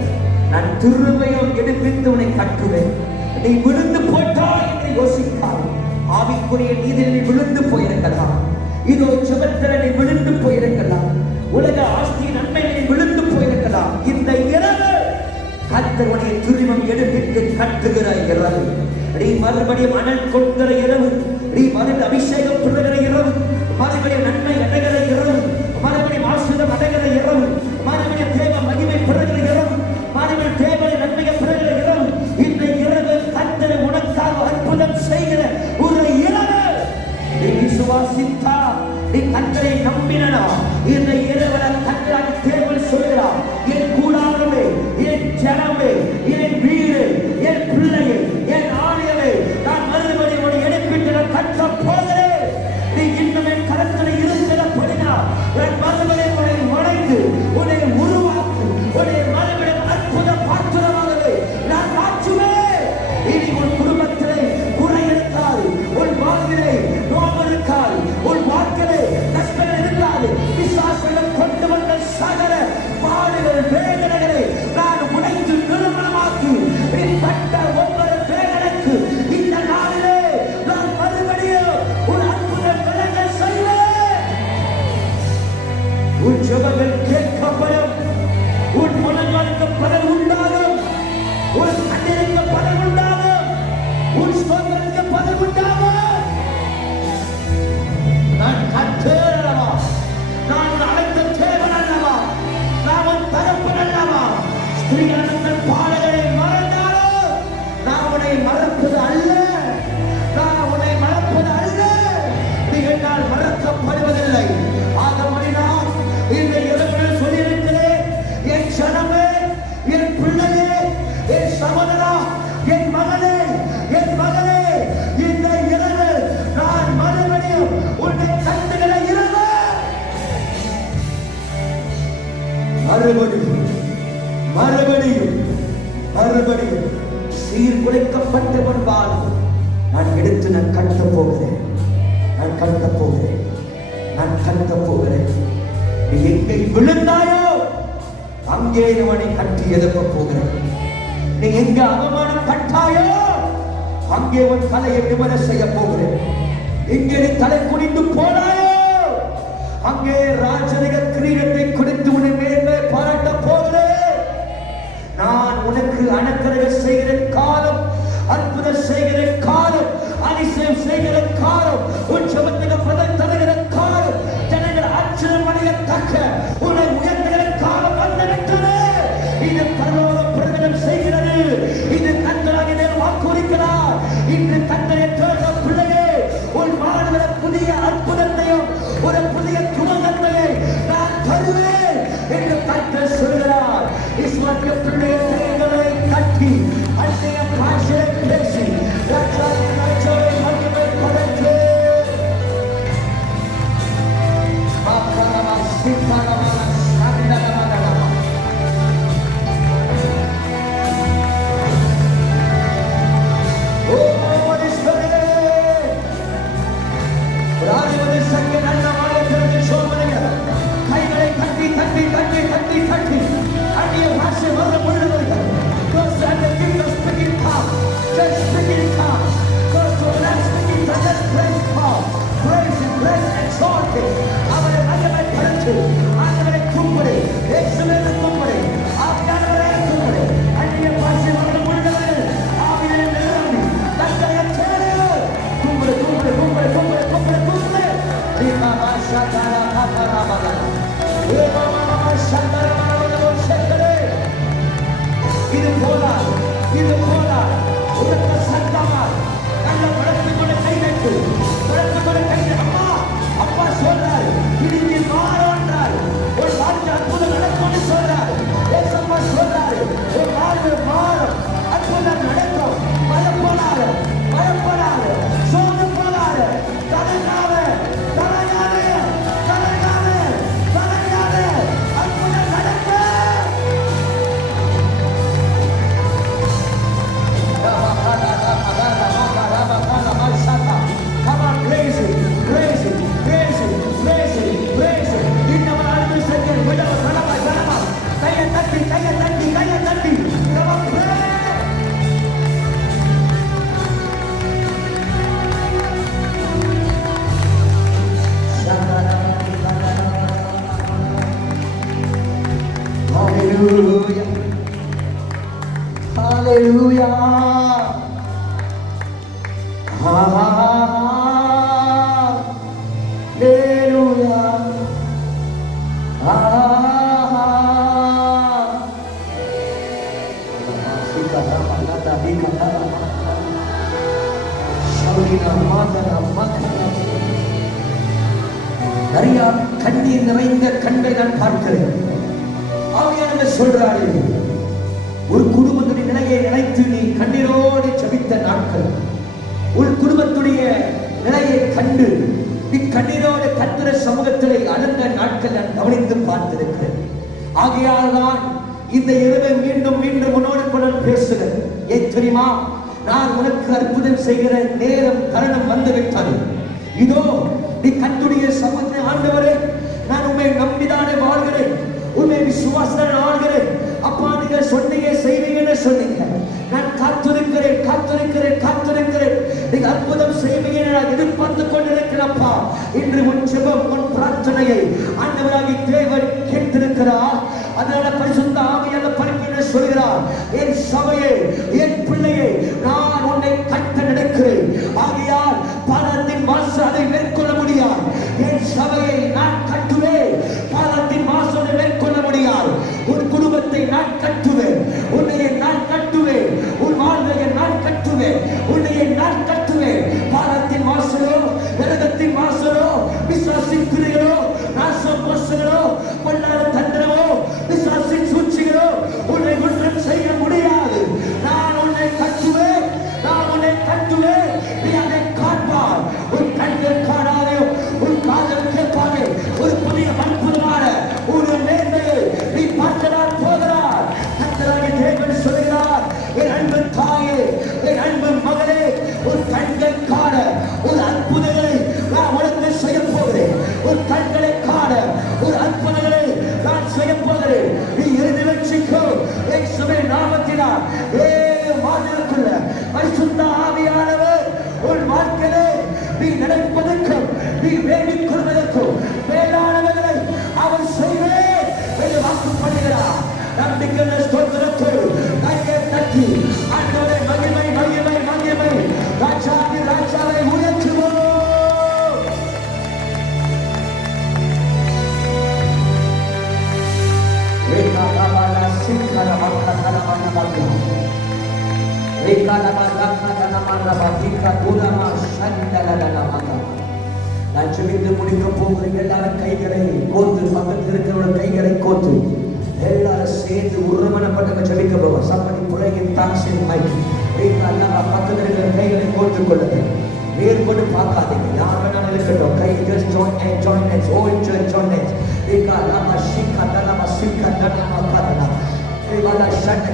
நான் திரும்பியும் எடுப்பித்து உன்னை கட்டுவேன். நீ விழுந்து போட்டாய் என்று யோசிக்காது. ஆவிக்குரிய நீதியில் நீ விழுந்து போயிருக்கலாம். இதோ ஜெபத்தில நீ விழுந்து போயிருக்கலாம். உலக ஆஸ்தி நன்மையை விழுந்து போயிருக்கலாம். இந்த இரவு கர்த்தர் உன்னை திரும்பவும் எடுப்பித்து கட்டுகிற இரவு. நீ மறுபடியும் அனல் கொள்கிற இரவு, நீ மறுபடியும் அபிஷேகம் பெறுகிற இரவு, மறுபடியும் நன்மை அடைகிற இரவு, மறுபடியும் ஆசீர்வாதம் அடைகிற இரவு, மறுபடியும் தேவ மகிமை பெறுகிற இரவு, மறுபடியும் தேவனை நன்மையை பெறுகிற இரவு. இந்த இரவு கர்த்தர் உனக்காக அற்புதம் செய்கிற ஒரு இரவு. நீ விசுவாசித்தா, நீ கர்த்தரை நம்பினா, இந்த இரவுல கர்த்தராகிய தேவன் சொல்கிறார், என் கூடாரமே, என் ஜனமே, என் வீடு, என் பிள்ளையே, என் ஆலயமே, நான் மறுபடியும் உன்னை எடுப்பிட்டு நான் கட்ட போகிறேன். நீ இன்னும் என் கரத்தில் இருக்கிறபடினா நான் மறுபடியும் உன்னை வளைந்து உன்னை உருவாக்கி உன்னை மறுபடியும் அற்புத பாத்திரமாகவே நான் மாற்றுவேன். இனி உன் குடும்பத்திலே குறை இருக்காது, உன் வாழ்விலே நோய் இருக்காது, உன் வாழ்க்கையிலே கஷ்டம் இருக்காது. விசுவாசங்கள் கொண்டு வந்த சகல பாடுகள் வேதனைகளை நான் உடைத்து நிறுவனமாக்கி நீ பட்ட ஒவ்வொரு வேதனைக்கு இந்த நாளிலே நான் மறுபடியும் உன் ஜெபங்கள் கேட்கப்படும். உன் முழங்காலுக்கு பலன் உண்டாகும். உன் கண்ணீருக்கு பலன் உண்டாகும். உன் ஸ்தோத்திரத்துக்கு பலன் உண்டாகும். நான் கர்த்தர் அல்லவா? நான் உன் அழைத்த தேவன் அல்லவா? நான் உன் தகப்பன் அல்லவா? ஸ்திரீகளிடத்தில் பாடல்களை மறந்தாலும் நான் உன்னை மறப்பது அல்ல. நான் உன்னை மறப்பது அல்ல. நீ என்னால் மறக்கப்படுவதில்லை. ஆகமனினால் இந்த இரவில் சொல்லியிருக்கிறேன், என் ஜனமே, என் பிள்ளையே, என் சகோதரா, என் மகனே, என் மகளே, இந்த இரவில் நான் மறுபடியும் உன்னை கண்டுகிற இரவு. மறுபடியும் மறுபடியும் மறுபடியும் சீர்குலைக்கப்பட்ட முன்பால் நான் எடுத்து நான் கட்டப் போகிறேன். நான் கட்டப் போகிறேன். நான் கட்டப் போகிறேன். நீ எங்கே விழுந்தாயோ அங்கே அவனை கட்டி எழுப்ப போகிறேன். நீ எங்க அவமானப்பட்டாயோ அங்கே உன் தலையை நிமிர செய்ய போகிறேன். எங்கே நீ தலை குனிந்து போனாயோ அங்கே ராஜரிக கிரீடத்தை கொடுத்து உன்னை மேலே பாராட்ட போகிறேன். நான் உனக்கு அனுக்கிரக செய்கிற காலம், அற்புதம் செய்கிற காலம், அதிசயம் செய்கிற காலம், உன் ஜெபத்துக்கு பதில் தருகிற காலம், ஜனங்கள் ஆச்சரியம் அடையத்தக்க உன்னை உயர்த்துகிற காலம் வந்துவிட்டது. இது பரலோக பிரகடனம் செய்கிறது. இது கர்த்தராகிய தேவன் வாக்குறுதிக்கிறார். இன்று கர்த்தரை தேடுகிற பிள்ளையே, உன் வாழ்வில் புதிய அற்புதத்தையும் ஒரு புதிய துவக்கத்தை நான் தருவேன் என்று கர்த்தர் சொல்கிறார். இஸ்மாத்திய பிள்ளையை கைகளை கட்டி அன்றைய பாஷையை பேசி ராஜாவின் ராஜாவை மகிமை படைத்து இது போலாது, இது போலாது. உனக்கு சத்தமா நல்ல படத்துக்குள்ள கை வைத்து, படத்துக்குள்ள கை அம்மா அப்பா சொல்றாரு, இது நீ மாறோன்றாரு. ஒரு வாழ்க்கை அற்புதம் நடக்கும்னு சொல்றாரு. ஏசப்பா சொல்றாரு, ஒரு வாழ்வு மாறும், அற்புதம் நடக்கும். பயப்படாத, பயப்படாத, சோர்ந்து போகாத, தலையாத, தலையாத, தலையாத, தலையாத, அற்புதம் நடக்கும். Come on, praise it, praise it, praise it, praise it, praise it. இன்னும் ஒரு அழுது செஞ்சு விடவ கடமை கடமை. கையை தட்டி, கையை தட்டி, கையை தட்டி. Come on, pray. Hallelujah. Hallelujah. நிறைய கண்ணீர் நிறைந்த கண்களை நான் பார்க்கிறேன். ஆவியானவர் சொல்றாரு, ஒரு குடும்பத்துடைய நிலையை நினைத்து நீ கண்ணீரோடு ஜெபித்த நாட்கள், உன் குடும்பத்துடைய நிலையை கண்டு நீ கண்ணீரோடு கர்த்தர் சமூகத்திலே அழுந்த நாட்கள் நான் கவனித்து பார்த்திருக்கிறேன். ஆகையால் தான் இந்த இரவை மீண்டும் மீண்டும் உன்னோடு கூட பேசுகிறேன். ஏன் தெரியுமா? நான் உனக்கு அற்புதம் செய்கிற நேரம் தருணம் வந்துவிட்டது. இதோ நீ கர்த்தருடைய சமூகத்தை ஆண்டவரே, நான் உண்மை நம்பிதானே வாழ்கிறேன், உண்மை விசுவாசம் ஆழ்கிறேன். அப்பா நீங்க சொன்னீங்க செய்வீங்கன்னு சொன்னீங்க. நான் காத்திருக்கிறேன், காத்திருக்கிறேன், காத்திருக்கிறேன். நீங்க அற்புதம் செய்வீங்கன்னு நான் எதிர்பார்த்து கொண்டிருக்கிறப்பா. இன்று உன் ஜெபம், உன் பிரார்த்தனையை ஆண்டவராகிய தேவன் சொல்லுகிறார், என் சபையே, என் பிள்ளையே, நான் உன்னை கட்ட நினைக்கிறேன். ஆகையால் பாதாளத்தின் வாசல் அதை மேற்கொள்ள முடியாது. என் சபையை நான் கட்டுவேன், பாதாளத்தின் வாசலை மேற்கொள்ள முடியாது. உன் குடும்பத்தை நான் கட்டுவேன், உன்னை நான் கட்டுவேன், உன் வாழ்வை நான் கட்டுவேன், உன்னை நான் கட்டுவேன். பாதாளத்தின் வாசலோ, நரகத்தின் வாசலோ, பிசாசின் கிரியைகளோ, நாசம் மோசங்களோ, பொல்லாத தந்திரமோ, பிசாசின் சூழ்ச்சிகளோ உன்னை ஒன்றும் செய்ய முடியாது. நான் உன்னை கட்டுவேன், நான் உன்னை கட்டுவேன். நீ அதை காண்பார். உன் கண்கள் காணாதே, உன் காதல் கேட்பாதே. ஒரு புதிய அற்புதமான ஒரு மேன்மையை நீ பார்க்கிறார் போகிறார். கர்த்தராகிய தேவன் சொல்கிறார், என் அன்பு தாயே, என் அன்பு மகளே, உன் கண்கள் காண ஒரு அற்புதங்களை நான் உனக்கு செய்ய போகிறேன். உன் கண்களை காண ஒரு அற்புதங்களை நான் செய்ய போகிறேன். நீ எழுதி வச்சுக்கோ, இயேசுவின் நாமத்தினால் 7 மாதங்களுக்குள்ள பரிசுத்த ஆவியானவர் உன் வாழ்க்கையிலே நீ நினைப்பதற்கும் நீ வேண்டிக் கொள்வதற்கும் மேலானவர்களை அவர் செய்வேன் என்று வாக்கு பண்ணுகிறார். நம்பிக்கையுள்ள ஸ்தோத்திரத்தோடு கையை தட்டி ஆண்டவரே, மகிமை மகிமை மகிமை, ராஜாதி ராஜாவை உயர்த்துவோம். நான் ஜெபித்து முடிக்க போகிறேன். எல்லாரும் கைகளை கோத்து, பக்கத்தில் இருக்கிற கைகளை கோத்து எல்லாரும் சேர்ந்து உருமனப்பட்ட ஜெபிக்க போவோம். சம்படி புழையின் தாட்சியின் மை பக்கத்தில் இருக்கிற கைகளை கோத்து கொள்ளுங்க. வேறுபட்டு பார்க்காதீங்க, யார் வேணாலும் இருக்கட்டும். கை just join hands, all join hands.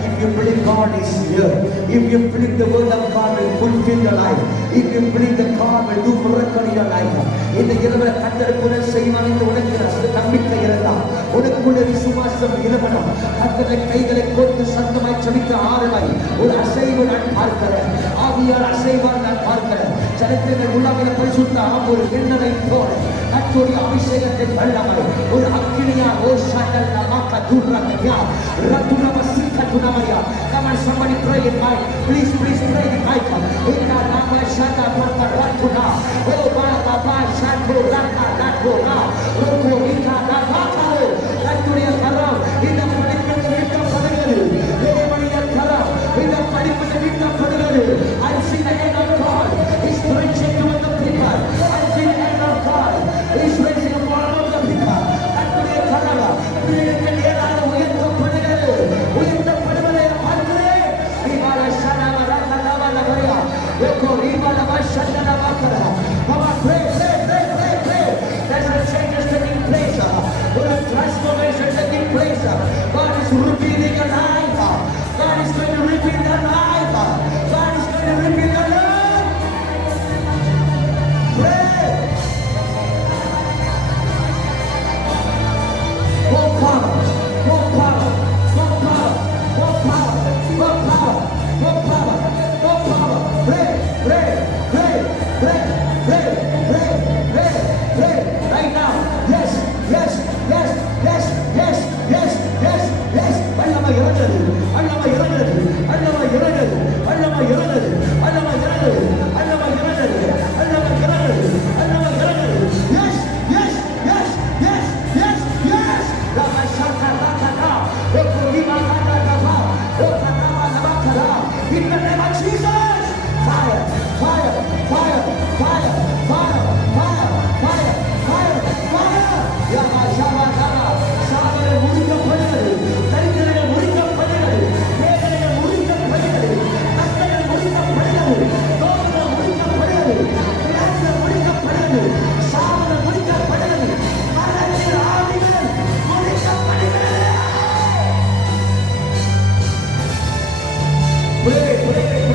If you believe God is here, if you believe the word of God will fulfill your life, if you believe that God will do miracle in your life, இந்த இரவு கர்த்தர் கூட செய்வார் என்று உனக்கு நம்பிக்கை இருந்தால், உனக்குள்ள விசுவாசம் இருவனும் கர்த்தரை கைகளை கோர்த்து சத்தமாய் ஜெபிக்க ஆரம்பி. ஒரு அசைவு நான் பார்க்கிறேன், ஆவியார் அசைவார் நான் பார்க்கிறேன். சரித்திரங்கள் உள்ளாக பரிசுத்த ஒரு எண்ணனை போல கர்த்தருடைய அபிஷேகத்தை வல்லமை ஒரு அக்கினியா ஒரு சாண்டல் நமக்கு தூரமையா ரத்துனம சிக்கத்துனமையா. Come on, somebody pray in mic. Please pray in mic. Inna nama shata parta ratuna. Oh baba ba shato rata ratuna. Roko ita rata. கர்த்தருடைய கரம் இந்த படிப்பிற்கு விட்டப்படுகிறது. தேவனுடைய கரம் இந்த படிப்பிற்கு விட்டப்படுகிறது. I see the hand of God is stretching toward the people. I see the hand of God is raising up all of the people. கர்த்தருடைய கரம் பிள்ளைகளுக்கு நேராக உயர்த்தப்படுகிறது. உயர்த்தப்படுவதை பார்க்கிறேன். இவால சனவ ரகனவ லவயா. ஏகோ இவால வஷனவ வகர. Come on, pray. There's a change taking place. A transformation taking place. God is revealing your life. God is going to reveal your life. God is going to reveal your life. Pray. More power, more power, more power, more power, more power, more power, more power. Pray. Right now. Yes. அல்லமா இறங்குறது. In the name of Jesus, fire.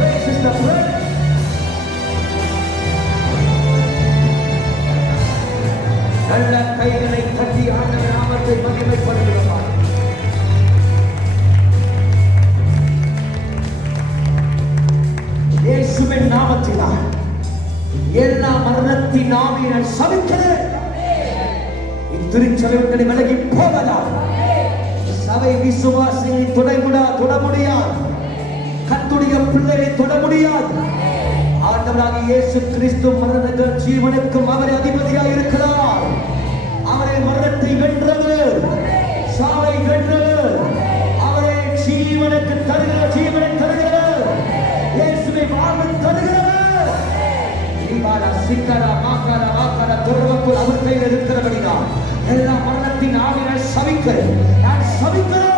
Pray, sister, pray. நல்ல கைகளை தட்டி ஆண்டவர் நாமத்தை மகிமைப்படுத்துகிறோம். இயேசுவின் நாமத்தினால் எல்லா மரணத்தின் ஆவியை நான் சபிக்கிறேன். இத்திருச்சபை விட்டு விலகி போவதா. சபை விசுவாசியை தொட முடியாது. கர்த்தருடைய பிள்ளையை தொட முடியாது. ஆண்டவராகிய இயேசு கிறிஸ்து மரணங்கள் ஜீவனுக்கும் அவரே அதிபதியாக இருக்கிறார். அவரே மரணத்தை வென்றவர், சாவை வென்றவர். அவரே ஜீவனுக்கு தருகிறவர், ஜீவனை தருகிறவர், இயேசுவை வாழ்வு தருகிறவர். அவர் கையில் இருக்கிறபடிதான் எல்லா மரணத்தின் ஆவியை சபிக்கிறேன், நான் சபிக்கிறோம்.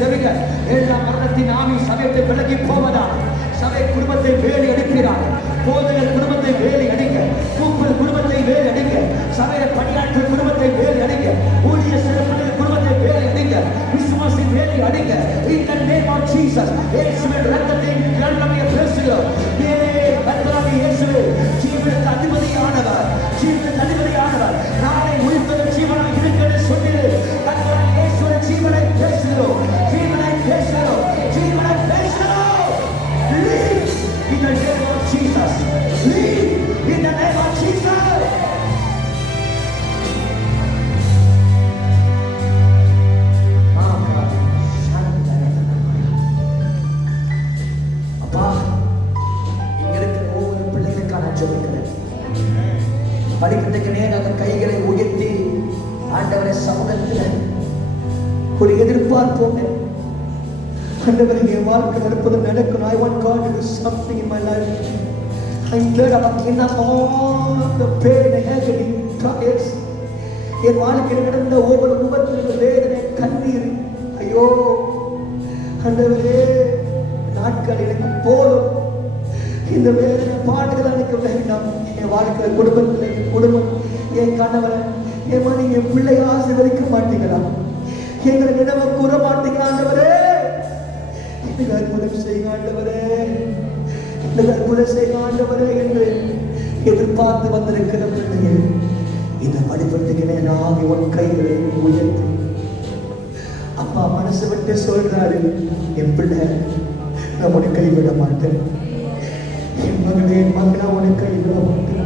ஜபிக்க எல்லா மரணத்தின் ஆவி சபையை விலகி போவதால் சபை குடும்பத்தை வேலி அடிக்கிறார். போதகர் குடும்பத்தை வேலி அடிக்க, கூப்பல் குடும்பத்தை வேலி அடிக்க, சபையை பணியாற்ற குடும்பத்தை வேலி அடிக்க, ஊழிய சிறப்புடைய குடும்பத்தை வேலி அடிக்க, விசுவாசி வேலி அடிக்க. In the name of Jesus, இயேசுவின் இரத்தத்தை இரண்டமைய பேசுகிறோம். இயேசுவே ஜீவனுக்கு அதிபதியானவர், ஜீவனுக்கு அதிபதியானவர். நாளை உயிர்த்தவர் ஜீவனாக இருக்கிறது சொன்னீர். இயேசுவின் ஜீவனை பேசுகிறோம், ஜீவனை பேசுகிறோம், ஜீவனை பேசுகிறோம். Live in the name of Jesus. Live in the name of Jesus. அப்பா, இங்க இருக்கிற ஒவ்வொரு பிள்ளைகளுக்கான ஜெபிக்கிறேன். படிக்கிறதுக்கு நேராக கைகளை உயர்த்தி ஆண்டவரை சமூகத்தில் ஒரு எதிர்பார்ப்போம். ஆண்டவரே, என் வாழ்க்கை நடப்பது நடக்கணும். I want God to do something in my life. I'm glad about all the pain, agony, trials. என் வாழ்க்கையில் நடந்த ஒவ்வொரு முகத்திலும் வேதனை, கண்ணீர். ஐயோ ஆண்டவரே, நாட்கள் எனக்கு போதும். இந்த வேதனை பாடுகள் எனக்கு வேண்டாம். என் வாழ்க்கை குடும்பத்தில், என் குடும்பம், என் கணவரை, என் மனைவி, என் பிள்ளை ஆசீர்வதிக்க மாட்டீங்களா? எங்களை நினைவு கூற மாட்டீங்களா? ஆண்டவரே, எனக்கு அற்புதம் செய்யுங்க ஆண்டவரே, எனக்கு அற்புதம் செய்யுங்க ஆண்டவரே என்று எதிர்பார்த்து வந்திருக்கிற பிள்ளைகள் இந்த வழிபட்டுக்கு நான் உன் கைகளை உயர்த்தி அப்பா மனசு விட்டு சொல்றாரு, என் பிள்ளை நான் உன்னை கைவிட மாட்டேன், என் மகனே, என் மகனா உன்னை கைவிட மாட்டேன்.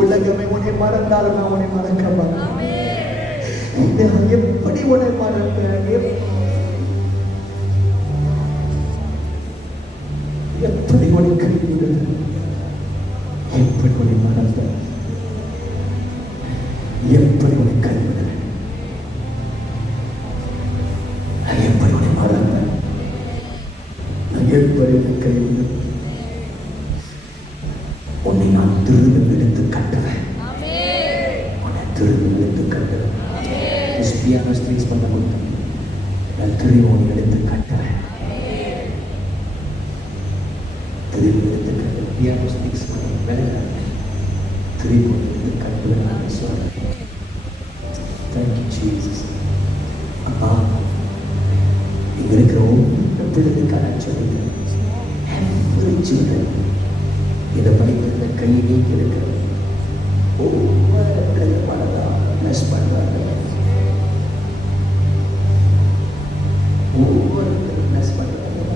உலகமே உன்னை மறந்தாலும் நான் உன்னை மறக்க மாட்டேன். எப்படி உன்னை மறப்பேன்? எப்படி உன்னை கைவிடுது? எப்படி உன்னை மறப்பேன்? எப்படி உன்னை கைவிடுவேன்? எப்படி உன்னை மறப்பேன்? எப்படி உன்னை கைவிடுவேன்? உன்னை நான் திரும்ப எடுத்து கட்டுவேன், உன்னை திரும்ப எடுத்து கட்டுவேன். பியானோ ஸ்ட்ரிங்ஸ் பண்ண கொடுத்தேன், நான் திரும்ப உன்னை எடுத்து கட்டுவேன், திரும்ப எடுத்து கட்டுவேன். பியானோ ஸ்ட்ரிங்ஸ் பண்ண வேலை திரும்ப எடுத்து கட்டுவேன் நான் சொல்றேன். Thank you Jesus. அப்பா, இங்க இருக்கிற ஒவ்வொரு பிள்ளைகளுக்கான சொல்லுங்கள். Every children இதை படிக்கிற கையை நீக்கி இருக்கிற ஒவ்வொரு பிள்ளைகள் மனதா பிளஸ் பண்றாங்க. ஒவ்வொரு பிளஸ் பண்றாங்க.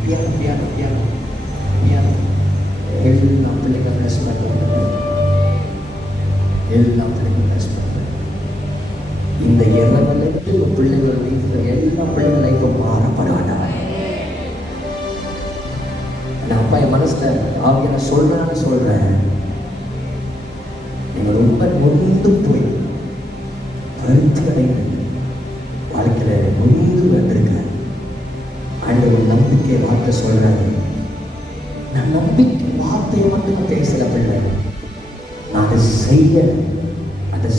பியானோ பியானோ பியானோ பியானோ எல்லாம் பிள்ளைகள் பிளஸ் பண்றாங்க. எல்லாம் பிள்ளைகள் பிளஸ் பண்றாங்க. இந்த இரவலுக்கு பிள்ளைகள் வீட்டில் எல்லா பிள்ளைகள் லைஃப் மாறப்படாதவன். நான் அப்பா என் மனசுல அவங்க சொல்றேன், நீங்க ரொம்ப நொந்து போய் வருத்தி அடைந்து வாழ்க்கையில நொந்து வந்திருக்க ஆண்டவர் நம்பிக்கை வார்த்தை சொல்றாரு. நான் நம்பிக்கை வார்த்தையை மட்டும் பேசல பிள்ளை, நான் அதை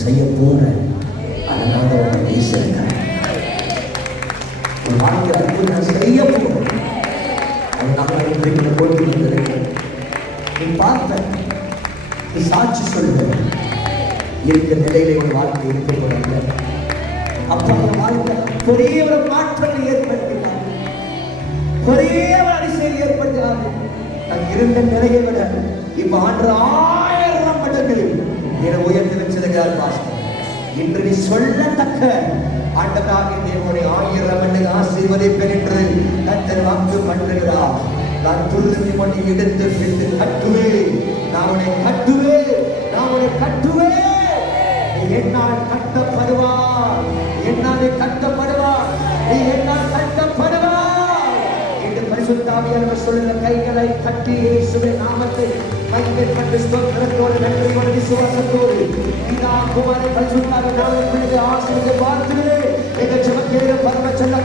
செய்ய போறேன். அதனால உன்னை வீசிருக்கிறேன். உன் வாழ்க்கை நான் செய்ய போறேன். நீ பார்த்த, நீ சாட்சி சொல்லுங்க. இருக்கிற நிலையில ஒரு வாழ்க்கை இருக்கக்கூடாது. அப்ப அந்த வாழ்க்கை பெரிய ஒரு மாற்றங்கள் ஏற்படுத்தினார், பெரிய ஒரு அதிசயம் ஏற்படுத்தினார். நான் இருந்த நிலையை விட இப்ப 1000 மடங்கு என்னை உயர்த்தி வச்சிருக்கிறார் பாஸ்டர். இன்று நீ சொல்லத்தக்க ஆண்டவராகிய தேவனை 1000 மடங்கு ஆசீர்வதிப்பேன் என்று கர்த்தர் வாக்கு பண்ணுகிறார். நான் துருவி பண்ணி எடுத்து விட்டு கட்டுவேன், நான் உன்னை கட்டுவேன், நான் உன்னை கட்டுவேன். சொல்லுங்க, கைகளை தட்டி இயேசுவின் நாமத்தை மையப்பட்டு ஸ்தோத்திரத்தோடு நன்றியோடு விசுவாசத்தோடு பிதா குமாரன் பரிசுத்த ஆவியானவருடைய ஆசீர்வாதத்தை வாழ்த்துகிறேன். எங்கள் ஜெபம் கேளுங்க பரம செல்ல